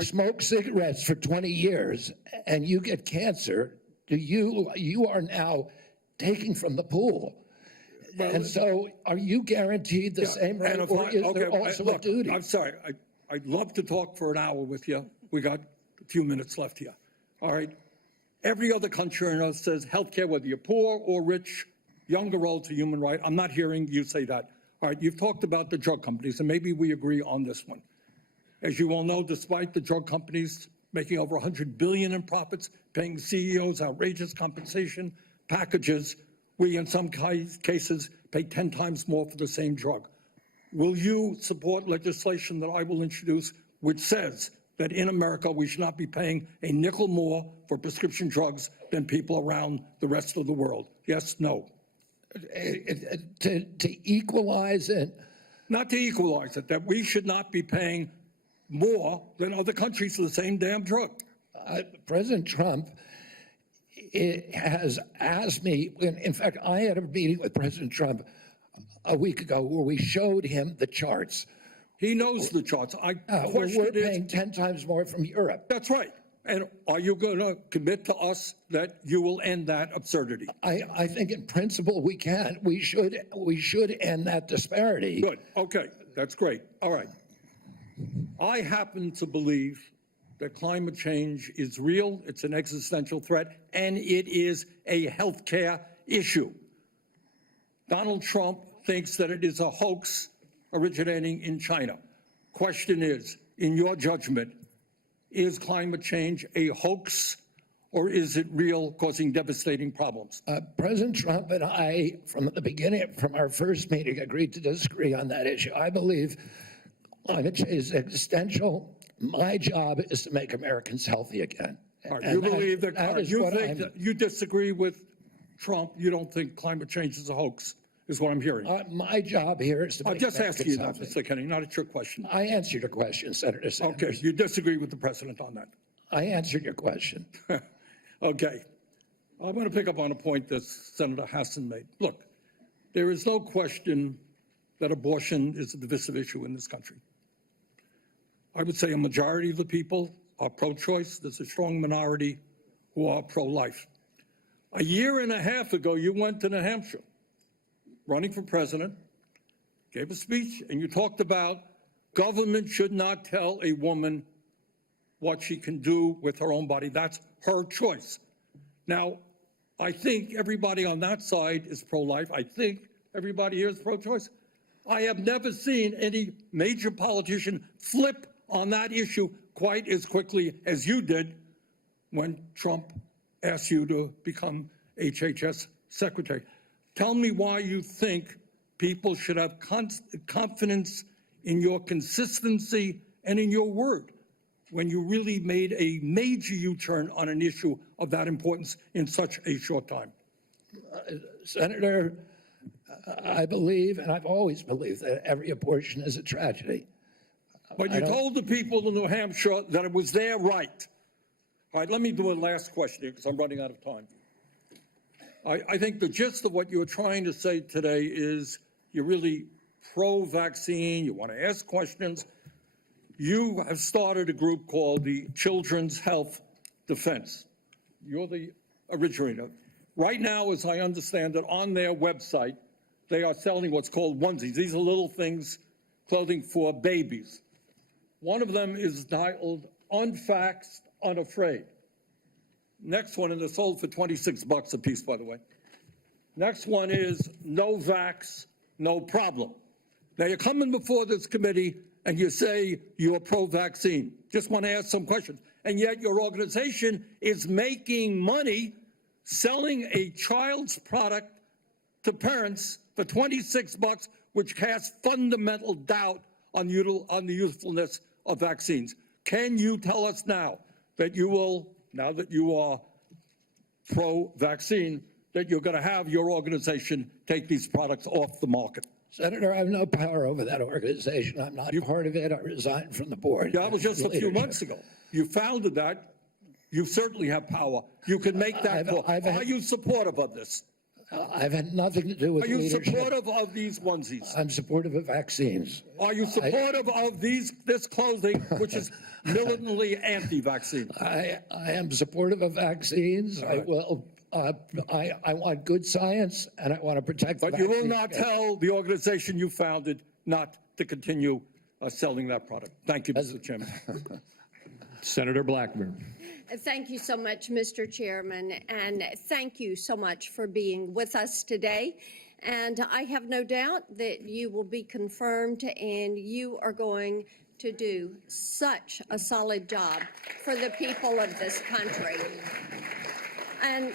smoke cigarettes for 20 years and you get cancer, you are now taking from the pool. And so are you guaranteed the same right, or is there also a duty? I'm sorry. I'd love to talk for an hour with you. We got a few minutes left here. All right. Every other country on earth says healthcare, whether you're poor or rich, young or old, is a human right. I'm not hearing you say that. All right. You've talked about the drug companies, and maybe we agree on this one. As you all know, despite the drug companies making over $100 billion in profits, paying CEOs outrageous compensation packages, we, in some cases, pay 10 times more for the same drug. Will you support legislation that I will introduce which says that in America we should not be paying a nickel more for prescription drugs than people around the rest of the world? Yes, no? To equalize it? Not to equalize it, that we should not be paying more than other countries for the same damn drug. President Trump has asked me, in fact, I had a meeting with President Trump a week ago where we showed him the charts. He knows the charts. We're paying 10 times more from Europe. That's right. And are you going to commit to us that you will end that absurdity? I think in principle we can. We should end that disparity. Good. Okay. That's great. All right. I happen to believe that climate change is real, it's an existential threat, and it is a healthcare issue. Donald Trump thinks that it is a hoax originating in China. Question is, in your judgment, is climate change a hoax or is it real, causing devastating problems? President Trump and I, from the beginning, from our first meeting, agreed to disagree on that issue. I believe climate change is existential. My job is to make Americans healthy again. You believe that you think that you disagree with Trump, you don't think climate change is a hoax, is what I'm hearing. My job here is to make I'm just asking you that, Americans Mr. Kennedy, not a trick question. I answered your question, Senator Sanders. Okay, you disagree with the president on that. I answered your question. Okay. I'm going to pick up on a point that Senator Hassan made. Look, there is no question that abortion is a divisive issue in this country. I would say a majority of the people are pro-choice. There's a strong minority who are pro-life. A year and a half ago, you went to New Hampshire, running for president, gave a speech, and you talked about government should not tell a woman what she can do with her own body. That's her choice. Now, I think everybody on that side is pro-life. I think everybody here is pro-choice. I have never seen any major politician flip on that issue quite as quickly as you did when Trump asked you to become HHS secretary. Tell me why you think people should have confidence in your consistency and in your word when you really made a major U-turn on an issue of that importance in such a short time. Senator, I believe, and I've always believed, that every abortion is a tragedy. But you told the people in New Hampshire that it was their right. All right, let me do a last question because I'm running out of time. I think the gist of what you're trying to say today is you're really pro-vaccine, you want to ask questions. You have started a group called the Children's Health Defense. You're the originator. Right now, as I understand it, on their website, they are selling what's called onesies. These are little things, clothing for babies. One of them is titled Unvaxxed, Unafraid. Next one, and they're sold for $26 a piece, by the way. Next one is No Vax, No Problem. Now, you're coming before this committee and you say you're pro-vaccine. Just want to ask some questions. And yet your organization is making money selling a child's product to parents for $26, which casts fundamental doubt on the usefulness of vaccines. Can you tell us now that you will, now that you are pro-vaccine, that you're going to have your organization take these products off the market? Senator, I have no power over that organization. I'm not part of it. I resigned from the board. Yeah, that was just a few months ago. You founded that. You certainly have power. You can make that call. Are you supportive of this? I've had nothing to do with leadership. Are you supportive of these onesies? I'm supportive of vaccines. Are you supportive of this clothing, which is militantly anti-vaccine? I am supportive of vaccines. I will. I want good science, and I want to protect. But you will not tell the organization you founded not to continue selling that product. Thank you, Mr. Chairman. Senator Blackburn. Thank you so much, Mr. Chairman, and thank you so much for being with us today. And I have no doubt that you will be confirmed and you are going to do such a solid job for the people of this country. And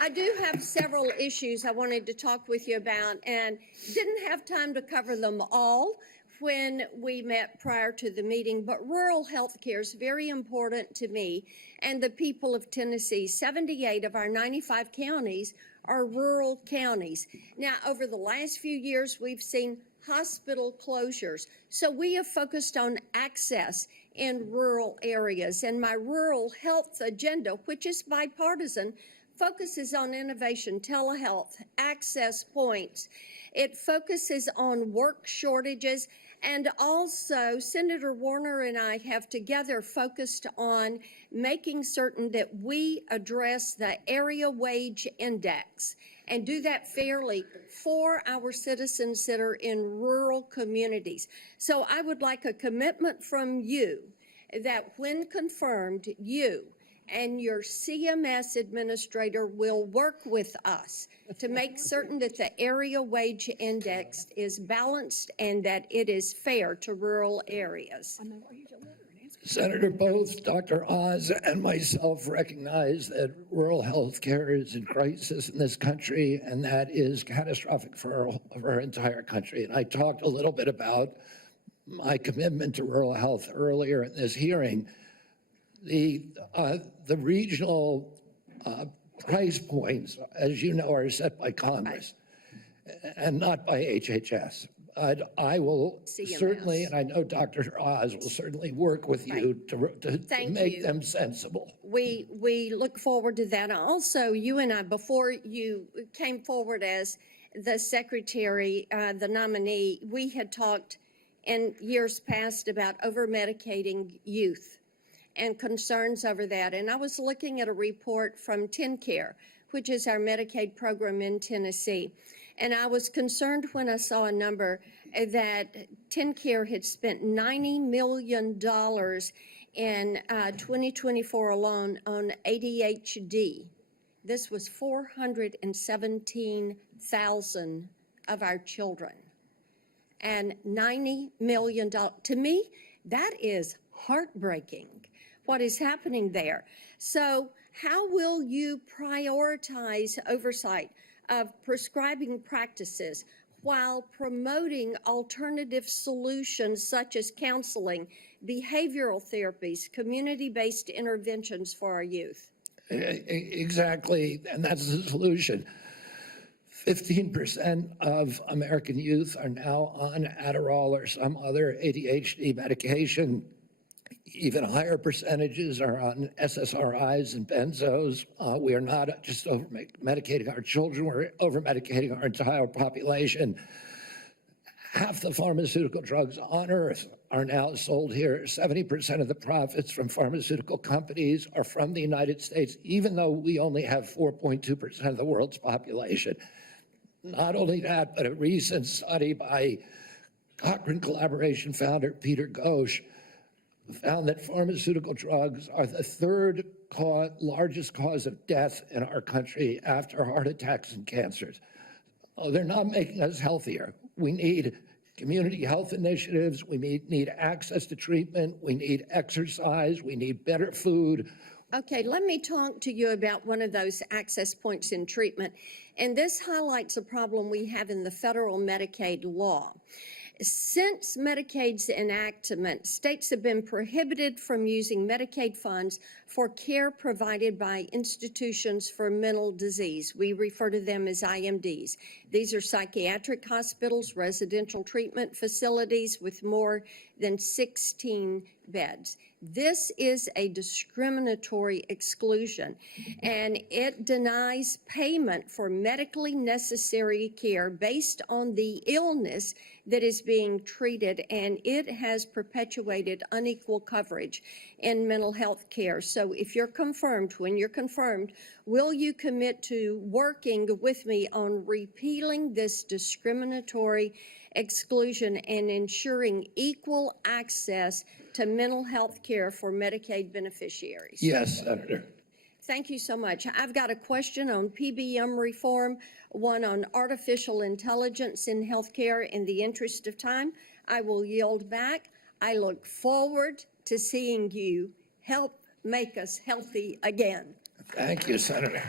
I do have several issues I wanted to talk with you about and didn't have time to cover them all when we met prior to the meeting, but rural health care is very important to me and the people of Tennessee. 78 of our 95 counties are rural counties. Now, over the last few years, we've seen hospital closures. So we have focused on access in rural areas. And my rural health agenda, which is bipartisan, focuses on innovation, telehealth, access points. It focuses on work shortages, and also Senator Warner and I have together focused on making certain that we address the area wage index and do that fairly for our citizens that are in rural communities. So I would like a commitment from you that when confirmed, you and your CMS administrator will work with us to make certain that the area wage index is balanced and that it is fair to rural areas. Senator, both Dr. Oz and myself recognize that rural health care is in crisis in this country, and that is catastrophic for our entire country. And I talked a little bit about my commitment to rural health earlier in this hearing. The regional price points, as you know, are set by Congress and not by HHS. I will certainly, and I know Dr. Oz will certainly work with you to make them sensible. We look forward to that. Also, you and I, before you came forward as the secretary, the nominee, we had talked in years past about over-medicating youth and concerns over that. And I was looking at a report from TennCare, which is our Medicaid program in Tennessee. And I was concerned when I saw a number that TennCare had spent $90 million in 2024 alone on ADHD. This was 417,000 of our children. And $90 million. To me, that is heartbreaking, what is happening there. So how will you prioritize oversight of prescribing practices while promoting alternative solutions such as counseling, behavioral therapies, community-based interventions for our youth? Exactly, and that's the solution. 15% of American youth are now on Adderall or some other ADHD medication. Even higher percentages are on SSRIs and benzos. We are not just over-medicating our children, we're over-medicating our entire population. Half the pharmaceutical drugs on earth are now sold here. 70% of the profits from pharmaceutical companies are from the United States, even though we only have 4.2% of the world's population. Not only that, but a recent study by Cochrane Collaboration founder Peter Ghosh found that pharmaceutical drugs are the third largest cause of death in our country after heart attacks and cancers. Oh, they're not making us healthier. We need community health initiatives. We need access to treatment. We need exercise. We need better food. Okay, let me talk to you about one of those access points in treatment. And this highlights a problem we have in the federal Medicaid law. Since Medicaid's enactment, states have been prohibited from using Medicaid funds for care provided by institutions for mental disease. We refer to them as IMDs. These are psychiatric hospitals, residential treatment facilities with more than 16 beds. This is a discriminatory exclusion, and it denies payment for medically necessary care based on the illness that is being treated, and it has perpetuated unequal coverage in mental health care. So if you're confirmed, when you're confirmed, will you commit to working with me on repealing this discriminatory exclusion and ensuring equal access to mental health care for Medicaid beneficiaries? Yes, Senator. Thank you so much. I've got a question on PBM reform, one on artificial intelligence in healthcare. In the interest of time, I will yield back. I look forward to seeing you help make us healthy again. Thank you, Senator.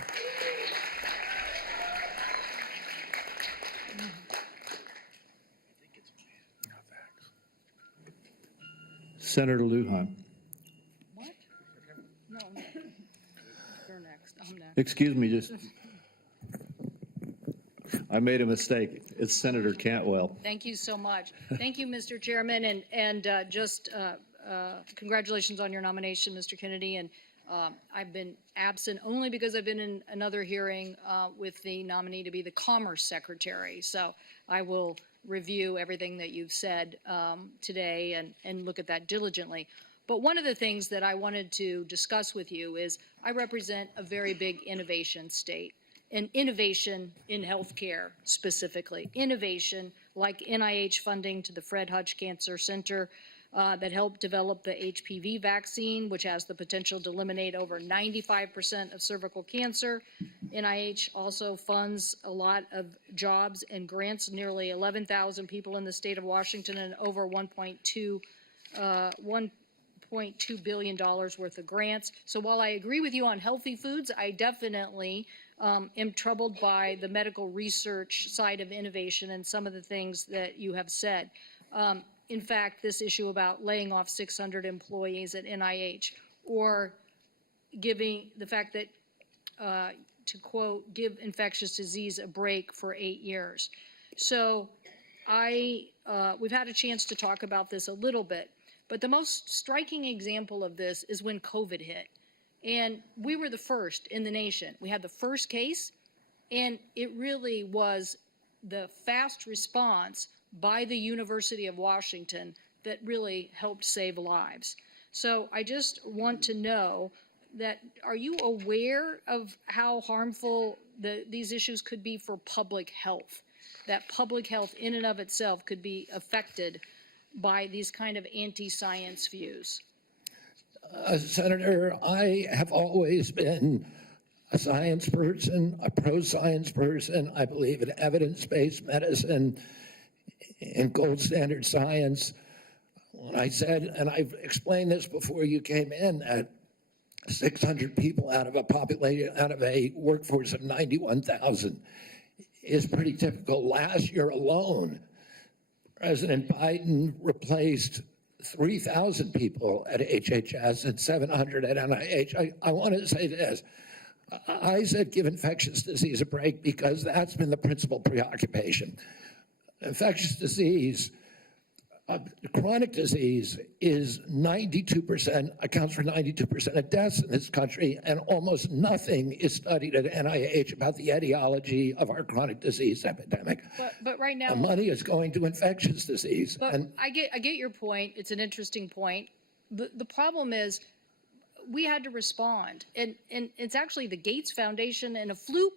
Senator Lujan. What? No, you're next. I'm next. Excuse me, I made a mistake. It's Senator Cantwell. Thank you so much. Thank you, Mr. Chairman, and congratulations on your nomination, Mr. Kennedy. And I've been absent only because I've been in another hearing with the nominee to be the Commerce Secretary. So I will review everything that you've said today and look at that diligently. But one of the things that I wanted to discuss with you is I represent a very big innovation state, and innovation in healthcare specifically. Innovation like NIH funding to the Fred Hutch Cancer Center that helped develop the HPV vaccine, which has the potential to eliminate over 95% of cervical cancer. NIH also funds a lot of jobs and grants, nearly 11,000 people in the state of Washington, and over $1.2 billion worth of grants. So while I agree with you on healthy foods, I definitely am troubled by the medical research side of innovation and some of the things that you have said. In fact, this issue about laying off 600 employees at NIH, or giving the fact that, to quote, give infectious disease a break for 8 years. So we've had a chance to talk about this a little bit, but the most striking example of this is when COVID hit. And we were the first in the nation. We had the first case, and it really was the fast response by the University of Washington that really helped save lives. So I just want to know that, are you aware of how harmful these issues could be for public health? That public health in and of itself could be affected by these kind of anti-science views? Senator, I have always been a science person, a pro-science person. I believe in evidence-based medicine and gold standard science. When I said, and I've explained this before you came in, that 600 people out of a workforce of 91,000 is pretty typical. Last year alone, President Biden replaced 3,000 people at HHS and 700 at NIH. I want to say this. I said give infectious disease a break because that's been the principal preoccupation. Infectious disease, chronic disease is 92%, accounts for 92% of deaths in this country, and almost nothing is studied at NIH about the etiology of our chronic disease epidemic. But right now, the money is going to infectious disease. But I get your point. It's an interesting point. The problem is we had to respond, and it's actually the Gates Foundation and a flu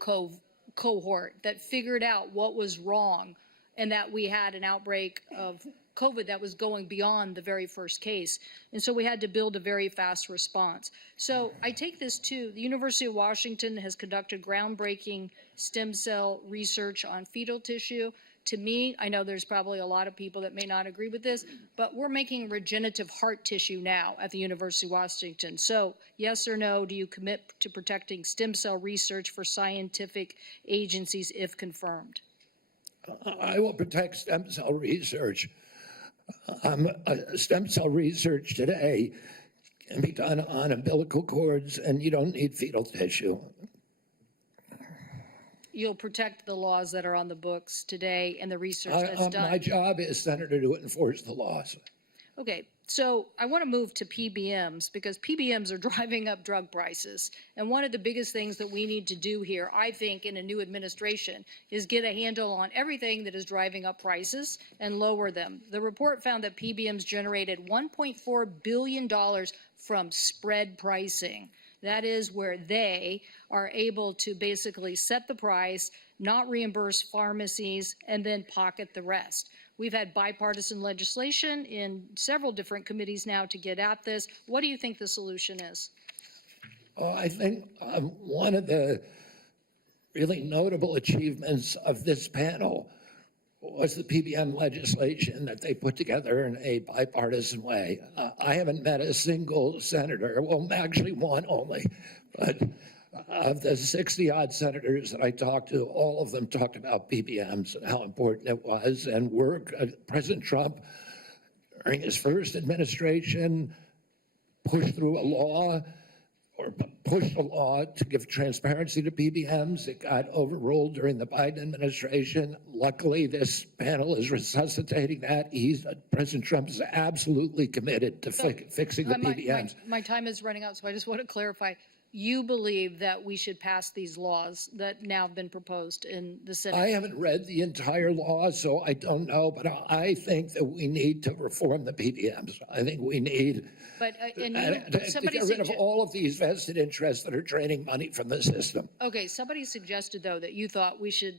cohort that figured out what was wrong, and that we had an outbreak of COVID that was going beyond the very first case. And so we had to build a very fast response. So I take this too. The University of Washington has conducted groundbreaking stem cell research on fetal tissue. To me, I know there's probably a lot of people that may not agree with this, but we're making regenerative heart tissue now at the University of Washington. So yes or no, do you commit to protecting stem cell research for scientific agencies if confirmed? I will protect stem cell research. Stem cell research today can be done on umbilical cords, and you don't need fetal tissue. You'll protect the laws that are on the books today and the research that's done. My job is, Senator, to enforce the laws. Okay, so I want to move to PBMs because PBMs are driving up drug prices. And one of the biggest things that we need to do here, I think, in a new administration is get a handle on everything that is driving up prices and lower them. The report found that PBMs generated $1.4 billion from spread pricing. That is where they are able to basically set the price, not reimburse pharmacies, and then pocket the rest. We've had bipartisan legislation in several different committees now to get at this. What do you think the solution is? I think one of the really notable achievements of this panel was the PBM legislation that they put together in a bipartisan way. I haven't met a single senator, well, actually one only, but of the 60-odd senators that I talked to, all of them talked about PBMs and how important it was, and President Trump, during his first administration, pushed through a law or pushed a law to give transparency to PBMs. It got overruled during the Biden administration. Luckily, this panel is resuscitating that. President Trump is absolutely committed to fixing the PBMs. My time is running out, so I just want to clarify. You believe that we should pass these laws that now have been proposed in the Senate? I haven't read the entire law, so I don't know, but I think that we need to reform the PBMs. I think we need But to get rid of all of these vested interests that are draining money from the system. Okay, somebody suggested, though, that you thought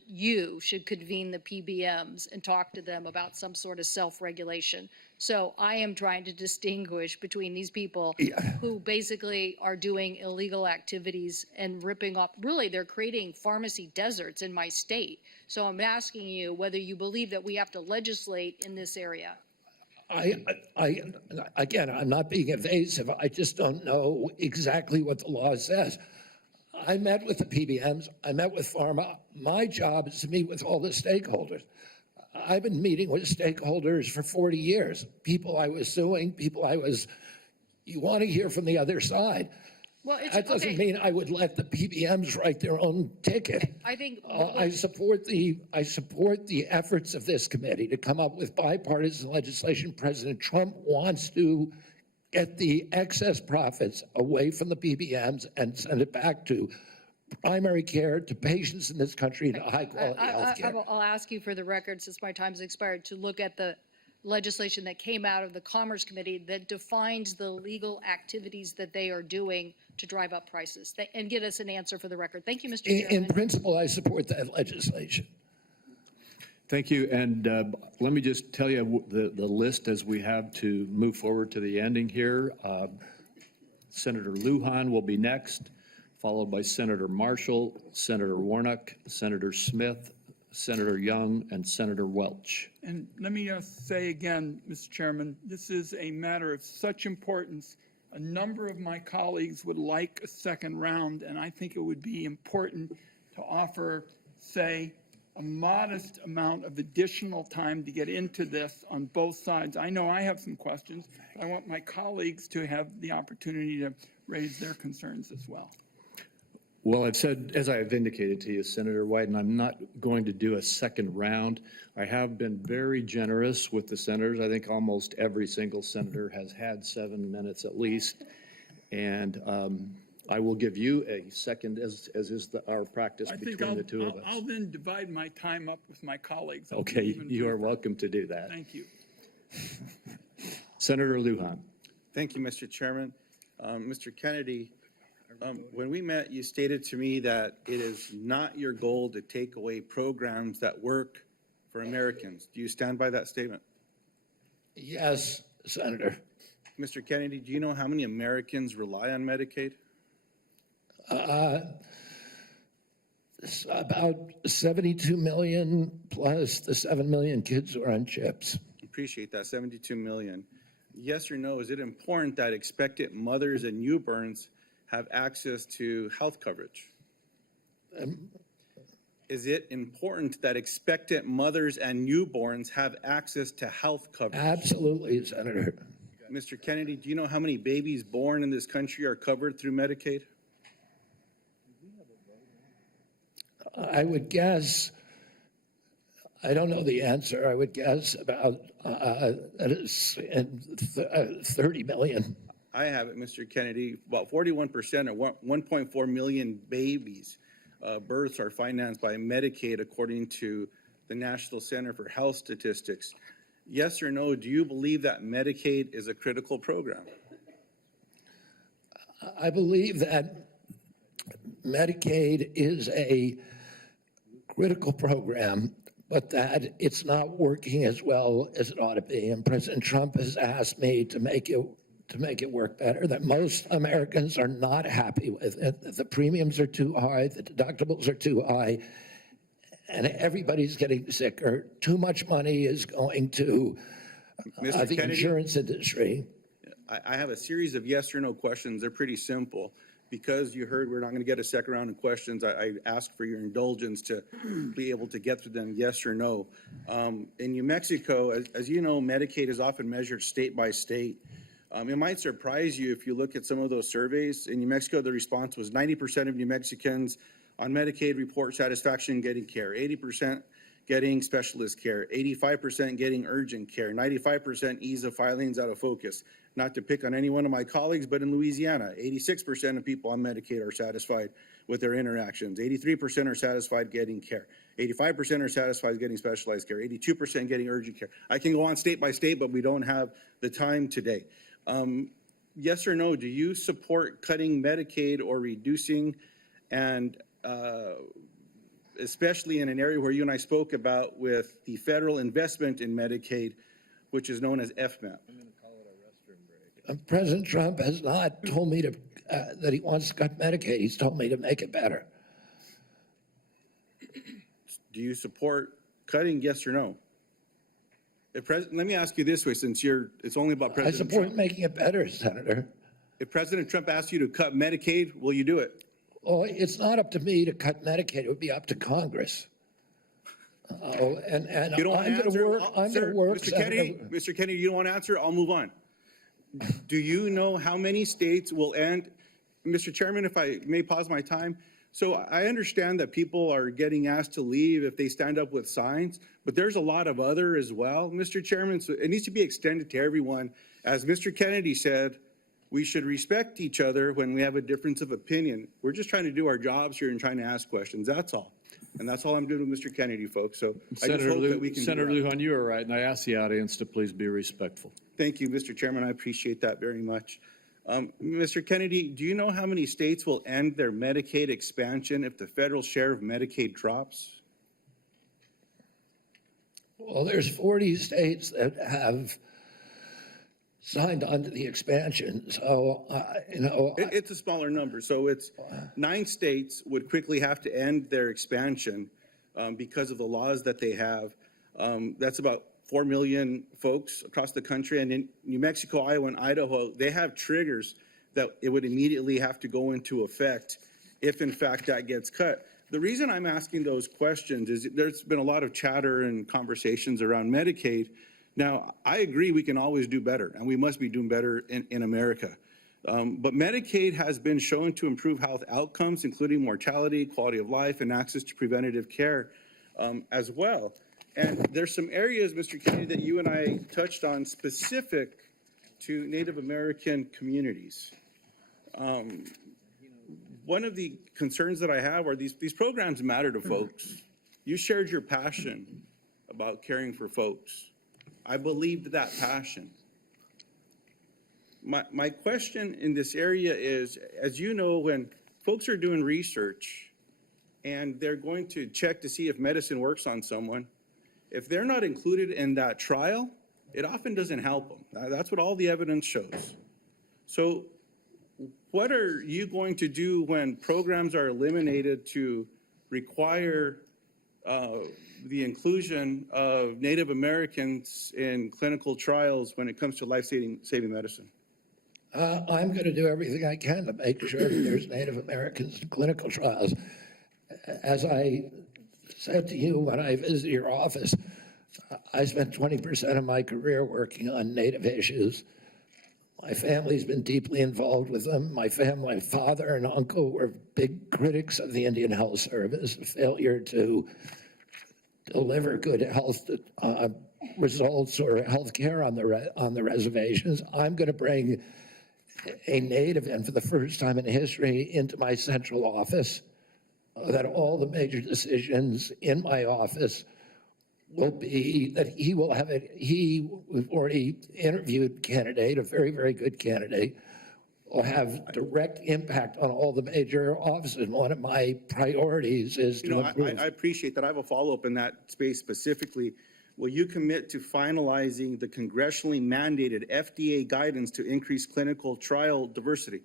you should convene the PBMs and talk to them about some sort of self-regulation. So I am trying to distinguish between these people who basically are doing illegal activities and ripping up, really, they're creating pharmacy deserts in my state. So I'm asking you whether you believe that we have to legislate in this area. Again, I'm not being evasive. I just don't know exactly what the law says. I met with the PBMs. I met with pharma. My job is to meet with all the stakeholders. I've been meeting with stakeholders for 40 years. People I was suing, you want to hear from the other side. Well, that doesn't mean I would let the PBMs write their own ticket. I think I support the efforts of this committee to come up with bipartisan legislation. President Trump wants to get the excess profits away from the PBMs and send it back to primary care, to patients in this country, to high-quality health care. I'll ask you for the record, since my time's expired, to look at the legislation that came out of the Commerce Committee that defines the legal activities that they are doing to drive up prices, and get us an answer for the record. Thank you, Mr. Chairman. In principle, I support that legislation. Thank you. And let me just tell you the list as we have to move forward to the ending here. Senator Lujan will be next, followed by Senator Marshall, Senator Warnock, Senator Smith, Senator Young, and Senator Welch. And let me say again, Mr. Chairman, this is a matter of such importance. A number of my colleagues would like a second round, and I think it would be important to offer, say, a modest amount of additional time to get into this on both sides. I know I have some questions, but I want my colleagues to have the opportunity to raise their concerns as well. Well, I've said, as I have indicated to you, Senator Wyden, I'm not going to do a second round. I have been very generous with the senators. I think almost every single senator has had 7 minutes at least. And I will give you a second, as is our practice between the two of us. I'll then divide my time up with my colleagues. Okay, you are welcome to do that. Thank you. Senator Lujan. Thank you, Mr. Chairman. Mr. Kennedy, when we met, you stated to me that it is not your goal to take away programs that work for Americans. Do you stand by that statement? Yes, Senator. Mr. Kennedy, do you know how many Americans rely on Medicaid? About 72 million, plus the 7 million kids who are on chips. Appreciate that, 72 million. Yes or no, is it important that expectant mothers and newborns have access to health coverage? Is it important that expectant mothers and newborns have access to health coverage? Absolutely, Senator. Mr. Kennedy, do you know how many babies born in this country are covered through Medicaid? I would guess, I don't know the answer, I would guess about 30 million. I have it, Mr. Kennedy. About 41% or 1.4 million babies births are financed by Medicaid, according to the National Center for Health Statistics. Yes or no, do you believe that Medicaid is a critical program? I believe that Medicaid is a critical program, but that it's not working as well as it ought to be. And President Trump has asked me to make it work better, that most Americans are not happy with it. The premiums are too high, the deductibles are too high, and everybody's getting sicker. Too much money is going to the insurance industry. I have a series of yes or no questions. They're pretty simple. Because you heard we're not going to get a second round of questions, I ask for your indulgence to be able to get through them yes or no. In New Mexico, as you know, Medicaid is often measured state by state. It might surprise you if you look at some of those surveys. In New Mexico, the response was 90% of New Mexicans on Medicaid report satisfaction getting care, 80% getting specialist care, 85% getting urgent care, 95% ease of filings out of focus. Not to pick on any one of my colleagues, but in Louisiana, 86% of people on Medicaid are satisfied with their interactions. 83% are satisfied getting care. 85% are satisfied getting specialized care. 82% getting urgent care. I can go on state by state, but we don't have the time today. Yes or no, do you support cutting Medicaid or reducing, and especially in an area where you and I spoke about with the federal investment in Medicaid, which is known as FMAP? President Trump has not told me to that he wants to cut Medicaid. He's told me to make it better. Do you support cutting, yes or no? Let me ask you this way, since it's only about President Trump. I support making it better, Senator. If President Trump asks you to cut Medicaid, will you do it? Well, it's not up to me to cut Medicaid. It would be up to Congress. And you don't I'm going to work. I'm going to work. Mr. Kennedy, you don't want to answer? I'll move on. Do you know how many states will end? Mr. Chairman, if I may pause my time. So I understand that people are getting asked to leave if they stand up with signs, but there's a lot of other as well, Mr. Chairman. So it needs to be extended to everyone. As Mr. Kennedy said, we should respect each other when we have a difference of opinion. We're just trying to do our jobs here and trying to ask questions. That's all. And that's all I'm doing with Mr. Kennedy, folks. So I just hope that we can Senator Lujan, you are right, and I ask the audience to please be respectful. Thank you, Mr. Chairman. I appreciate that very much. Mr. Kennedy, do you know how many states will end their Medicaid expansion if the federal share of Medicaid drops? Well, there's 40 states that have signed on to the expansion. So, It's a smaller number. So it's 9 states would quickly have to end their expansion because of the laws that they have. That's about 4 million folks across the country. And in New Mexico, Iowa, and Idaho, they have triggers that it would immediately have to go into effect if, in fact, that gets cut. The reason I'm asking those questions is there's been a lot of chatter and conversations around Medicaid. Now, I agree we can always do better, and we must be doing better in America. But Medicaid has been shown to improve health outcomes, including mortality, quality of life, and access to preventative care as well. And there's some areas, Mr. Kennedy, that you and I touched on specific to Native American communities. One of the concerns that I have are these programs matter to folks. You shared your passion about caring for folks. I believed that passion. My question in this area is, as you know, when folks are doing research and they're going to check to see if medicine works on someone, if they're not included in that trial, it often doesn't help them. That's what all the evidence shows. So what are you going to do when programs are eliminated to require the inclusion of Native Americans in clinical trials when it comes to life-saving medicine? I'm going to do everything I can to make sure that there's Native Americans in clinical trials. As I said to you when I visited your office, I spent 20% of my career working on Native issues. My family's been deeply involved with them. My father and uncle were big critics of the Indian Health Service, a failure to deliver good health results or health care on the reservations. I'm going to bring a Native in for the first time in history into my central office, that all the major decisions in my office will be that he will have it. We've already interviewed candidate, a very, very good candidate, will have direct impact on all the major offices. One of my priorities is to improve. I appreciate that. I have a follow-up in that space specifically. Will you commit to finalizing the congressionally mandated FDA guidance to increase clinical trial diversity?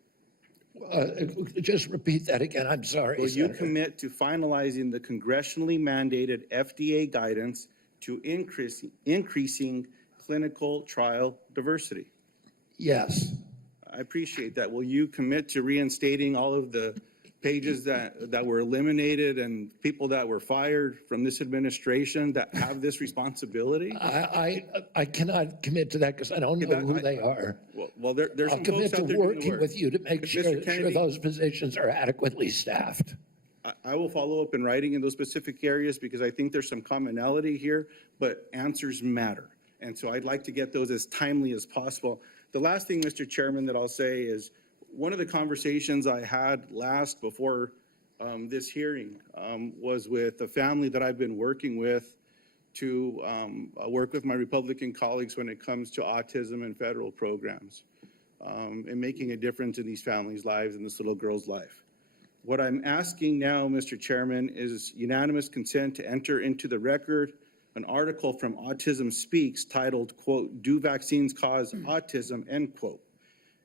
Just repeat that again. I'm sorry. Will you commit to finalizing the congressionally mandated FDA guidance to increasing clinical trial diversity? Yes. I appreciate that. Will you commit to reinstating all of the pages that were eliminated and people that were fired from this administration that have this responsibility? I cannot commit to that because I don't know who they are. Well, there's I'll some commit folks to out there doing the working work. with you to make sure Kennedy, those positions are adequately staffed. I will follow up in writing in those specific areas because I think there's some commonality here, but answers matter. And so I'd like to get those as timely as possible. The last thing, Mr. Chairman, that I'll say is one of the conversations I had last before this hearing was with a family that I've been working with to work with my Republican colleagues when it comes to autism and federal programs and making a difference in these families' lives and this little girl's life. What I'm asking now, Mr. Chairman, is unanimous consent to enter into the record an article from Autism Speaks titled, quote, "Do Vaccines Cause Autism?" End quote.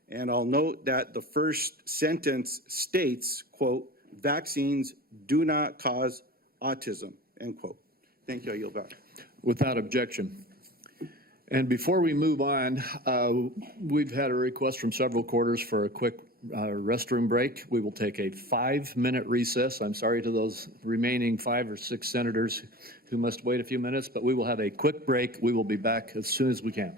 And I'll note that the first sentence states, quote, "Vaccines do not cause autism," end quote. Thank you. I yield back. Without objection. And before we move on, we've had a request from several quarters for a quick restroom break. We will take a 5-minute recess. I'm sorry to those remaining 5 or 6 senators who must wait a few minutes, but we will have a quick break. We will be back as soon as we can.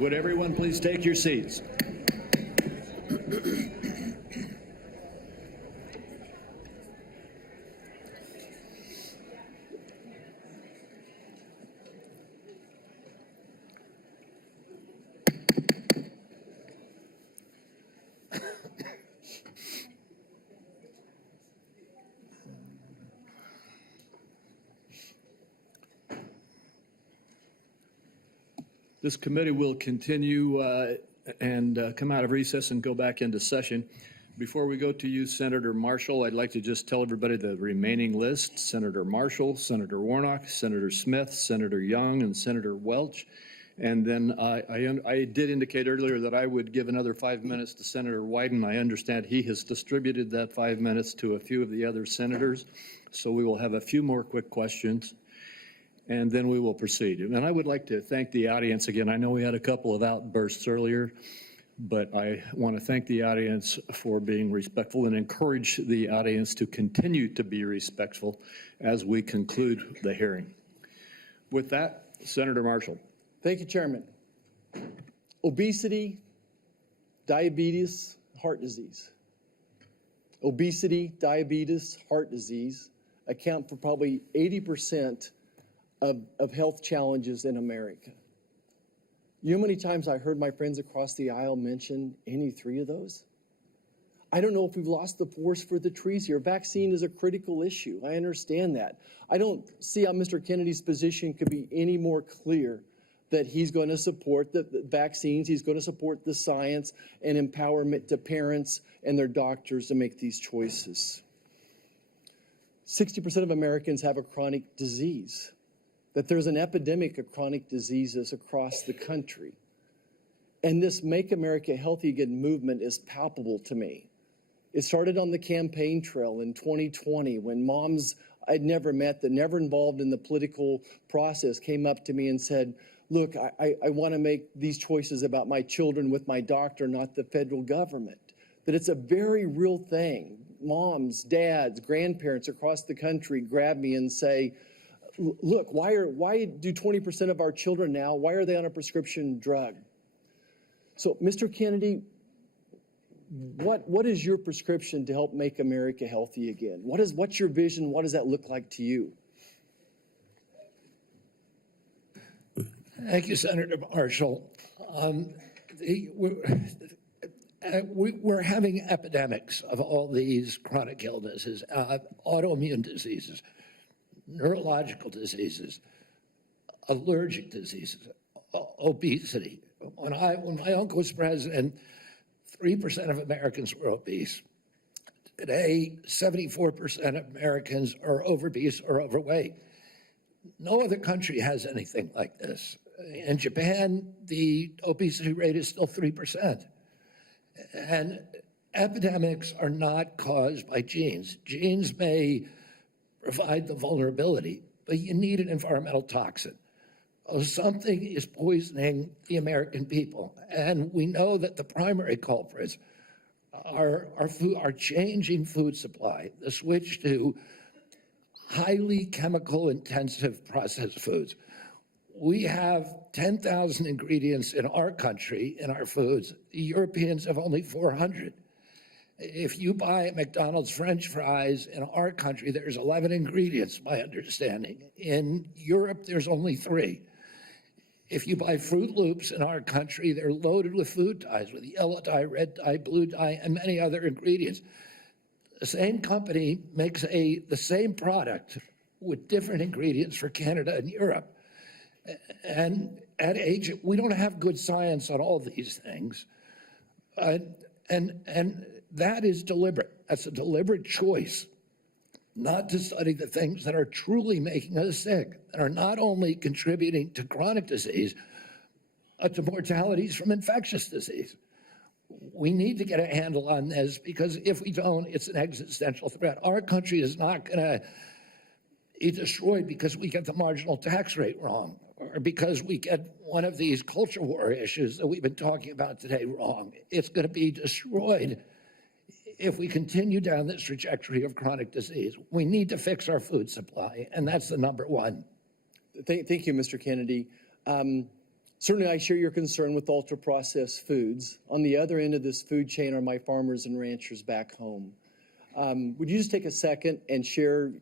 Would everyone please take your seats? This committee will continue and come out of recess and go back into session. Before we go to you, Senator Marshall, I'd like to just tell everybody the remaining list: Senator Marshall, Senator Warnock, Senator Smith, Senator Young, and Senator Welch. And then I did indicate earlier that I would give another 5 minutes to Senator Wyden. I understand he has distributed that 5 minutes to a few of the other senators. So we will have a few more quick questions, and then we will proceed. And I would like to thank the audience again. I know we had a couple of outbursts earlier, but I want to thank the audience for being respectful and encourage the audience to continue to be respectful as we conclude the hearing. With that, Senator Marshall. Thank you, Chairman. Obesity, diabetes, heart disease. Obesity, diabetes, heart disease account for probably 80% of health challenges in America. You know how many times I heard my friends across the aisle mention any three of those? I don't know if we've lost the forest for the trees here. Vaccine is a critical issue. I understand that. I don't see how Mr. Kennedy's position could be any more clear that he's going to support the vaccines, he's going to support the science and empowerment to parents and their doctors to make these choices. 60% of Americans have a chronic disease, that there's an epidemic of chronic diseases across the country. And this Make America Healthy Again movement is palpable to me. It started on the campaign trail in 2020 when moms I'd never met, that never involved in the political process, came up to me and said, look, I want to make these choices about my children with my doctor, not the federal government. That it's a very real thing. Moms, dads, grandparents across the country grab me and say, look, why do 20% of our children now, why are they on a prescription drug? So, Mr. Kennedy, what is your prescription to help make America healthy again? What's your vision? What does that look like to you? Thank you, Senator Marshall. We're having epidemics of all these chronic illnesses, autoimmune diseases, neurological diseases, allergic diseases, obesity. When my uncle was president, 3% of Americans were obese. Today, 74% of Americans are obese or overweight. No other country has anything like this. In Japan, the obesity rate is still 3%. And epidemics are not caused by genes. Genes may provide the vulnerability, but you need an environmental toxin. Something is poisoning the American people. And we know that the primary culprits are changing food supply, the switch to highly chemical intensive processed foods. We have 10,000 ingredients in our country, in our foods. The Europeans have only 400. If you buy McDonald's French fries in our country, there's 11 ingredients, my understanding. In Europe, there's only 3. If you buy Fruit Loops in our country, they're loaded with food dyes, with yellow dye, red dye, blue dye, and many other ingredients. The same company makes the same product with different ingredients for Canada and Europe. And at age, we don't have good science on all these things. And that is deliberate. That's a deliberate choice not to study the things that are truly making us sick, that are not only contributing to chronic disease, but to mortalities from infectious disease. We need to get a handle on this, because if we don't, it's an existential threat. Our country is not going to be destroyed because we get the marginal tax rate wrong, or because we get one of these culture war issues that we've been talking about today wrong. It's going to be destroyed if we continue down this trajectory of chronic disease. We need to fix our food supply, and that's the number one. Thank you, Mr. Kennedy. Certainly, I share your concern with ultra-processed foods. On the other end of this food chain are my farmers and ranchers back home. Would you just take a second and share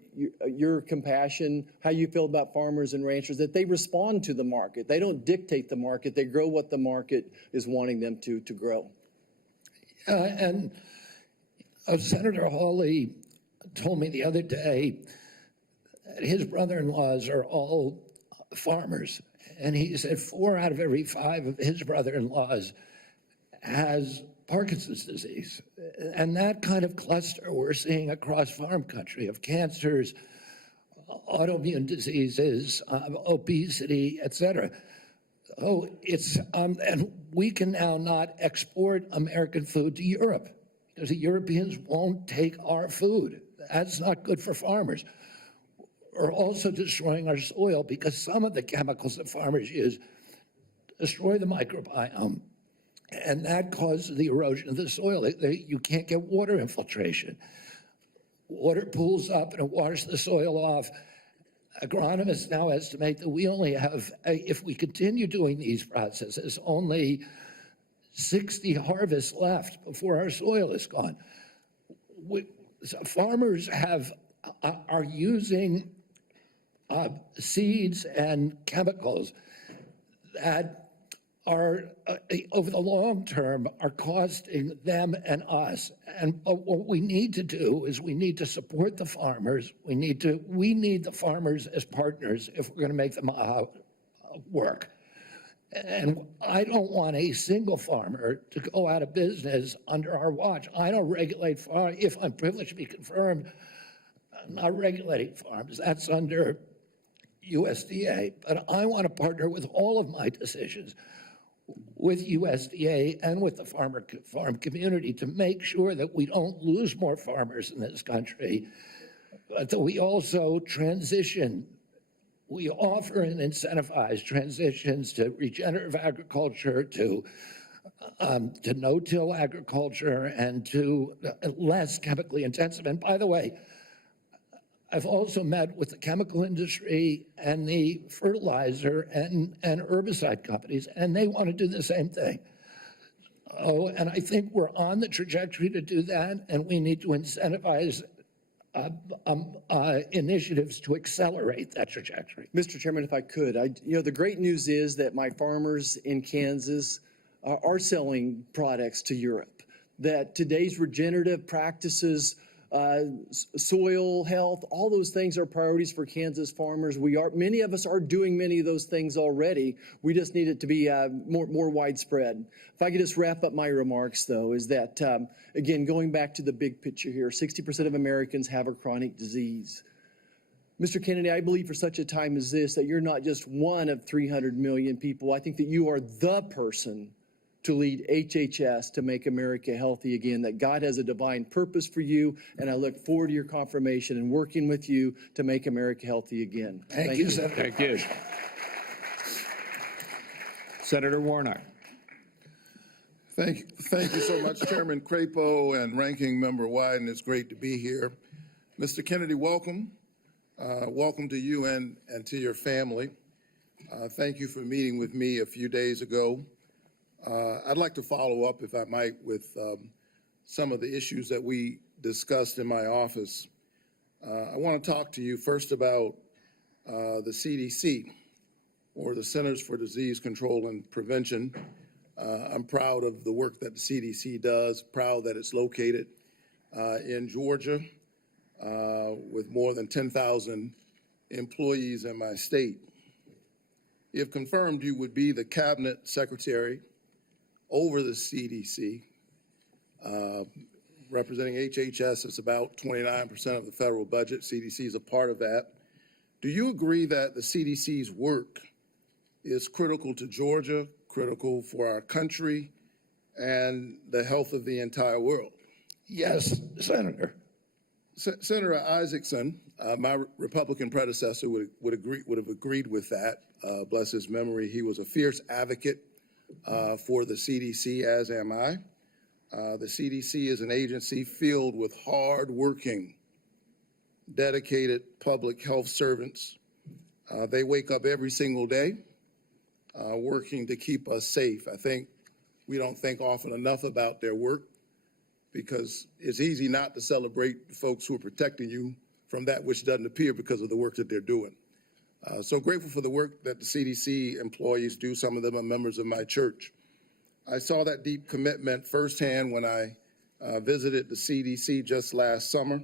your compassion, how you feel about farmers and ranchers, that they respond to the market. They don't dictate the market. They grow what the market is wanting them to grow. And Senator Hawley told me the other day that his brother-in-laws are all farmers. And he said 4 out of every 5 of his brother-in-laws has Parkinson's disease. And that kind of cluster we're seeing across farm country of cancers, autoimmune diseases, obesity, et cetera. Oh, and we can now not export American food to Europe because the Europeans won't take our food. That's not good for farmers. We're also destroying our soil because some of the chemicals that farmers use destroy the microbiome, and that causes the erosion of the soil. You can't get water infiltration. Water pools up and it washes the soil off. Agronomists now estimate that we only have, if we continue doing these processes, only 60 harvests left before our soil is gone. So farmers are using seeds and chemicals that are, over the long term, are costing them and us. And what we need to do is we need to support the farmers. We need the farmers as partners if we're going to make them work. And I don't want a single farmer to go out of business under our watch. I don't regulate farms. If I'm privileged to be confirmed, I'm not regulating farms. That's under USDA. But I want to partner with all of my decisions with USDA and with the farm community to make sure that we don't lose more farmers in this country, but that we also transition. We offer and incentivize transitions to regenerative agriculture, to no-till agriculture, and to less chemically intensive. And by the way, I've also met with the chemical industry and the fertilizer and herbicide companies, and they want to do the same thing. Oh, and I think we're on the trajectory to do that, and we need to incentivize initiatives to accelerate that trajectory. Mr. Chairman, if I could, the great news is that my farmers in Kansas are selling products to Europe, that today's regenerative practices, soil health, all those things are priorities for Kansas farmers. Many of us are doing many of those things already. We just need it to be more widespread. If I could just wrap up my remarks, though, is that, again, going back to the big picture here, 60% of Americans have a chronic disease. Mr. Kennedy, I believe for such a time as this that you're not just one of 300 million people. I think that you are the person to lead HHS to make America healthy again, that God has a divine purpose for you, and I look forward to your confirmation and working with you to make America healthy again. Thank you, Senator. Thank you. Senator Warnock. Thank you so much, Chairman Crapo and Ranking Member Wyden. It's great to be here. Mr. Kennedy, welcome. Welcome to you and to your family. Thank you for meeting with me a few days ago. I'd like to follow up, if I might, with some of the issues that we discussed in my office. I want to talk to you first about the CDC, or the Centers for Disease Control and Prevention. I'm proud of the work that the CDC does, proud that it's located in Georgia with more than 10,000 employees in my state. If confirmed, you would be the cabinet secretary over the CDC. Representing HHS, it's about 29% of the federal budget. CDC is a part of that. Do you agree that the CDC's work is critical to Georgia, critical for our country, and the health of the entire world? Yes, Senator. Senator Isaacson, my Republican predecessor, would have agreed with that. Bless his memory. He was a fierce advocate for the CDC, as am I. The CDC is an agency filled with hard-working, dedicated public health servants. They wake up every single day working to keep us safe. I think we don't think often enough about their work because it's easy not to celebrate the folks who are protecting you from that which doesn't appear because of the work that they're doing. So grateful for the work that the CDC employees do. Some of them are members of my church. I saw that deep commitment firsthand when I visited the CDC just last summer.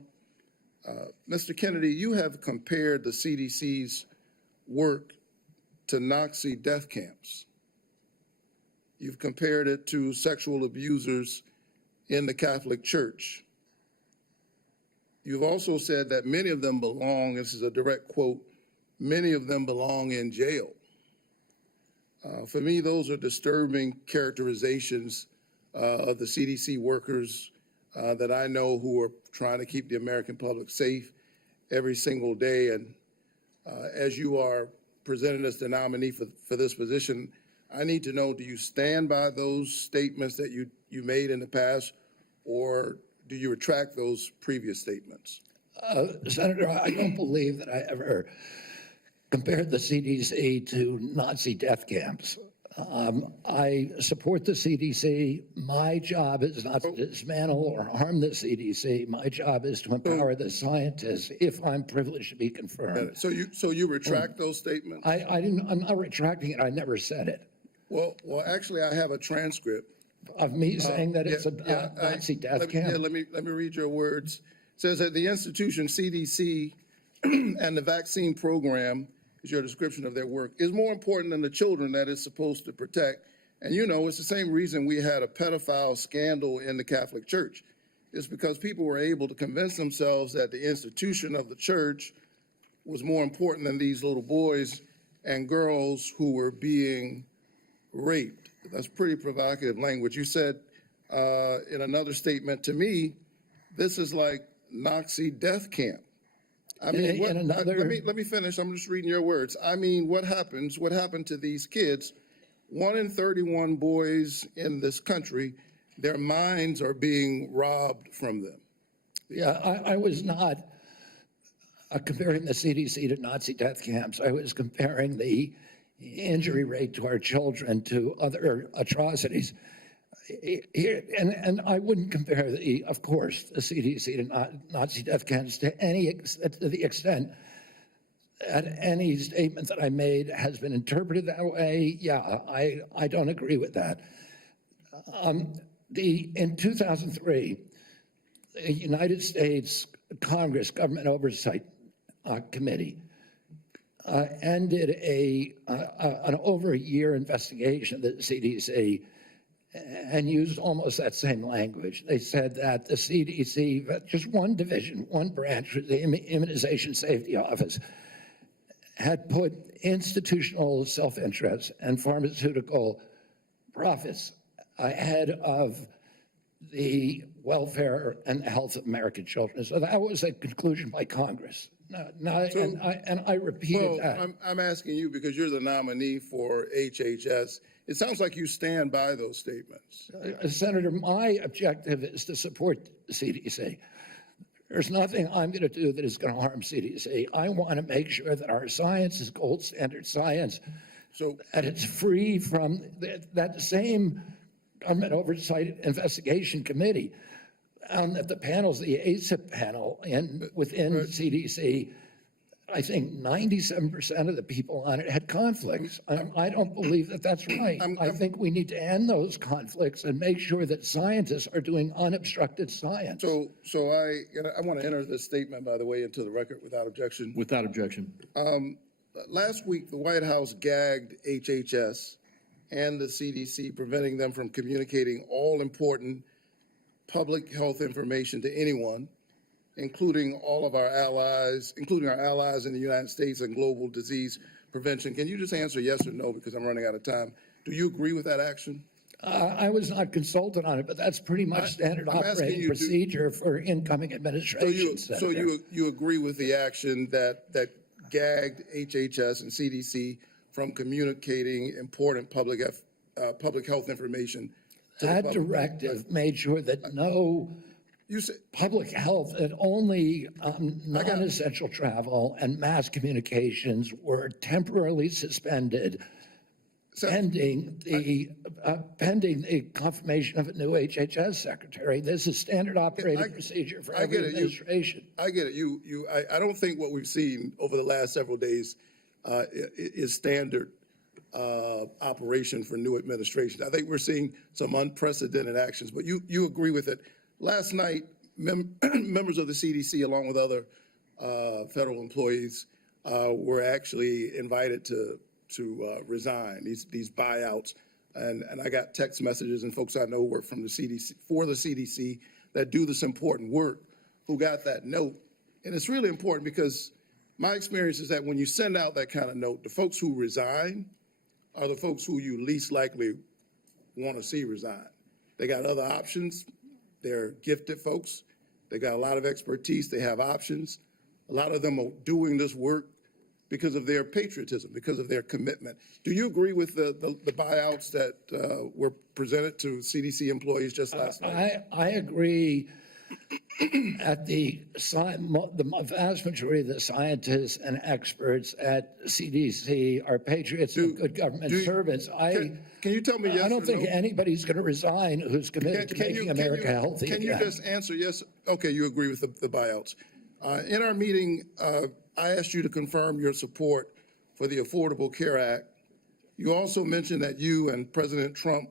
Mr. Kennedy, you have compared the CDC's work to Nazi death camps. You've compared it to sexual abusers in the Catholic Church. You've also said that many of them belong, this is a direct quote, many of them belong in jail. For me, those are disturbing characterizations of the CDC workers that I know who are trying to keep the American public safe every single day. And as you are presented as the nominee for this position, I need to know, do you stand by those statements that you made in the past, or do you retract those previous statements? Senator, I don't believe that I ever compared the CDC to Nazi death camps. I support the CDC. My job is not to dismantle or harm the CDC. My job is to empower the scientists if I'm privileged to be confirmed. So you retract those statements? I'm not retracting it. I never said it. Well, actually, I have a transcript of me saying that it's a Nazi death camp. Yeah, let me read your words. It says that the institution CDC and the vaccine program, is your description of their work, is more important than the children that it's supposed to protect. And you know, it's the same reason we had a pedophile scandal in the Catholic Church. It's because people were able to convince themselves that the institution of the church was more important than these little boys and girls who were being raped. That's pretty provocative language. You said in another statement to me, this is like Nazi death camp. I mean, let me finish. I'm just reading your words. I mean, what happened to these kids? 1 in 31 boys in this country, their minds are being robbed from them. Yeah, I was not comparing the CDC to Nazi death camps. I was comparing the injury rate to our children to other atrocities. And I wouldn't compare, of course, the CDC to Nazi death camps to the extent that any statement that I made has been interpreted that way. Yeah, I don't agree with that. In 2003, the United States Congress Government Oversight Committee ended an over a year investigation of the CDC and used almost that same language. They said that the CDC, just one division, one branch, the Immunization Safety Office, had put institutional self-interest and pharmaceutical profits ahead of the welfare and health of American children. So that was a conclusion by Congress. And I repeated that. I'm asking you because you're the nominee for HHS. It sounds like you stand by those statements. Senator, my objective is to support the CDC. There's nothing I'm going to do that is going to harm CDC. I want to make sure that our science is gold standard science, so that it's free from that same Government Oversight Investigation Committee found that the panels, the ACIP panel within CDC, I think 97% of the people on it had conflicts. I don't believe that that's right. I think we need to end those conflicts and make sure that scientists are doing unobstructed science. So I want to enter this statement, by the way, into the record without objection. Without objection. Last week, the White House gagged HHS and the CDC, preventing them from communicating all important public health information to anyone, including all of our allies, including our allies in the United States and global disease prevention. Can you just answer yes or no, because I'm running out of time? Do you agree with that action? I was not consulted on it, but that's pretty much standard operating procedure for incoming administration. So you agree with the action that gagged HHS and CDC from communicating important public health information? That directive made sure that no public health, that only non-essential travel and mass communications were temporarily suspended pending the confirmation of a new HHS secretary. This is standard operating procedure for every administration. I get it. I don't think what we've seen over the last several days is standard operation for new administrations. I think we're seeing some unprecedented actions, but you agree with it. Last night, members of the CDC, along with other federal employees, were actually invited to resign, these buyouts. And I got text messages and folks I know who work from the CDC, for the CDC, that do this important work, who got that note. And it's really important because my experience is that when you send out that kind of note, the folks who resign are the folks who you least likely want to see resign. They got other options. They're gifted folks. They got a lot of expertise. They have options. A lot of them are doing this work because of their patriotism, because of their commitment. Do you agree with the buyouts that were presented to CDC employees just last night? I agree. At the vast majority of the scientists and experts at CDC are patriots and good government servants. Can you tell me yes or no? I don't think anybody's going to resign who's committed to making America healthy again. Can you just answer yes? Okay, you agree with the buyouts. In our meeting, I asked you to confirm your support for the Affordable Care Act. You also mentioned that you and President Trump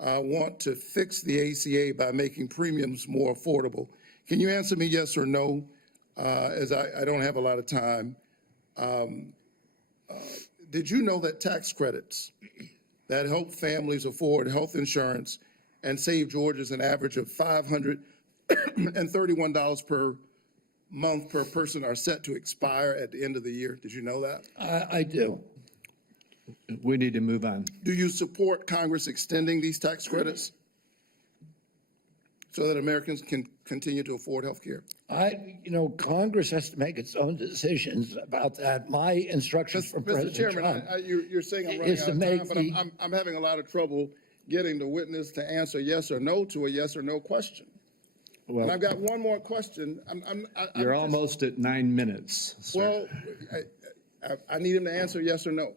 want to fix the ACA by making premiums more affordable. Can you answer me yes or no, as I don't have a lot of time? Did you know that tax credits that help families afford health insurance and save Georgians an average of $531 per month per person are set to expire at the end of the year? Did you know that? I do. We need to move on. Do you support Congress extending these tax credits so that Americans can continue to afford health care? Congress has to make its own decisions about that. My instructions from President Chairman, Trump you're saying I'm running out of time, but I'm having a lot of trouble getting the witness to answer yes or no to a yes or no question. Well, and I've got one more question. You're almost at 9 minutes, sir. Well, I need him to answer yes or no.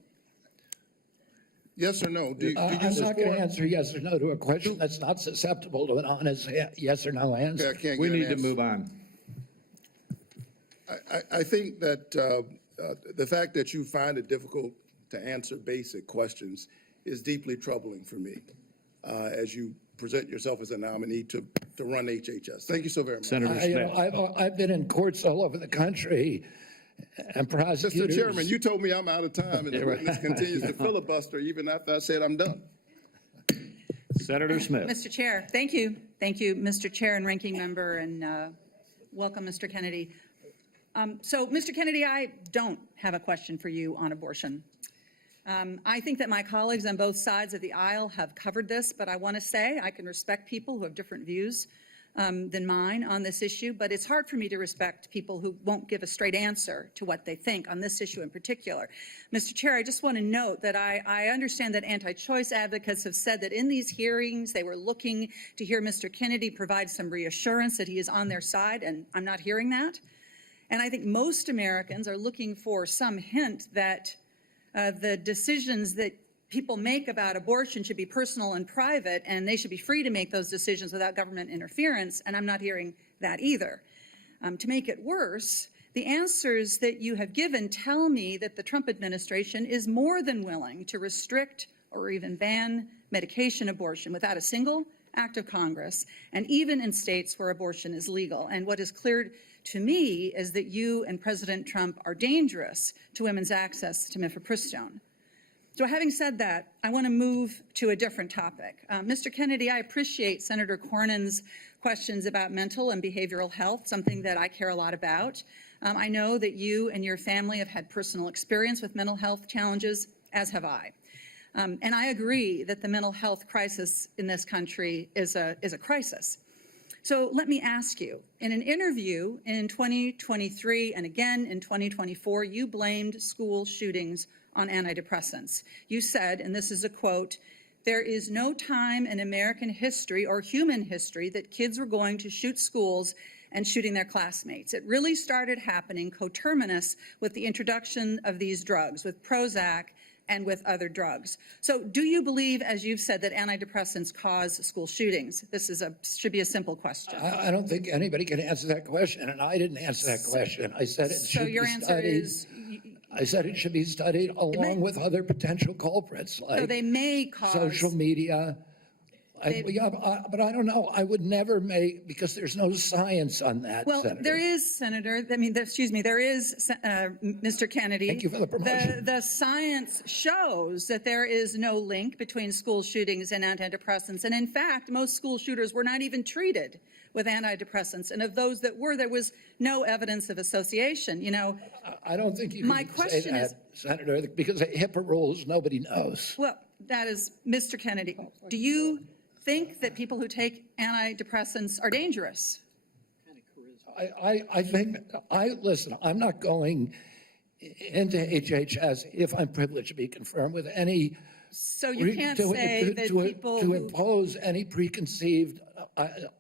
Yes or no? Do you I'm not going to answer yes or no to a question that's not susceptible to an honest yes or no answer. Okay, we need to move on. I think that the fact that you find it difficult to answer basic questions is deeply troubling for me as you present yourself as a nominee to run HHS. Thank you so very much. Senator Smith. I've been in courts all over the country. And prosecutors. Mr. Chairman, you told me I'm out of time, and the witness continues to filibuster even after I said I'm done. Senator Smith. Mr. Chair, thank you. Thank you, Mr. Chair and Ranking Member, and welcome, Mr. Kennedy. So, Mr. Kennedy, I don't have a question for you on abortion. I think that my colleagues on both sides of the aisle have covered this, but I want to say I can respect people who have different views than mine on this issue, but it's hard for me to respect people who won't give a straight answer to what they think on this issue in particular. Mr. Chair, I just want to note that I understand that anti-choice advocates have said that in these hearings they were looking to hear Mr. Kennedy provide some reassurance that he is on their side, and I'm not hearing that. And I think most Americans are looking for some hint that the decisions that people make about abortion should be personal and private, and they should be free to make those decisions without government interference, and I'm not hearing that either. To make it worse, the answers that you have given tell me that the Trump administration is more than willing to restrict or even ban medication abortion without a single act of Congress, and even in states where abortion is legal. And what is clear to me is that you and President Trump are dangerous to women's access to mifepristone. So having said that, I want to move to a different topic. Mr. Kennedy, I appreciate Senator Cornyn's questions about mental and behavioral health, something that I care a lot about. I know that you and your family have had personal experience with mental health challenges, as have I. And I agree that the mental health crisis in this country is a crisis. So let me ask you, in an interview in 2023 and again in 2024, you blamed school shootings on antidepressants. You said, and this is a quote, "There is no time in American history or human history that kids were going to shoot schools and shooting their classmates. It really started happening coterminous with the introduction of these drugs, with Prozac, and with other drugs. So do you believe, as you've said, that antidepressants cause school shootings? This should be a simple question. I don't think anybody can answer that question, and I didn't answer that question. I said it So should your be answer studied. is, I said it should be studied along with other potential culprits so like they may cause. social media. They- But I don't know. I would never make, because there's no science on that, Well, Senator. there is, Senator, there is, Mr. Kennedy. Thank you for the promotion. The science shows that there is no link between school shootings and antidepressants. And in fact, most school shooters were not even treated with antidepressants. And of those that were, there was no evidence of association. You know, I don't think you can my say question that, is, Senator, because of HIPAA rules, nobody knows. well, that is, Mr. Kennedy, do you think that people who take antidepressants are dangerous? I think, listen, I'm not going into HHS if I'm privileged to be confirmed with any. So you can't say that people to who. impose any preconceived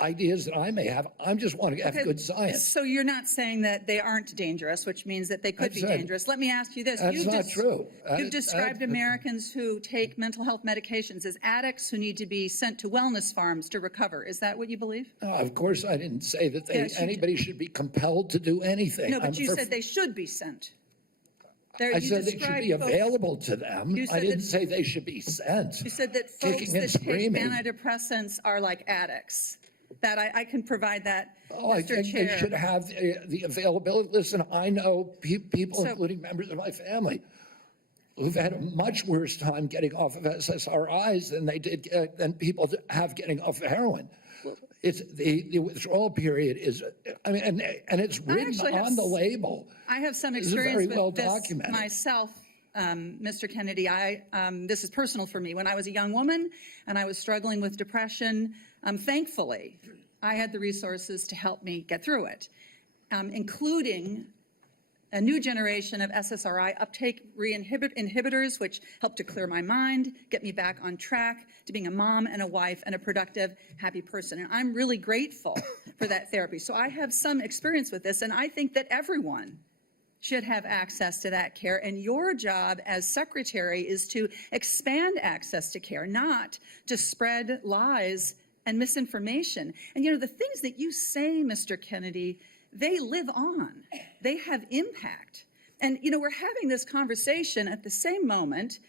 ideas that I may have. I just want to have Okay, good science. So you're not saying that they aren't dangerous, which means that they could be said- dangerous. Let me ask you this. That's not true. You've described Americans who take mental health medications as addicts who need to be sent to wellness farms to recover. Is that what you believe? Of course, I didn't say that Yes, you anybody should be compelled to do anything. No, but I'm you for- said they should be sent. I said they should be available to them. You I said didn't that- say they should be sent. You said that folks Kicking and that take screaming. antidepressants are like addicts. That I can provide that, Oh, I Mr. think Chair. they should have the availability. Listen, I know people, So- including members of my family, who've had a much worse time getting off of SSRIs than they did than people have getting off of heroin. It's the withdrawal period is, I mean, and it's written actually have on the label. I have some This is experience very with well this documented. myself, Mr. Kennedy. This is personal for me. When I was a young woman and I was struggling with depression, thankfully, I had the resources to help me get through it, including a new generation of SSRI uptake inhibitors, which helped to clear my mind, get me back on track to being a mom and a wife and a productive, happy person. And I'm really grateful for that therapy. So I have some experience with this, and I think that everyone should have access to that care. And your job as secretary is to expand access to care, not to spread lies and misinformation. And you know, the things that you say, Mr. Kennedy, they live on. They have impact. And you know, we're having this conversation at the same moment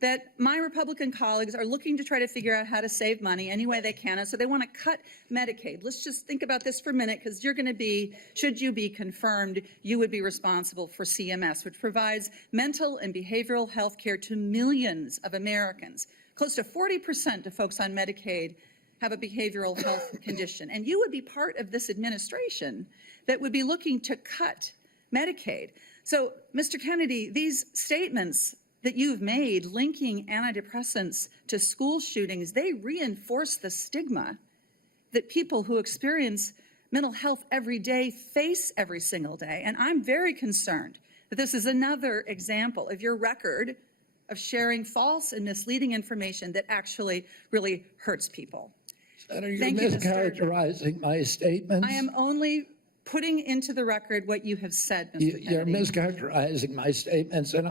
that my Republican colleagues are looking to try to figure out how to save money any way they can. And so they want to cut Medicaid. Let's just think about this for a minute, because you're going to be, should you be confirmed, you would be responsible for CMS, which provides mental and behavioral health care to millions of Americans. Close to 40% of folks on Medicaid have a behavioral health condition. And you would be part of this administration that would be looking to cut Medicaid. So, Mr. Kennedy, these statements that you've made linking antidepressants to school shootings, they reinforce the stigma that people who experience mental health every day face every single day. And I'm very concerned that this is another example of your record of sharing false and misleading information that actually really hurts people. Senator, you're Thank you, Mr. mischaracterizing my statements. I am only putting into the record what you have said, Mr. Kennedy. You're mischaracterizing my statements, and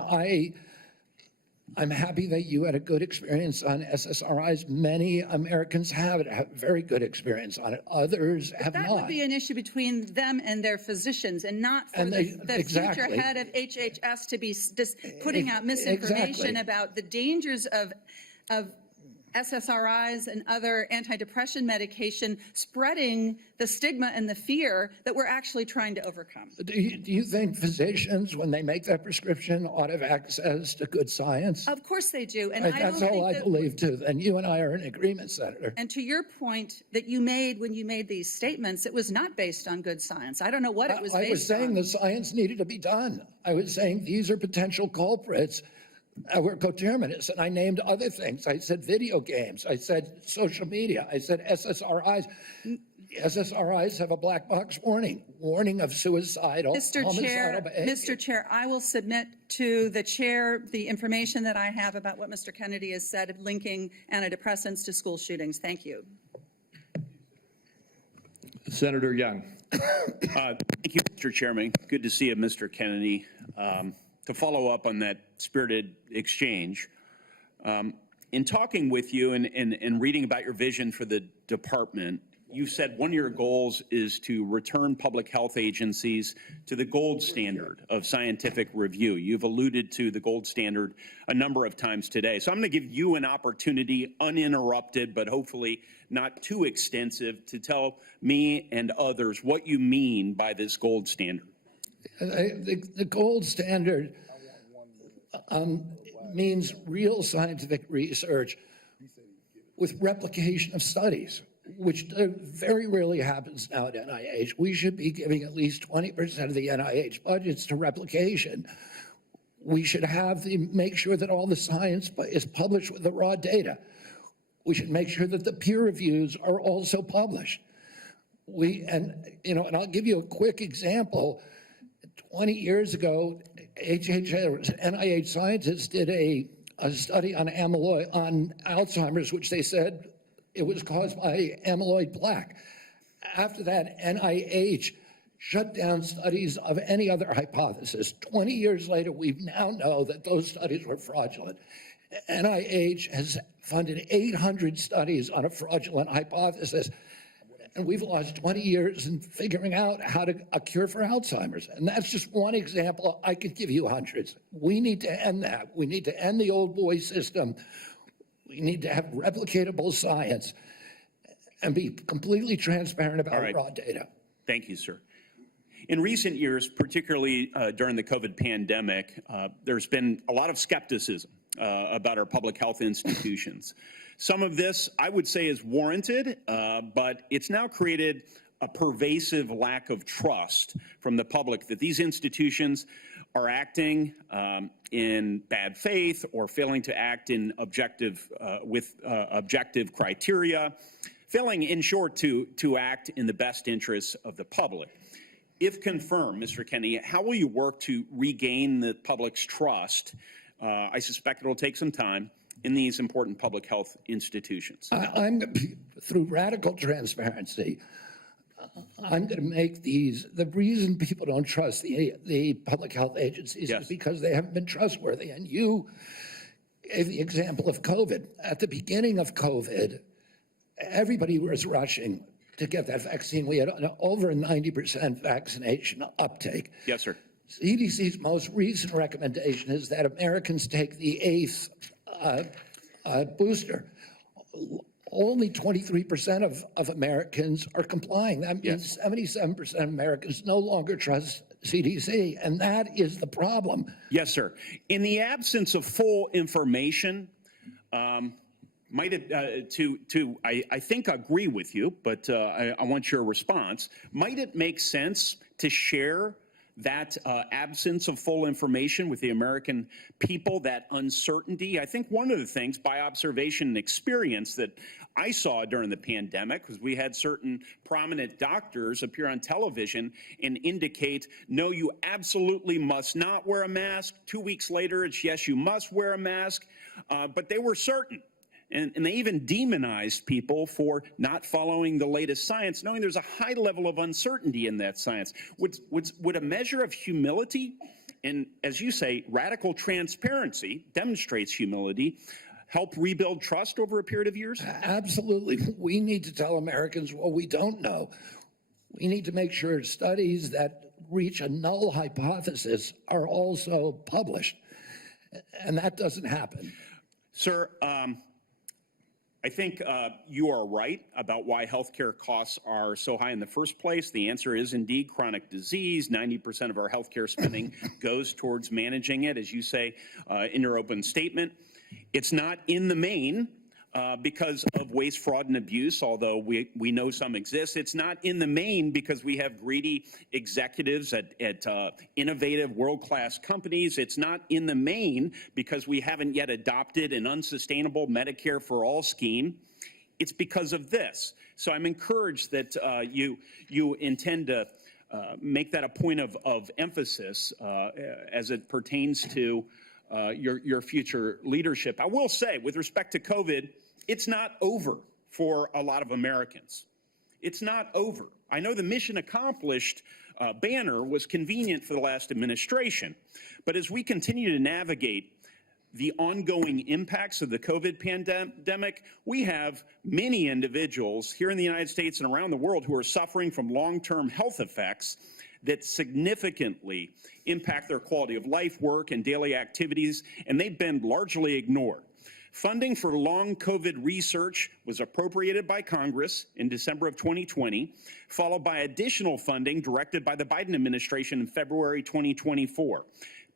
I'm happy that you had a good experience on SSRIs. Many Americans have very good experience on it. Others have That not. would be an issue between them and their physicians, and not for the exactly. future head of HHS to be just putting out misinformation Exactly. about the dangers of SSRIs and other antidepressant medication, spreading the stigma and the fear that we're actually trying to overcome. Do you think physicians, when they make that prescription, ought to have access to good science? Of course they do. And That's all I believe, too. And you and I are in agreement, Senator. And to your point that you made when you made these statements, it was not based on good science. I don't know what it was based on. I was saying the science needed to be done. I was saying these are potential culprits. We're coterminous, and I named other things. I said video games. I said social media. I said SSRIs. SSRIs have a black box warning of suicidal, homicidal behavior. Mr. Chair, I will submit to the chair the information that I have about what Mr. Kennedy has said linking antidepressants to school shootings. Thank you. Senator Young. Thank you, Mr. Chairman. Good to see you, Mr. Kennedy. to follow up on that spirited exchange, in talking with you and reading about your vision for the department, you said one of your goals is to return public health agencies to the gold standard of scientific review. You've alluded to the gold standard a number of times today. So I'm going to give you an opportunity, uninterrupted, but hopefully not too extensive, to tell me and others what you mean by this gold standard. The gold standard means real scientific research with replication of studies, which very rarely happens now at NIH. We should be giving at least 20% of the NIH budgets to replication. We should make sure that all the science is published with the raw data. We should make sure that the peer reviews are also published. And I'll give you a quick example. 20 years ago, HHS, NIH scientists did a study on Alzheimer's, which they said it was caused by amyloid plaque. After that, NIH shut down studies of any other hypothesis. 20 years later, we now know that those studies were fraudulent. NIH has funded 800 studies on a fraudulent hypothesis, and we've lost 20 years in figuring out a cure for Alzheimer's. And that's just one example. I could give you hundreds. We need to end that. We need to end the old boy system. We need to have replicatable science and be completely transparent about raw data. Thank you, sir. In recent years, particularly during the COVID pandemic, there's been a lot of skepticism about our public health institutions. Some of this, I would say, is warranted, but it's now created a pervasive lack of trust from the public that these institutions are acting in bad faith or failing to act in objective criteria, failing, in short, to act in the best interests of the public. If confirmed, Mr. Kennedy, how will you work to regain the public's trust? I suspect it'll take some time in these important public health institutions. Through radical transparency, I'm going to make the reason people don't trust the public health agencies is because they haven't been trustworthy. And you gave the example of COVID. At the beginning of COVID, everybody was rushing to get that vaccine. We had over 90% vaccination uptake. Yes, sir. CDC's most recent recommendation is that Americans take the 8th booster. Only 23% of Americans are complying. That means 77% of Americans no longer trust CDC, and that is the problem. Yes, sir. In the absence of full information, might it, I think agree with you, but I want your response. Might it make sense to share that absence of full information with the American people, that uncertainty? I think one of the things, by observation and experience, that I saw during the pandemic was we had certain prominent doctors appear on television and indicate, no, you absolutely must not wear a mask. 2 weeks later, it's yes, you must wear a mask. But they were certain. And they even demonized people for not following the latest science, knowing there's a high level of uncertainty in that science. Would a measure of humility, and as you say, radical transparency demonstrates humility, help rebuild trust over a period of years? Absolutely. We need to tell Americans what we don't know. We need to make sure studies that reach a null hypothesis are also published. And that doesn't happen. Sir, I think you are right about why healthcare costs are so high in the first place. The answer is indeed chronic disease. 90% of our healthcare spending goes towards managing it, as you say in your open statement. It's not in the main because of waste, fraud, and abuse, although we know some exist. It's not in the main because we have greedy executives at innovative, world-class companies. It's not in the main because we haven't yet adopted an unsustainable Medicare for all scheme. It's because of this. So I'm encouraged that you intend to make that a point of emphasis as it pertains to your future leadership. I will say, with respect to COVID, it's not over for a lot of Americans. It's not over. I know the mission accomplished banner was convenient for the last administration. But as we continue to navigate the ongoing impacts of the COVID pandemic, we have many individuals here in the United States and around the world who are suffering from long-term health effects that significantly impact their quality of life, work, and daily activities, and they've been largely ignored. Funding for long COVID research was appropriated by Congress in December of 2020, followed by additional funding directed by the Biden administration in February 2024.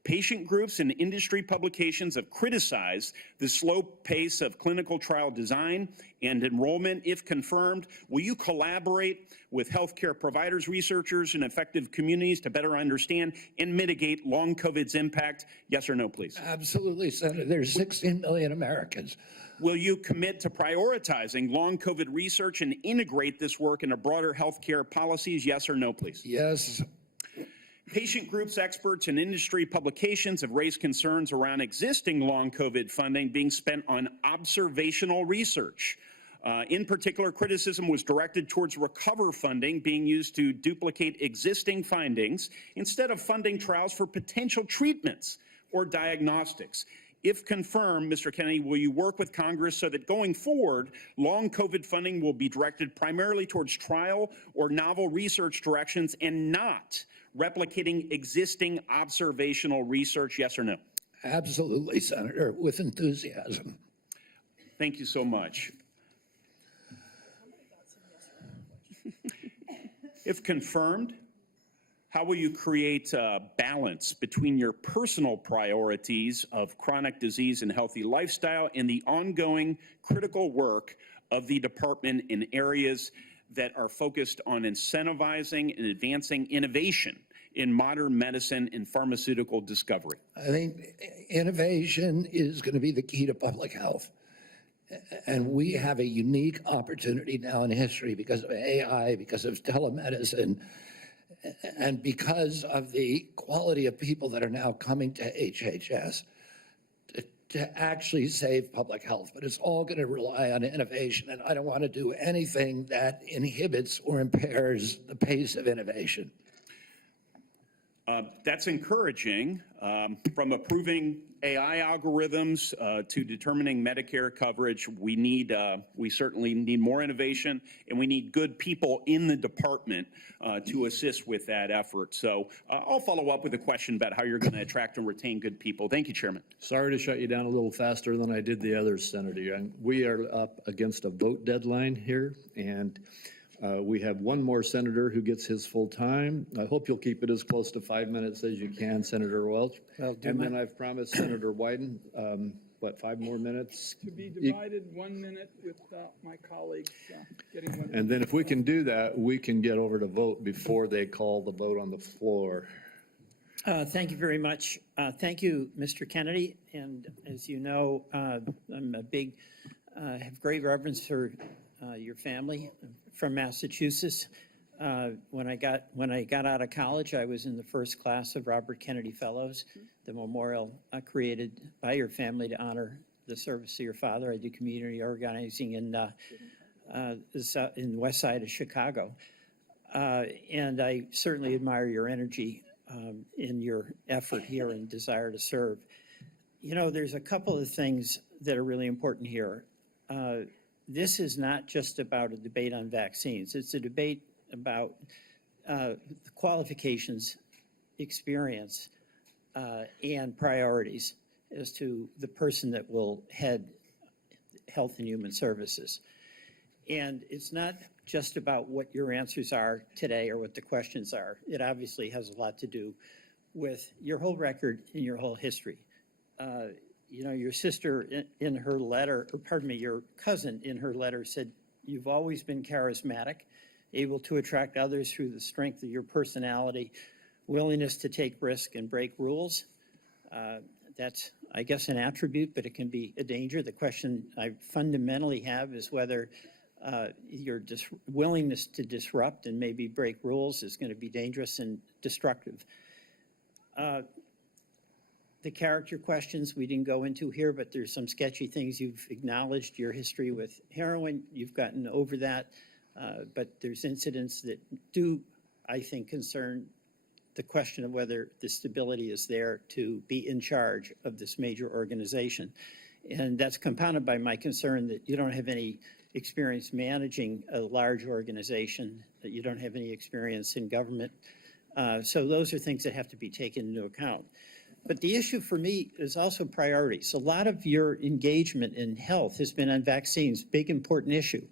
Patient groups and industry publications have criticized the slow pace of clinical trial design and enrollment. If confirmed, will you collaborate with healthcare providers, researchers, and effective communities to better understand and mitigate long COVID's impact? Yes or no, please? Absolutely, Senator. There's 16 million Americans. Will you commit to prioritizing long COVID research and integrate this work into broader healthcare policies? Yes or no, please? Yes. Patient groups, experts, and industry publications have raised concerns around existing long COVID funding being spent on observational research. In particular, criticism was directed towards recover funding being used to duplicate existing findings instead of funding trials for potential treatments or diagnostics. If confirmed, Mr. Kennedy, will you work with Congress so that going forward, long COVID funding will be directed primarily towards trial or novel research directions and not replicating existing observational research? Yes or no? Absolutely, Senator, with enthusiasm. Thank you so much. If confirmed, how will you create a balance between your personal priorities of chronic disease and healthy lifestyle and the ongoing critical work of the department in areas that are focused on incentivizing and advancing innovation in modern medicine and pharmaceutical discovery? I think innovation is going to be the key to public health. And we have a unique opportunity now in history because of AI, because of telemedicine, and because of the quality of people that are now coming to HHS to actually save public health. But it's all going to rely on innovation, and I don't want to do anything that inhibits or impairs the pace of innovation. That's encouraging. From approving AI algorithms to determining Medicare coverage, we certainly need more innovation, and we need good people in the department to assist with that effort. So I'll follow up with a question about how you're going to attract and retain good people. Thank you, Chairman. Sorry to shut you down a little faster than I did the others, Senator. We are up against a vote deadline here, and we have one more senator who gets his full time. I hope you'll keep it as close to 5 minutes as you can, Senator Welch. And then I've promised Senator Wyden, 5 more minutes? To be divided 1 minute with my colleagues getting 1 minute. And then if we can do that, we can get over to vote before they call the vote on the floor. Thank you very much. Thank you, Mr. Kennedy. And as you know, I'm have great reverence for your family from Massachusetts. When I got out of college, I was in the first class of Robert Kennedy Fellows, the memorial created by your family to honor the service of your father. I do community organizing in the west side of Chicago. And I certainly admire your energy in your effort here and desire to serve. You know, there's a couple of things that are really important here. This is not just about a debate on vaccines. It's a debate about qualifications, experience, and priorities as to the person that will head Health and Human Services. And it's not just about what your answers are today or what the questions are. It obviously has a lot to do with your whole record and your whole history. You know, your sister in her letter, or pardon me, your cousin in her letter said, you've always been charismatic, able to attract others through the strength of your personality, willingness to take risk and break rules. That's, I guess, an attribute, but it can be a danger. The question I fundamentally have is whether your willingness to disrupt and maybe break rules is going to be dangerous and destructive. The character questions we didn't go into here, but there's some sketchy things. You've acknowledged your history with heroin. You've gotten over that, but there's incidents that do, I think, concern the question of whether the stability is there to be in charge of this major organization. And that's compounded by my concern that you don't have any experience managing a large organization, that you don't have any experience in government. So those are things that have to be taken into account. But the issue for me is also priorities. A lot of your engagement in health has been on vaccines, big important issue.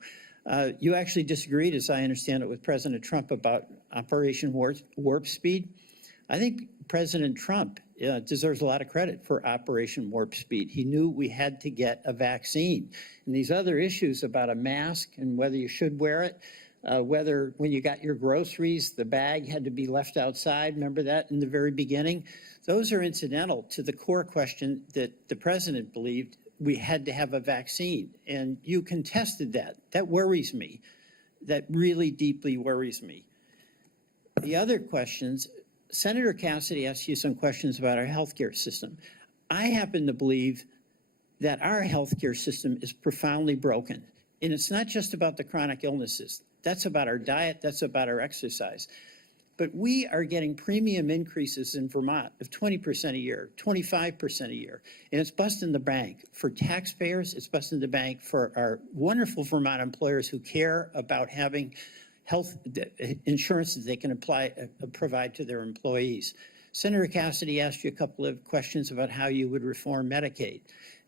You actually disagreed, as I understand it, with President Trump about Operation Warp Speed. I think President Trump deserves a lot of credit for Operation Warp Speed. He knew we had to get a vaccine. And these other issues about a mask and whether you should wear it, whether when you got your groceries, the bag had to be left outside, remember that in the very beginning? Those are incidental to the core question that the president believed we had to have a vaccine. And you contested that. That worries me. That really deeply worries me. The other questions, Senator Cassidy asked you some questions about our healthcare system. I happen to believe that our healthcare system is profoundly broken. And it's not just about the chronic illnesses. That's about our diet. That's about our exercise. But we are getting premium increases in Vermont of 20% a year, 25% a year. And it's busting the bank for taxpayers. It's busting the bank for our wonderful Vermont employers who care about having health insurance that they can provide to their employees. Senator Cassidy asked you a couple of questions about how you would reform Medicaid,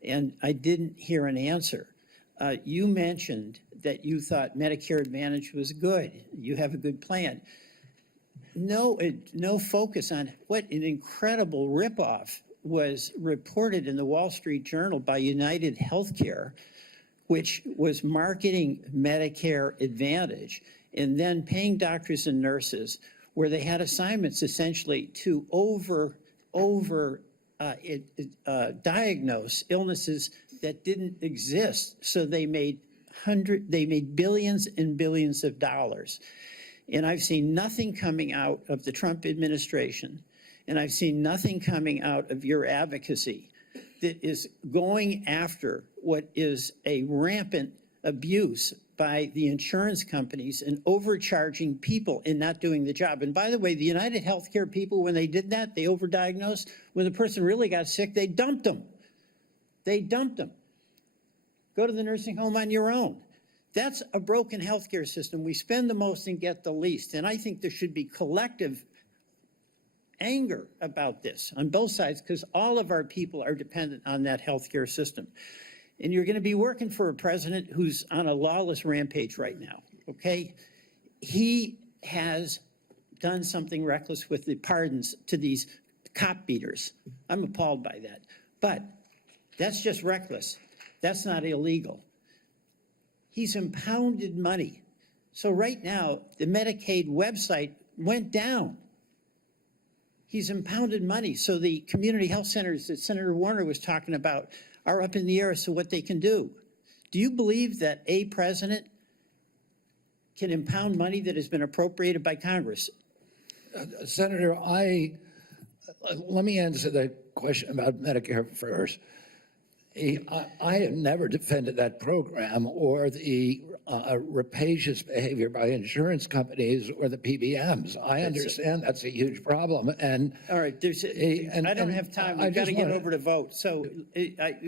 and I didn't hear an answer. You mentioned that you thought Medicare Advantage was good. You have a good plan. No focus on what an incredible ripoff was reported in the Wall Street Journal by United Healthcare, which was marketing Medicare Advantage and then paying doctors and nurses where they had assignments essentially to diagnose illnesses that didn't exist. So they made billions and billions of dollars. And I've seen nothing coming out of the Trump administration, and I've seen nothing coming out of your advocacy that is going after what is a rampant abuse by the insurance companies and overcharging people and not doing the job. And by the way, the United Healthcare people, when they did that, they overdiagnosed. When the person really got sick, they dumped them. They dumped them. Go to the nursing home on your own. That's a broken healthcare system. We spend the most and get the least. And I think there should be collective anger about this on both sides because all of our people are dependent on that healthcare system. And you're going to be working for a president who's on a lawless rampage right now, okay? He has done something reckless with the pardons to these cop beaters. I'm appalled by that. But that's just reckless. That's not illegal. He's impounded money. So right now, the Medicaid website went down. He's impounded money. So the community health centers that Senator Warner was talking about are up in the air as to what they can do. Do you believe that a president can impound money that has been appropriated by Congress? Senator, let me answer the question about Medicare first. I have never defended that program or the rapacious behavior by insurance companies or the PBMs. I understand that's a huge problem. And all right, I don't have time. We've got to get over to vote. So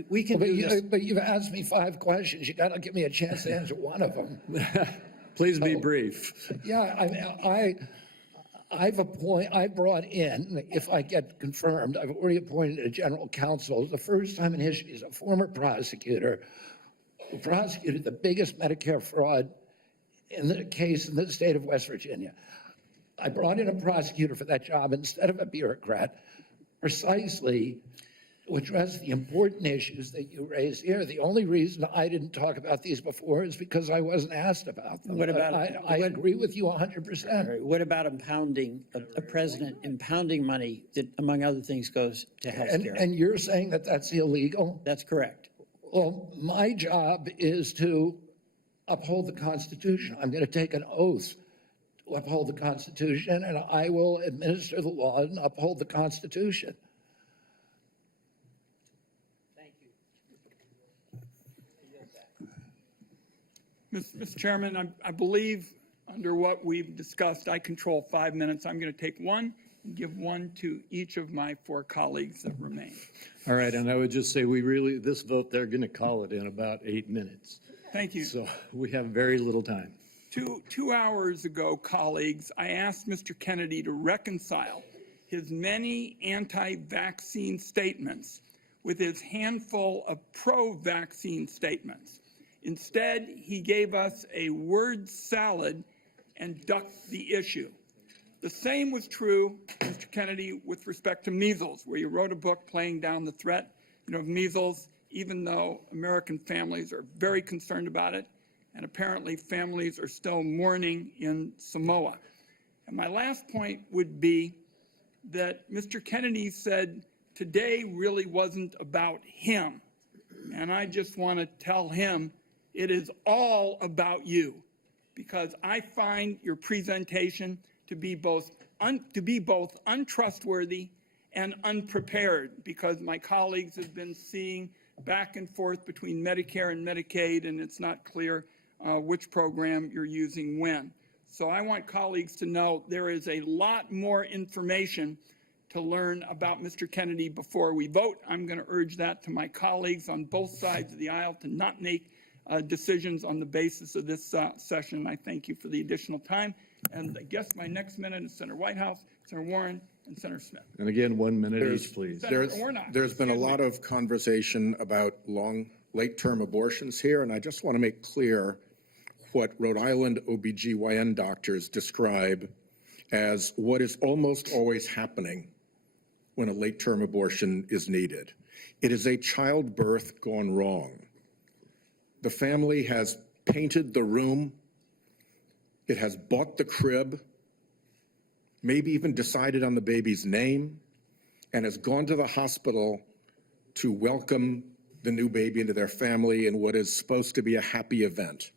we can do this. But you've asked me 5 questions. You got to give me a chance to answer one of them. Please be brief. Yeah, I brought in, if I get confirmed, I've already appointed a general counsel. The first time in history, he's a former prosecutor who prosecuted the biggest Medicare fraud in the case in the state of West Virginia. I brought in a prosecutor for that job instead of a bureaucrat, precisely to address the important issues that you raised here. The only reason I didn't talk about these before is because I wasn't asked about them. What about? I agree with you 100%. Right. What about impounding a president impounding money that, among other things, goes to health care? And you're saying that that's illegal? That's correct. Well, my job is to uphold the Constitution. I'm going to take an oath to uphold the Constitution, and I will administer the law and uphold the Constitution. Mr. Chairman, I believe under what we've discussed, I control 5 minutes. I'm going to take one and give one to each of my 4 colleagues that remain. All right, and I would just say this vote, they're going to call it in about 8 minutes. Thank you. So we have very little time. 2 hours ago, colleagues, I asked Mr. Kennedy to reconcile his many anti-vaccine statements with his handful of pro-vaccine statements. Instead, he gave us a word salad and ducked the issue. The same was true, Mr. Kennedy, with respect to measles, where you wrote a book playing down the threat of measles, even though American families are very concerned about it, and apparently families are still mourning in Samoa. And my last point would be that Mr. Kennedy said today really wasn't about him. And I just want to tell him it is all about you, because I find your presentation to be both untrustworthy and unprepared, because my colleagues have been seeing back and forth between Medicare and Medicaid, and it's not clear which program you're using when. So I want colleagues to know there is a lot more information to learn about Mr. Kennedy before we vote. I'm going to urge that to my colleagues on both sides of the aisle to not make decisions on the basis of this session. I thank you for the additional time. And I guess my next minute is Senator Whitehouse, Senator Warren, and Senator Smith. And again, 1 minute each, please. There's been a lot of conversation about late-term abortions here, and I just want to make clear what Rhode Island OBGYN doctors describe as what is almost always happening when a late-term abortion is needed. It is a childbirth gone wrong. The family has painted the room, it has bought the crib, maybe even decided on the baby's name, and has gone to the hospital to welcome the new baby into their family in what is supposed to be a happy event.